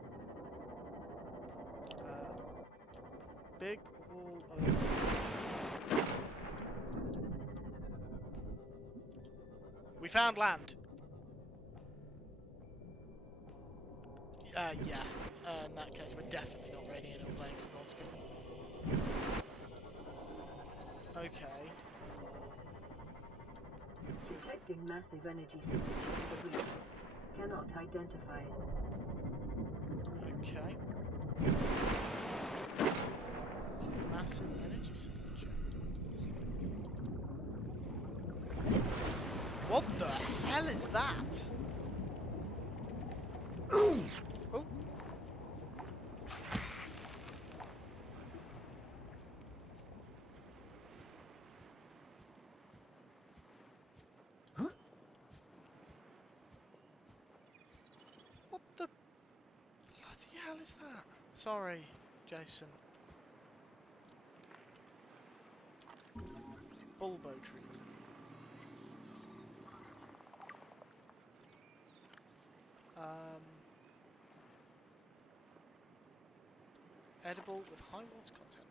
Big wall of... We found land. Yeah. In that case, we're definitely not ready and playing Subnautica. Okay. Detecting massive energy signature in the region. Cannot identify it. Okay. Massive energy signature. What the hell is that? Oh. What the bloody hell is that? Sorry, Jason. Bulbo trees. Edible with high water content.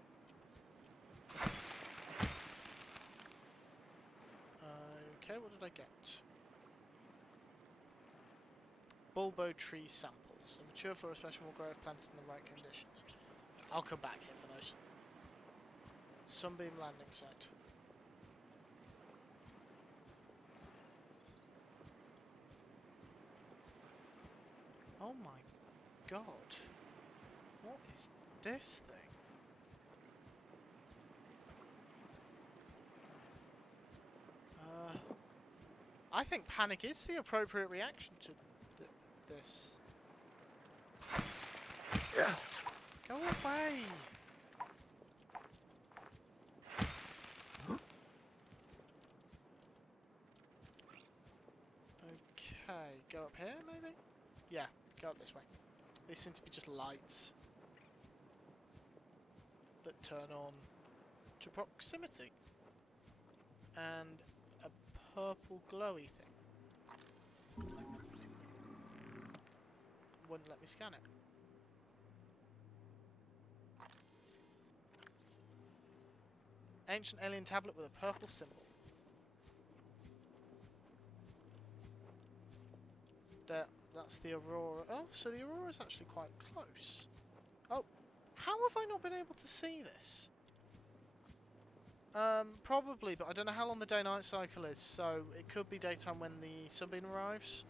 Okay, what did I get? Bulbo tree samples. A mature flora specimen will grow if planted in the right conditions. I'll come back here for those. Sunbeam landing site. Oh my god. What is this thing? I think panic is the appropriate reaction to this. Yeah. Go away! Okay, go up here maybe? Yeah, go up this way. These seem to be just lights that turn on to proximity. And a purple glowy thing. Wouldn't let me scan it. Ancient alien tablet with a purple symbol. That's the Aurora. Oh, so the Aurora is actually quite close. Oh, how have I not been able to see this? Probably, but I don't know how long the day-night cycle is, so it could be daytime when the sunbeam arrives.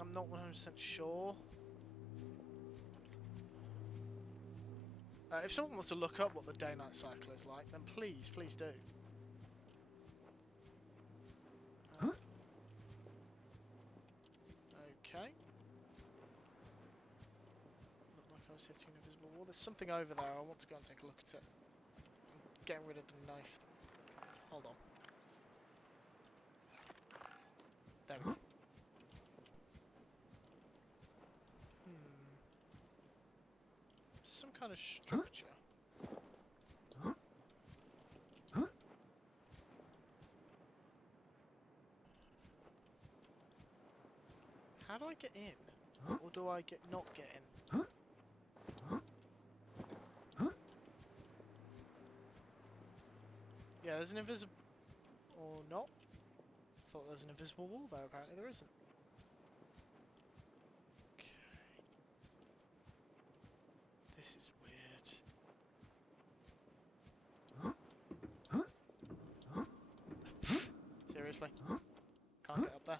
I'm not 100% sure. If someone wants to look up what the day-night cycle is like, then please do. Okay. Looked like I was hitting an invisible wall. There's something over there. I want to go and take a look at it. I'm getting rid of the knife. Hold on. There we go. Some kind of structure. How do I get in? Or do I not get in? Yeah, There's an invisible... or not. Thought there was an invisible wall there, apparently there isn't. Okay. This is weird. Seriously? Can't get up there.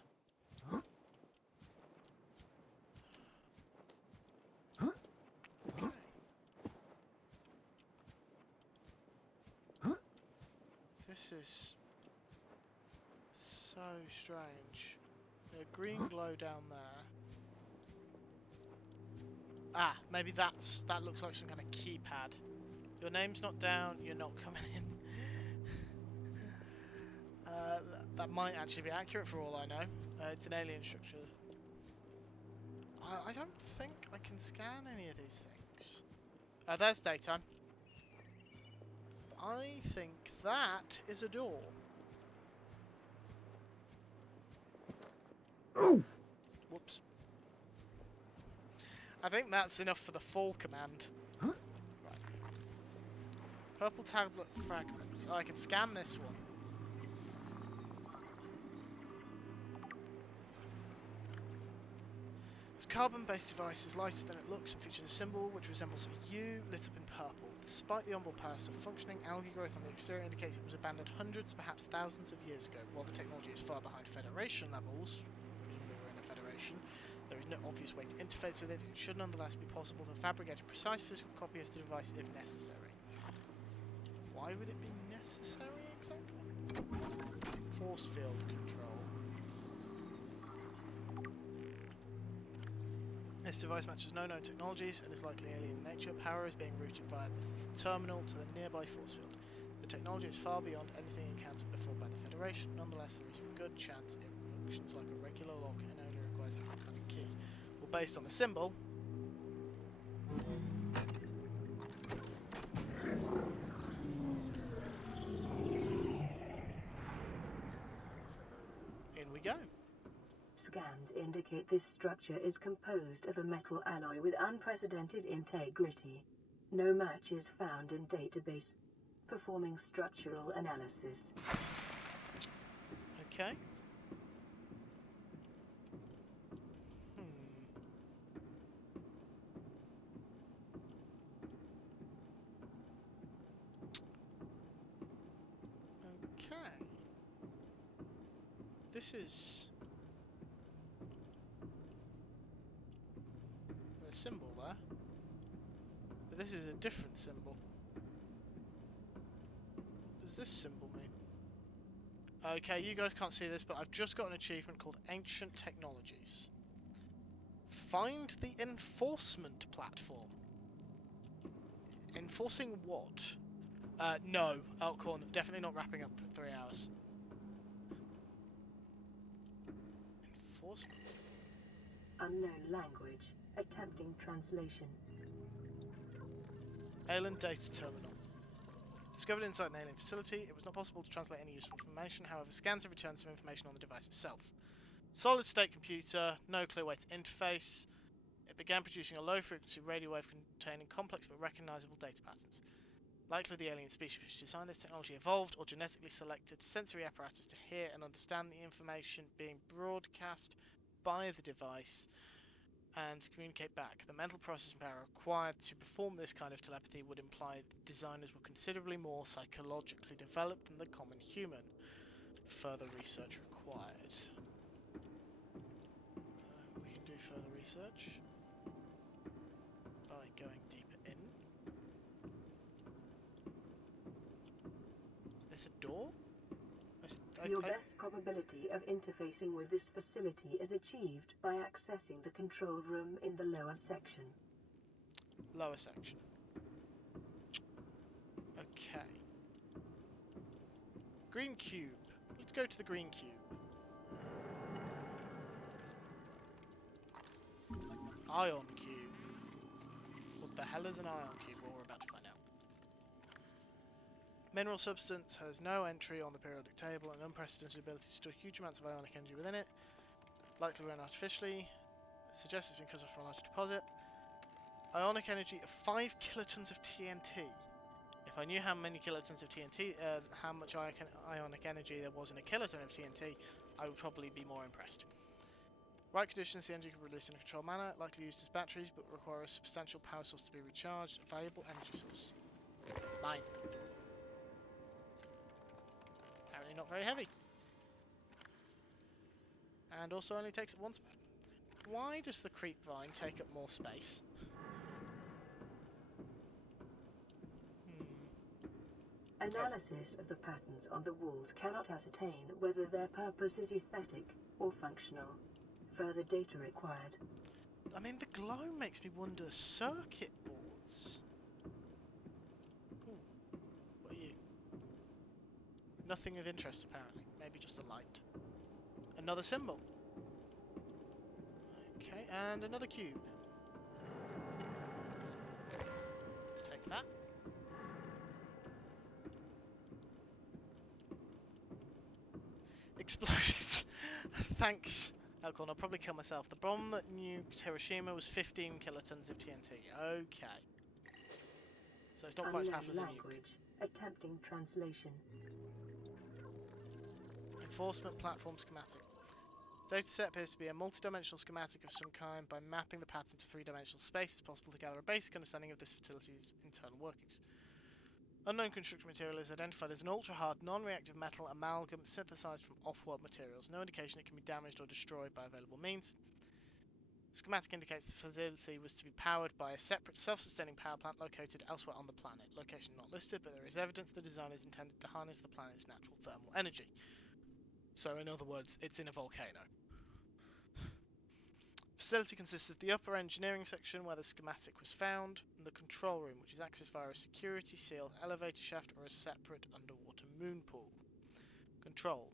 Okay. This is so strange. A green glow down there. Ah, maybe that looks like some kind of keypad. Your name's not down, you're not coming in. That might actually be accurate for all I know. It's an alien structure. I don't think I can scan any of these things. There's daytime. I think that is a door. Whoops. I think that's enough for the fall command. Right. Purple tablet fragments. Oh, I can scan this one. This carbon-based device is lighter than it looks and features a symbol which resembles a U lit up in purple. Despite the onboard powers of functioning, algae growth on the exterior indicates it was abandoned hundreds, perhaps thousands of years ago. While the technology is far behind Federation levels, presumably we're in a Federation, there is no obvious way to interface with it. It should nonetheless be possible to fabricate a precise physical copy of the device if necessary. Why would it be necessary exactly? Force field control. This device matches no known technologies and is likely alien in nature. Power is being routed via the terminal to the nearby force field. The technology is far beyond anything encountered before by the Federation. Nonetheless, there is a good chance it functions like a regular lock and only requires the kind of key. Well, based on the symbol... in we go. Scans indicate this structure is composed of a metal alloy with unprecedented integrity. No match is found in database. Performing structural analysis. Okay. Okay. This is... the symbol there. But this is a different symbol. What does this symbol mean? Okay, you guys can't see this, but I've just got an achievement called Ancient Technologies. Find the enforcement platform. Enforcing what? No, Elkhorn, definitely not wrapping up in 3 hours. Enforcement? Unknown language. Attempting translation. Alien data terminal. Discovered inside an alien facility, it was not possible to translate any useful information. However, scans have returned some information on the device itself. Solid state computer, no clear way to interface. It began producing a low frequency radio wave containing complex but recognizable data patterns. Likely the alien species which designed this technology evolved or genetically selected sensory apparatus to hear and understand the information being broadcast by the device and communicate back. The mental processing power required to perform this kind of telepathy would imply that designers were considerably more psychologically developed than the common human. Further research required. We can do further research by going deeper in. Is this a door? Your best probability of interfacing with this facility is achieved by accessing the control room in the lower section. Lower section. Okay. Green cube. Let's go to the green cube. Ion cube. What the hell is an ion cube? Well, we're about to find out. Mineral substance has no entry on the periodic table and unprecedented ability to store huge amounts of ionic energy within it. Likely run artificially. Suggests it's been cut off from a large deposit. Ionic energy of 5 kilotons of TNT. If I knew how many kilotons of TNT, how much ionic energy there was in a kiloton of TNT, I would probably be more impressed. Right conditions, the energy can be released in a controlled manner, likely used as batteries, but require a substantial power source to be recharged. A valuable energy source. Mine. Apparently not very heavy. And also only takes up one space. Why does the creep vine take up more space? Analysis of the patterns on the walls cannot ascertain whether their purpose is aesthetic or functional. Further data required. I mean, the glow makes me wonder. Circuit boards. Ooh, what are you? Nothing of interest, apparently. Maybe just a light. Another symbol. Okay, and another cube. Take that. Exploded. Thanks, Elkhorn. I'll probably kill myself. The bomb that nuked Hiroshima was 15 kilotons of TNT. Okay. So it's not quite as Unknown powerful as a nuke. language. Attempting translation. Enforcement platform schematic. Dataset appears to be a multi-dimensional schematic of some kind. By mapping the pattern to three-dimensional space, it's possible to gather a basic understanding of this facility's internal workings. Unknown construction material is identified as an ultra-hard, non-reactive metal amalgam synthesized from off-world materials. No indication it can be damaged or destroyed by available means. Schematic indicates the facility was to be powered by a separate self-sustaining power plant located elsewhere on the planet. Location not listed, but there is evidence the design is intended to harness the planet's natural thermal energy. So, in other words, it's in a volcano. Facility consists of the upper engineering section where the schematic was found, and the control room, which is accessed via a security sealed elevator shaft or a separate underwater moon pool. Control.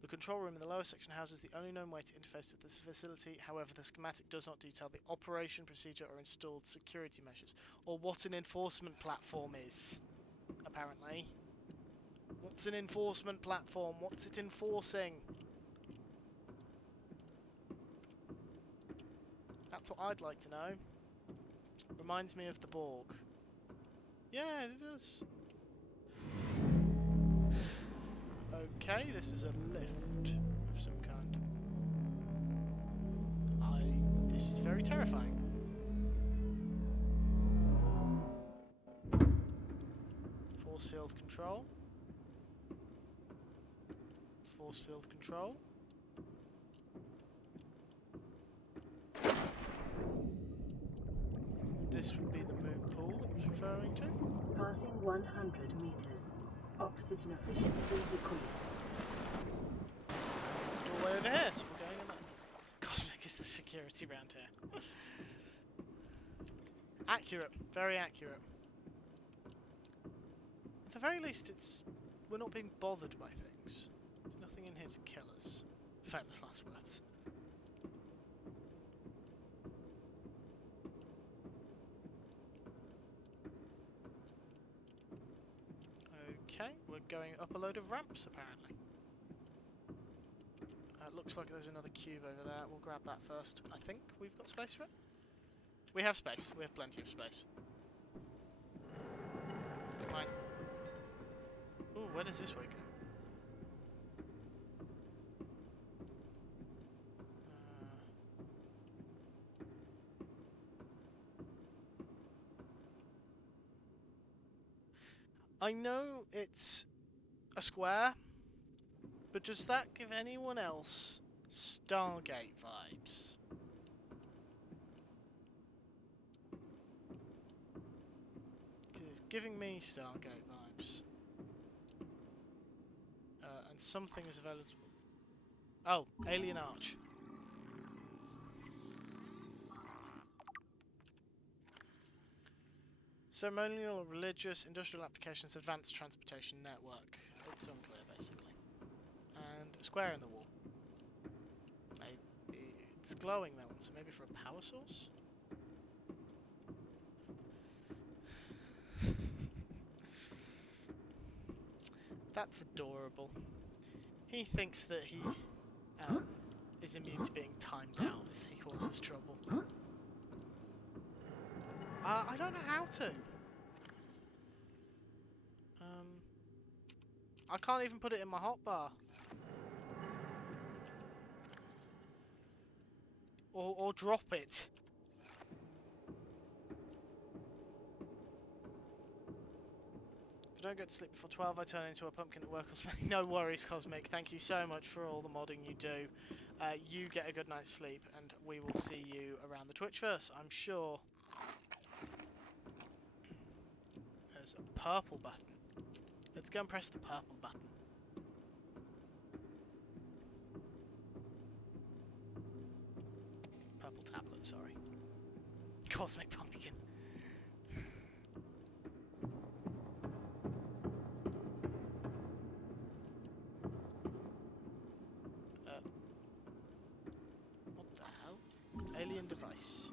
The control room in the lower section houses the only known way to interface with this facility. However, the schematic does not detail the operation procedure or installed security measures, or what an enforcement platform is, apparently. What's an enforcement platform? What's it enforcing? That's what I'd like to know. Reminds me of the Borg. Yeah, it does. Okay, this is a lift of some kind. This is very terrifying. Force field control. Force field control. This would be the moon pool it was referring to. Passing 100 meters. Oxygen efficiency decreased. There's a doorway over here, so we're going in there. Cosmic is the security round here. Accurate, very accurate. At the very least, we're not being bothered by things. There's nothing in here to kill us. Famous last words. Okay, we're going up a load of ramps apparently. Looks like there's another cube over there. We'll grab that first. I think we've got space for it. We have space. We have plenty of space. Fine. Ooh, where does this way go? I know it's a square, but does that give anyone else Stargate vibes? Because it's giving me Stargate vibes. And something is available. Oh, Alien Arch. Ceremonial, religious, industrial applications, advanced transportation network. It's unclear, basically. And a square in the wall. Maybe it's glowing, that one, so maybe for a power source? That's adorable. He thinks that he is immune to being timed out if he causes trouble. I don't know how to. I can't even put it in my hotbar. Or drop it. If I don't get to sleep before 12, I turn into a pumpkin at work or something. No worries, Cosmic. Thank you so much for all the modding you do. You get a good night's sleep, and we will see you around the Twitchverse, I'm sure. There's a purple button. Let's go and press the purple button. Purple tablet, sorry. Cosmic pumpkin. What the hell? Alien device.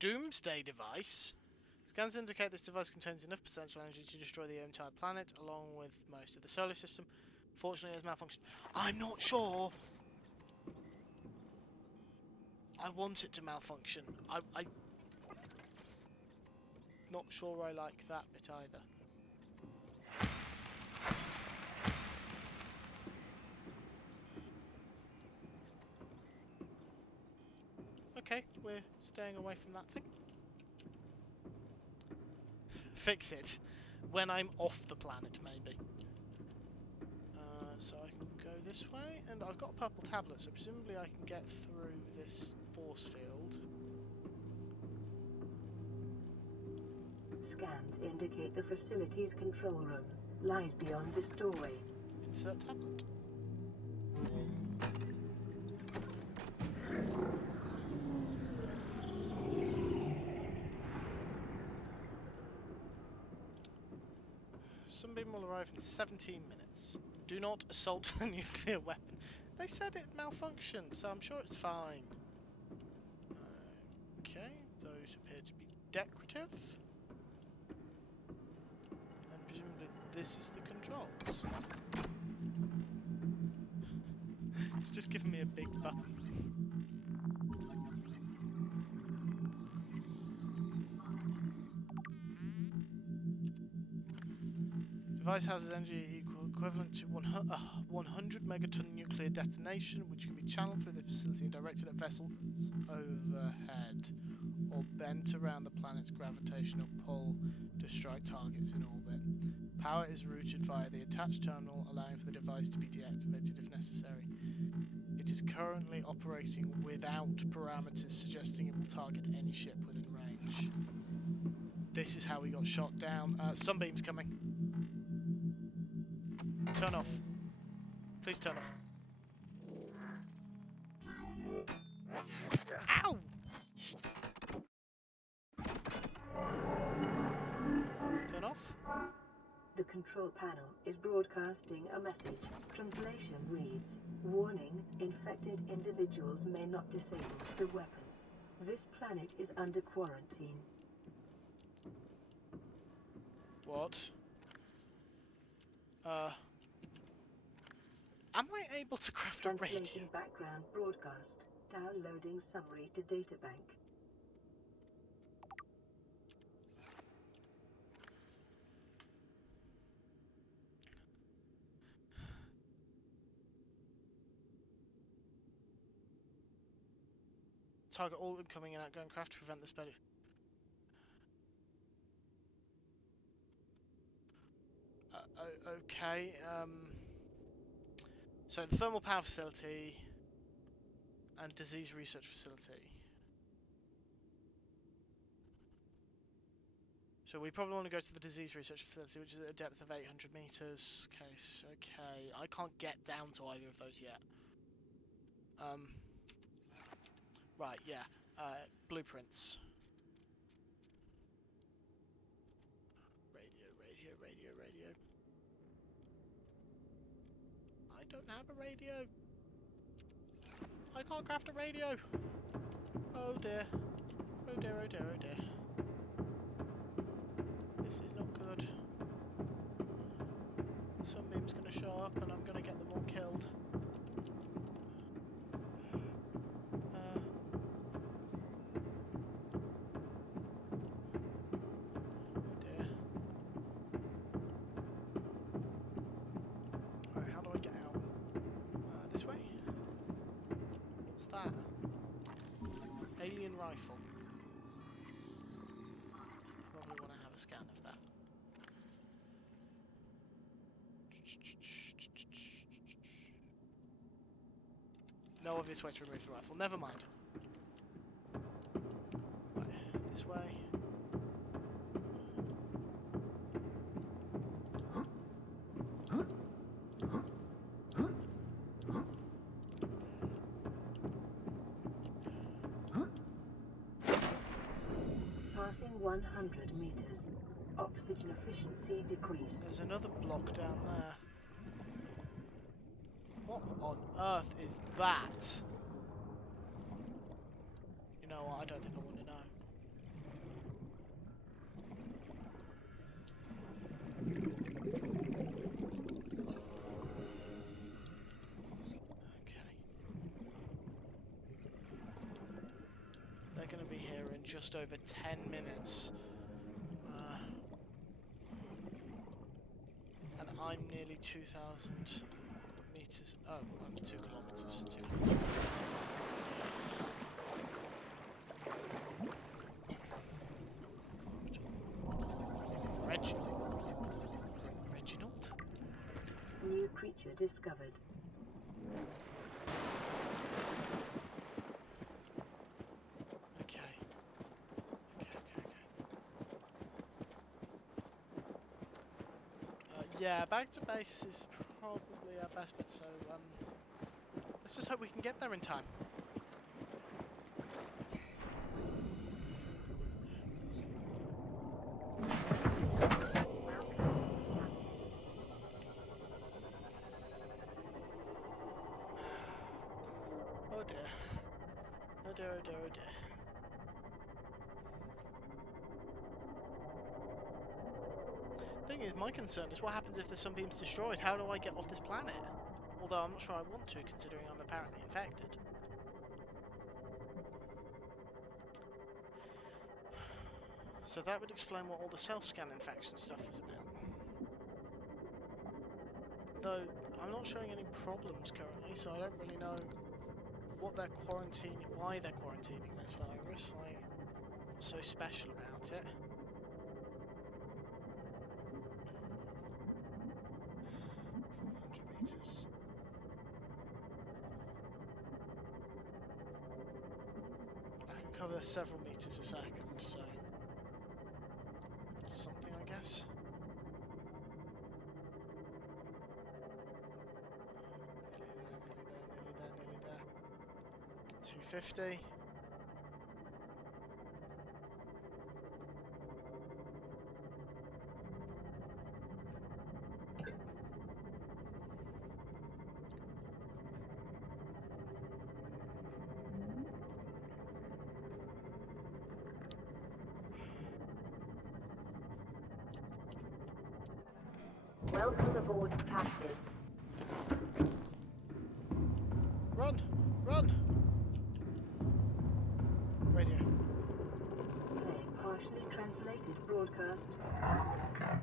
Doomsday device? Scans indicate this device contains enough potential energy to destroy the entire planet, along with most of the solar system. Fortunately, it has malfunctioned. I'm not sure I want it to malfunction. I'm not sure I like that bit either. Okay, we're staying away from that thing. Fix it when I'm off the planet, maybe. So I can go this way, and I've got a purple tablet, so presumably I can get through this force field. Scans indicate the facility's control room lies beyond this doorway. Insert tablet. Sunbeam will arrive in 17 minutes. Do not assault the nuclear weapon. They said it malfunctioned, so I'm sure it's fine. Okay, those appear to be decorative. And presumably this is the controls. It's just giving me a big button. Device houses energy equivalent to 100 megaton nuclear detonation, which can be channeled through the facility and directed at vessels overhead, or bent around the planet's gravitational pull to strike targets in orbit. Power is routed via the attached terminal, allowing for the device to be deactivated if necessary. It is currently operating without parameters, suggesting it will target any ship within range. This is how we got shot down. Sunbeam's coming. Turn off. Please turn off. Ow! Turn off. The control panel is broadcasting a message. Translation reads, "Warning, infected individuals may not disable the weapon. This planet is under quarantine." What? Am I able to craft a radio? Translating background broadcast. Downloading summary to databank. Target all incoming and outgoing craft to prevent the spread. Okay, so the thermal power facility and disease research facility. So we probably want to go to the disease research facility, which is at a depth of 800 meters. Okay, I can't get down to either of those yet. Right, yeah, blueprints. Radio. I don't have a radio. I can't craft a radio. Oh dear. Oh dear. This is not good. Sunbeam's gonna show up and I'm gonna get them all killed. Oh dear. rifle. Probably want to have a scan of that. No obvious way to remove the rifle. Never mind. Right, this way. Passing 100 meters. Oxygen efficiency decreased. There's another block down there. What on earth is that? You know what? I don't think I want to know. Okay. They're going to be here in just over 10 minutes. And I'm nearly 2,000 meters. Oh, only 2 kilometers. 2 kilometers. Reginald? New creature discovered. Okay. Yeah, back to base is probably our best bet, so let's just hope we can get there in time. Oh dear. Oh dear, oh dear, oh dear. Thing is, my concern is what happens if the sunbeam's destroyed? How do I get off this planet? Although I'm not sure I want to, considering I'm apparently infected. So that would explain what all the self-scan infection stuff was about. Though, I'm not showing any problems currently, so I don't really know what they're quarantining, why they're quarantining this virus. Like, what's so special about it? Meters. I can cover several meters a second, so that's something, I guess. Nearly there. 250. Welcome aboard, Captain. Run! Run! Radio. Playing partially translated broadcast. 9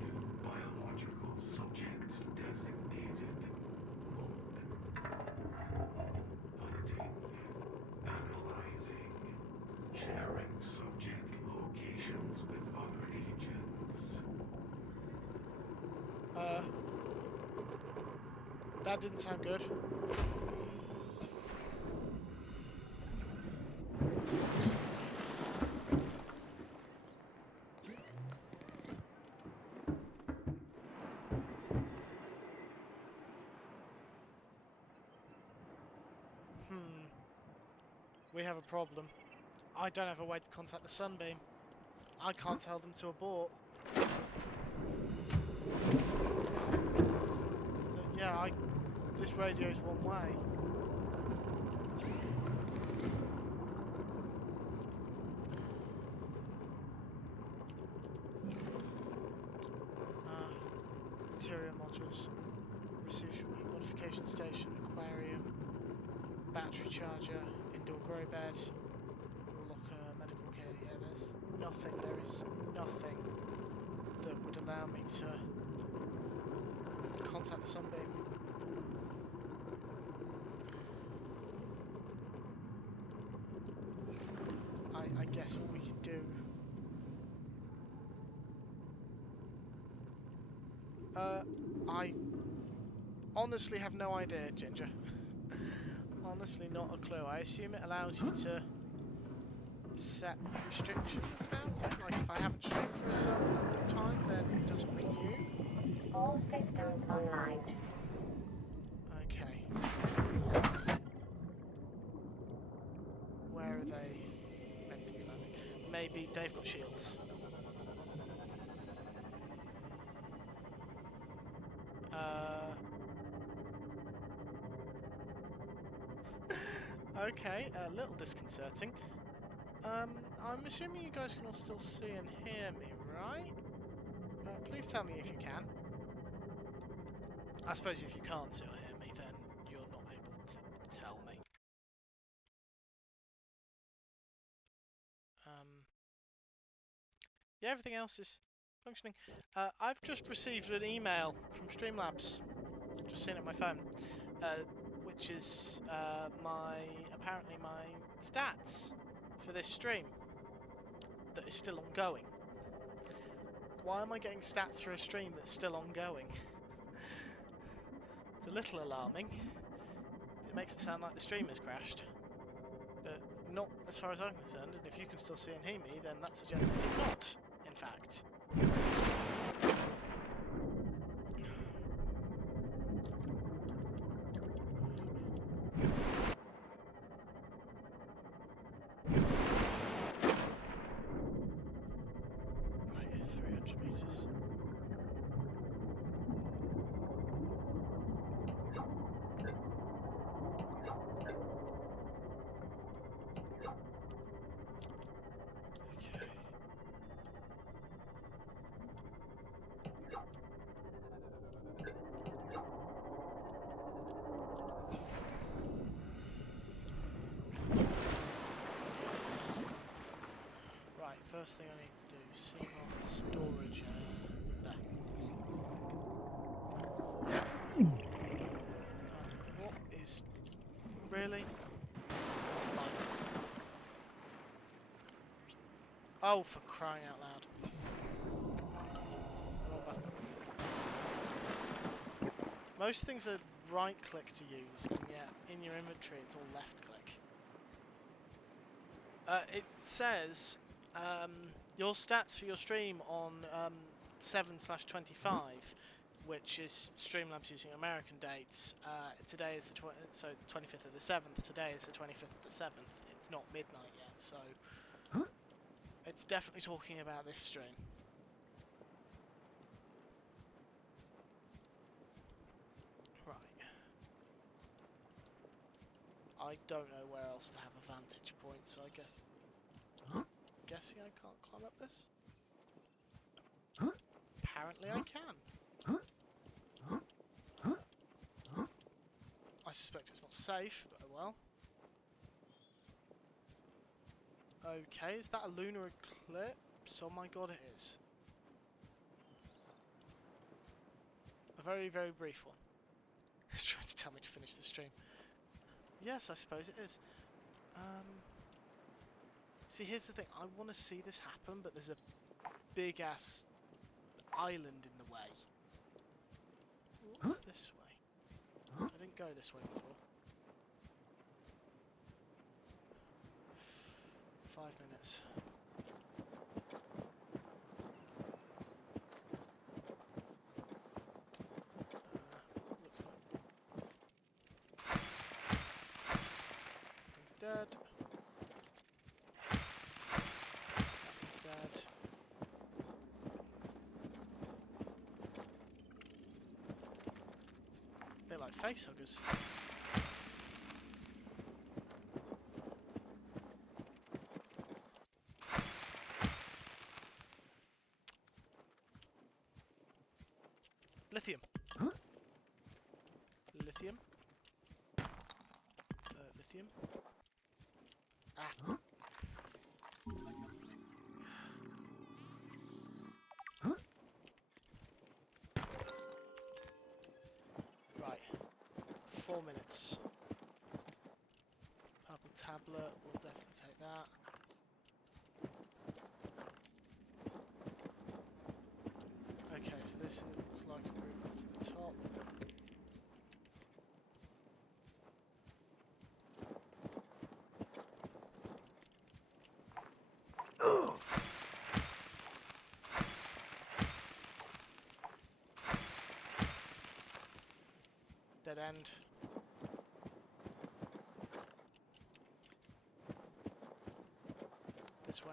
new biological subjects designated. Mode. Hunting. Analyzing. Sharing subject locations with other agents. That didn't sound good. We have a problem. I don't have a way to contact the Sunbeam. I can't tell them to abort. Yeah, this radio's one way. Interior modules. Receive modification station, aquarium, battery charger, indoor grow bed, locker, medical care. Yeah, there's nothing. There is nothing that would allow me to contact the Sunbeam. I honestly have no idea, Ginger. Honestly, not a clue. I assume it allows you to set restrictions about it. Like if I haven't streamed for a certain length of time, then it doesn't renew. All systems online. Okay. Where are they meant to be landing? Maybe they've got shields. Okay, a little disconcerting. I'm assuming you guys can all still see and hear me, right? Please tell me if you can. I suppose if you can't see or hear me, then you're not able to tell me. Yeah, everything else is functioning. I've just received an email from Streamlabs. Just seen it on my phone, which is apparently my stats for this stream that is still ongoing. Why am I getting stats for a stream that's still ongoing? It's a little alarming. It makes it sound like the stream has crashed, but not as far as I'm concerned. And if you can still see and hear me, then that suggests it is not, in fact. Right, 300 meters. Right, first thing I need to do, Seamoth storage there. What is really? It's light. Oh, for crying out loud. Wrong button. Most things are right click to use, and yet in your inventory it's all left click. It says your stats for your stream on 7/25, which is Streamlabs using American dates. Today is the 25th of the 7th. Today is the 25th of the 7th. It's not midnight yet, so it's definitely talking about this stream. Right. I don't know where else to have a vantage point, so I guess... Guessing I can't climb up this? Apparently I can. I suspect it's not safe, but oh well. Okay, is that a lunar eclipse? Oh my god, it is. A very, very brief one. It's trying to tell me to finish the stream. Yes, I suppose it is. See, here's the thing. I want to see this happen, but there's a big-ass island in the way. What's this way? I didn't go this way before. 5 minutes. Looks like... Thing's dead. Dead. They're like facehuggers. Lithium. Lithium. Lithium. Ah. Right. 4 minutes. Purple tablet, we'll definitely take that. Okay, so this looks like a route top. Dead end. This way.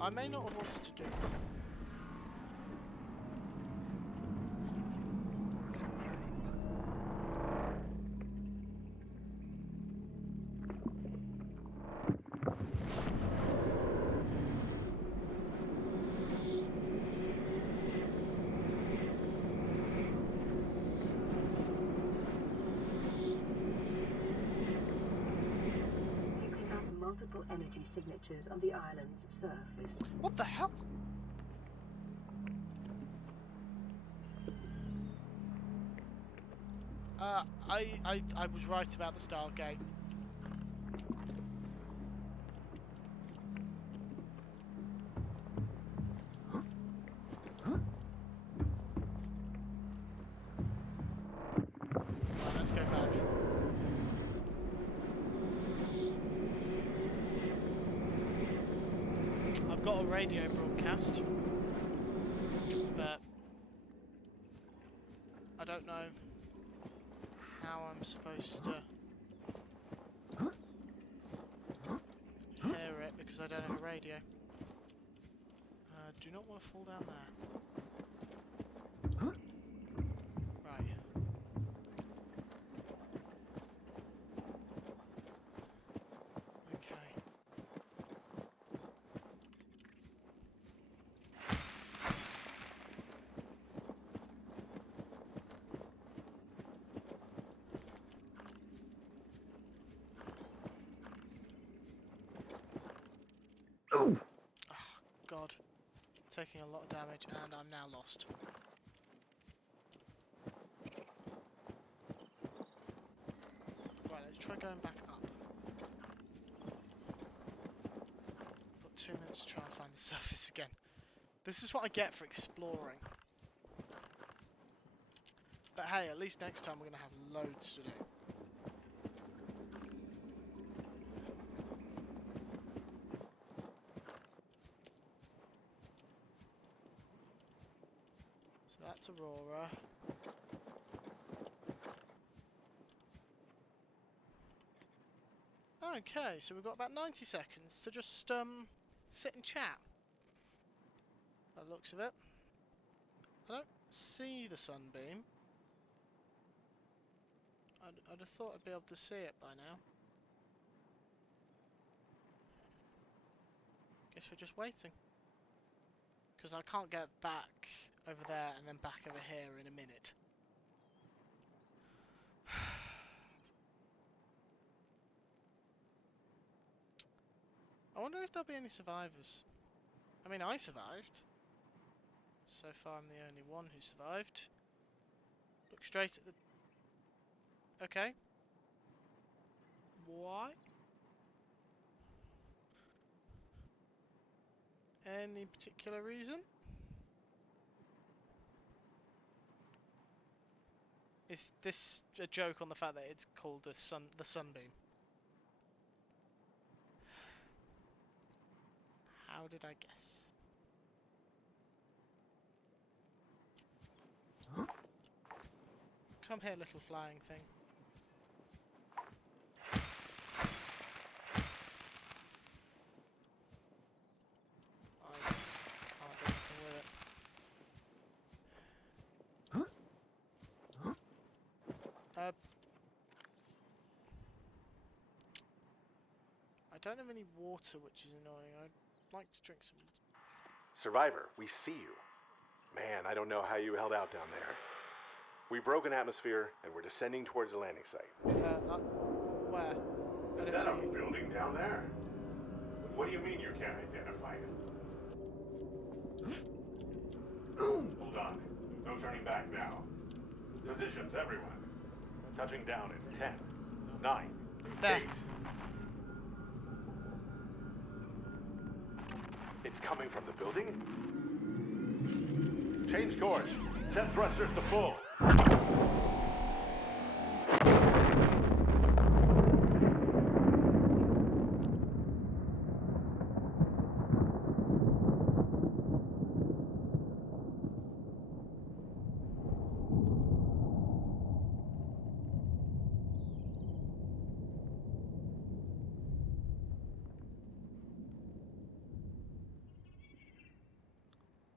I may not have wanted to do that. Picking up multiple energy signatures on the island's surface. What the hell? I was right about the Stargate. Right, let's go back. I've got a radio broadcast, but I don't know how I'm supposed to hear it because I don't have a radio. Do not want to fall down there. Right. Okay. Oh God. Taking a lot of damage and I'm now lost. Right, let's try going back up. I've got 2 minutes to try and find the surface again. This is what I get for exploring. But hey, at least next time we're going to have loads to do. So that's Aurora. Okay, so we've got about 90 seconds to just sit and chat. By the looks of it. I don't see the sunbeam. I'd have thought I'd be able to see it by now. Guess we're just waiting. Because I can't get back over there and then back over here in a minute. I wonder if there'll be any survivors. I mean, I survived. So far I'm the only one who survived. Look straight at the... Okay. Why? Any particular reason? Is this a joke on the fact that it's called the sunbeam? How did I guess? Come here, little flying thing. I can't do anything with it. I don't have any water, which is annoying. I'd like to drink some. Survivor, we see you. Man, I don't know how you held out down there. We broke an atmosphere, and we're descending towards the landing site. Where? I Is don't that a see you. building down there? What do you mean you can't identify it? Hold on. No turning back now. Positions, everyone. Touching down in 10, 9, There. 8. It's coming from the building? Change course. Set thrusters to full.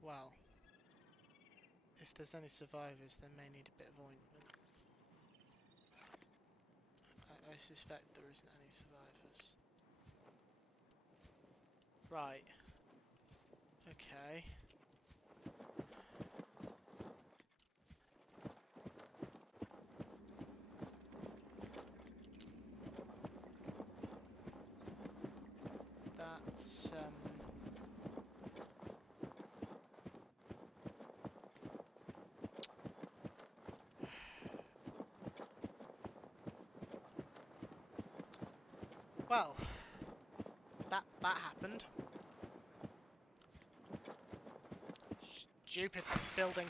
Well, if there's any survivors, they may need a bit of ointment. I suspect there isn't any survivors. Right. Okay. That's well, that happened. Stupid building.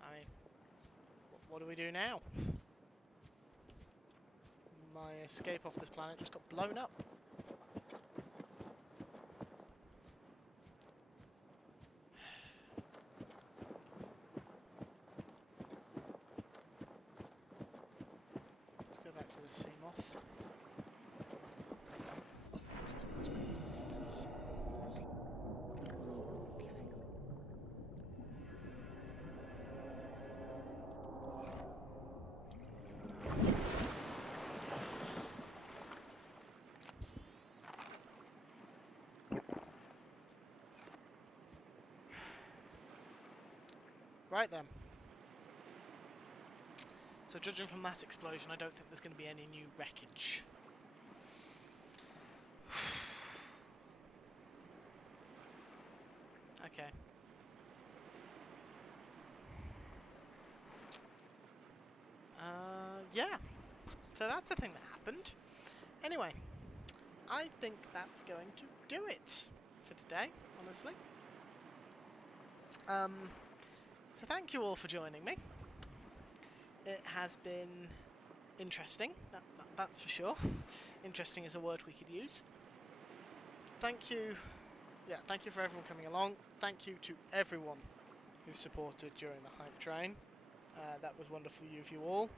I mean, what do we do now? My escape off this planet just got blown up. Let's go back to the sea moth. Just not as quick as it does. Okay. Right then. So judging from that explosion, I don't think there's going to be any new wreckage. Okay. Yeah. So that's the thing that happened. Anyway, I think that's going to do it for today, honestly. So thank you all for joining me. It has been interesting, that's for sure. Interesting is a word we could use. Thank you for everyone coming along. Thank you to everyone who supported during the hype train. That was wonderful of you all.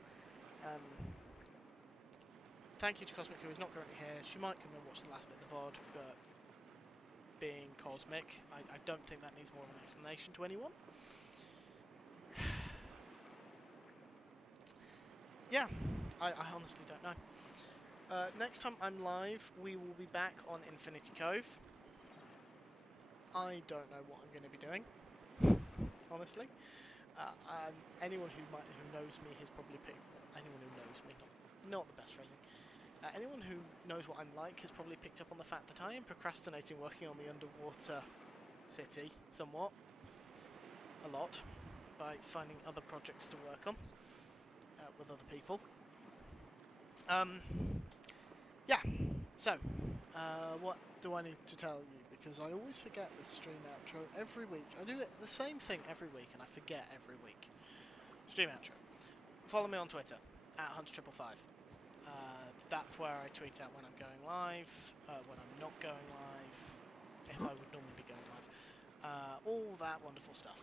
Thank you to Cosmic, who is not currently here. She might come and watch the last bit of the VOD, but being Cosmic, I don't think that needs more of an explanation to anyone. Yeah, I honestly don't know. Next time I'm live, we will be back on Infinity Cove. I don't know what I'm going to be doing, honestly. And anyone who knows me has probably picked. Anyone who knows me, not the best phrasing. Anyone who knows what I'm like has probably picked up on the fact that I am procrastinating working on the underwater city somewhat, a lot, by finding other projects to work on with other people. Yeah. So, what do I need to tell you? Because I always forget the stream outro every week. I do it the same thing every week, and I forget every week. Stream outro. Follow me on Twitter @HuntsTripple5. That's where I tweet out when I'm going live, when I'm not going live, if I would normally be going live, all that wonderful stuff.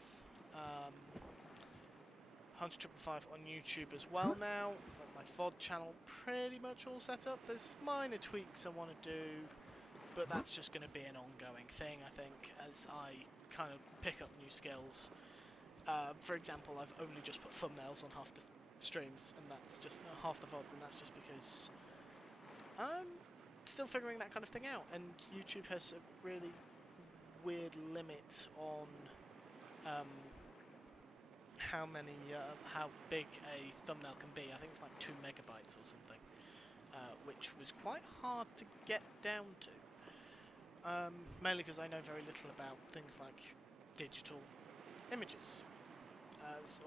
HuntsTripple5 on YouTube as well now. Got my VOD channel pretty much all set up. There's minor tweaks I want to do, but that's just going to be an ongoing thing, I think, as I kind of pick up new skills. For example, I've only just put thumbnails on half the streams, and that's just half the VODs, and that's just because I'm still figuring that kind of thing out, and YouTube has a really weird limit on how big a thumbnail can be. I think it's like 2 megabytes or something, which was quite hard to get down to. Mainly because I know very little about things like digital images,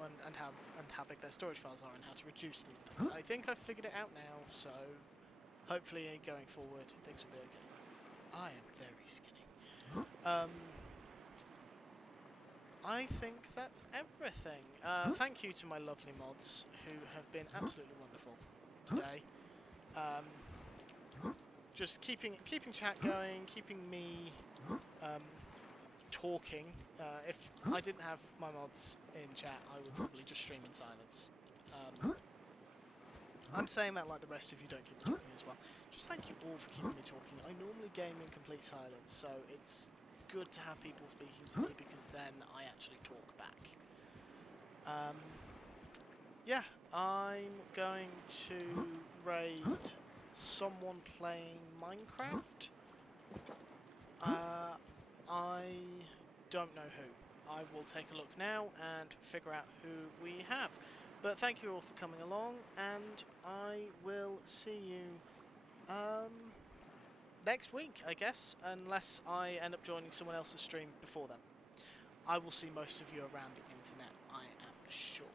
and how big their storage files are and how to reduce them and things. I think I've figured it out now, so hopefully going forward things will be okay. I am very skinny. I think that's everything. Thank you to my lovely mods who have been absolutely wonderful today. Just keeping chat going, keeping me talking. If I didn't have my mods in chat, I would probably just stream in silence. I'm saying that like the rest of you don't keep me talking as well. Just thank you all for keeping me talking. I normally game in complete silence, so it's good to have people speaking to me because then I actually talk back. Yeah, I'm going to raid someone playing Minecraft. I don't know who. I will take a look now and figure out who we have. But thank you all for coming along, and I will see you next week, I guess, unless I end up joining someone else's stream before then. I will see most of you around the internet, I am sure.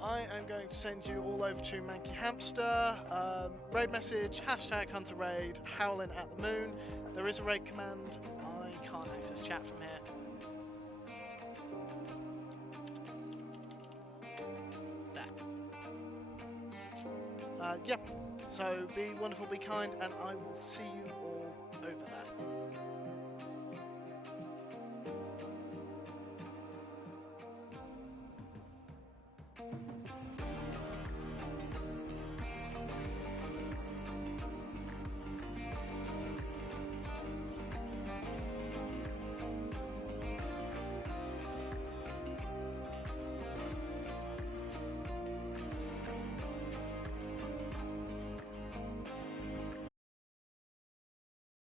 I am going to send you all over to Manky Hamster, raid message, hashtag Hunter Raid, howling at the moon. There is a raid command. I can't access chat from here. There. Yeah, so be wonderful, be kind, and I will see you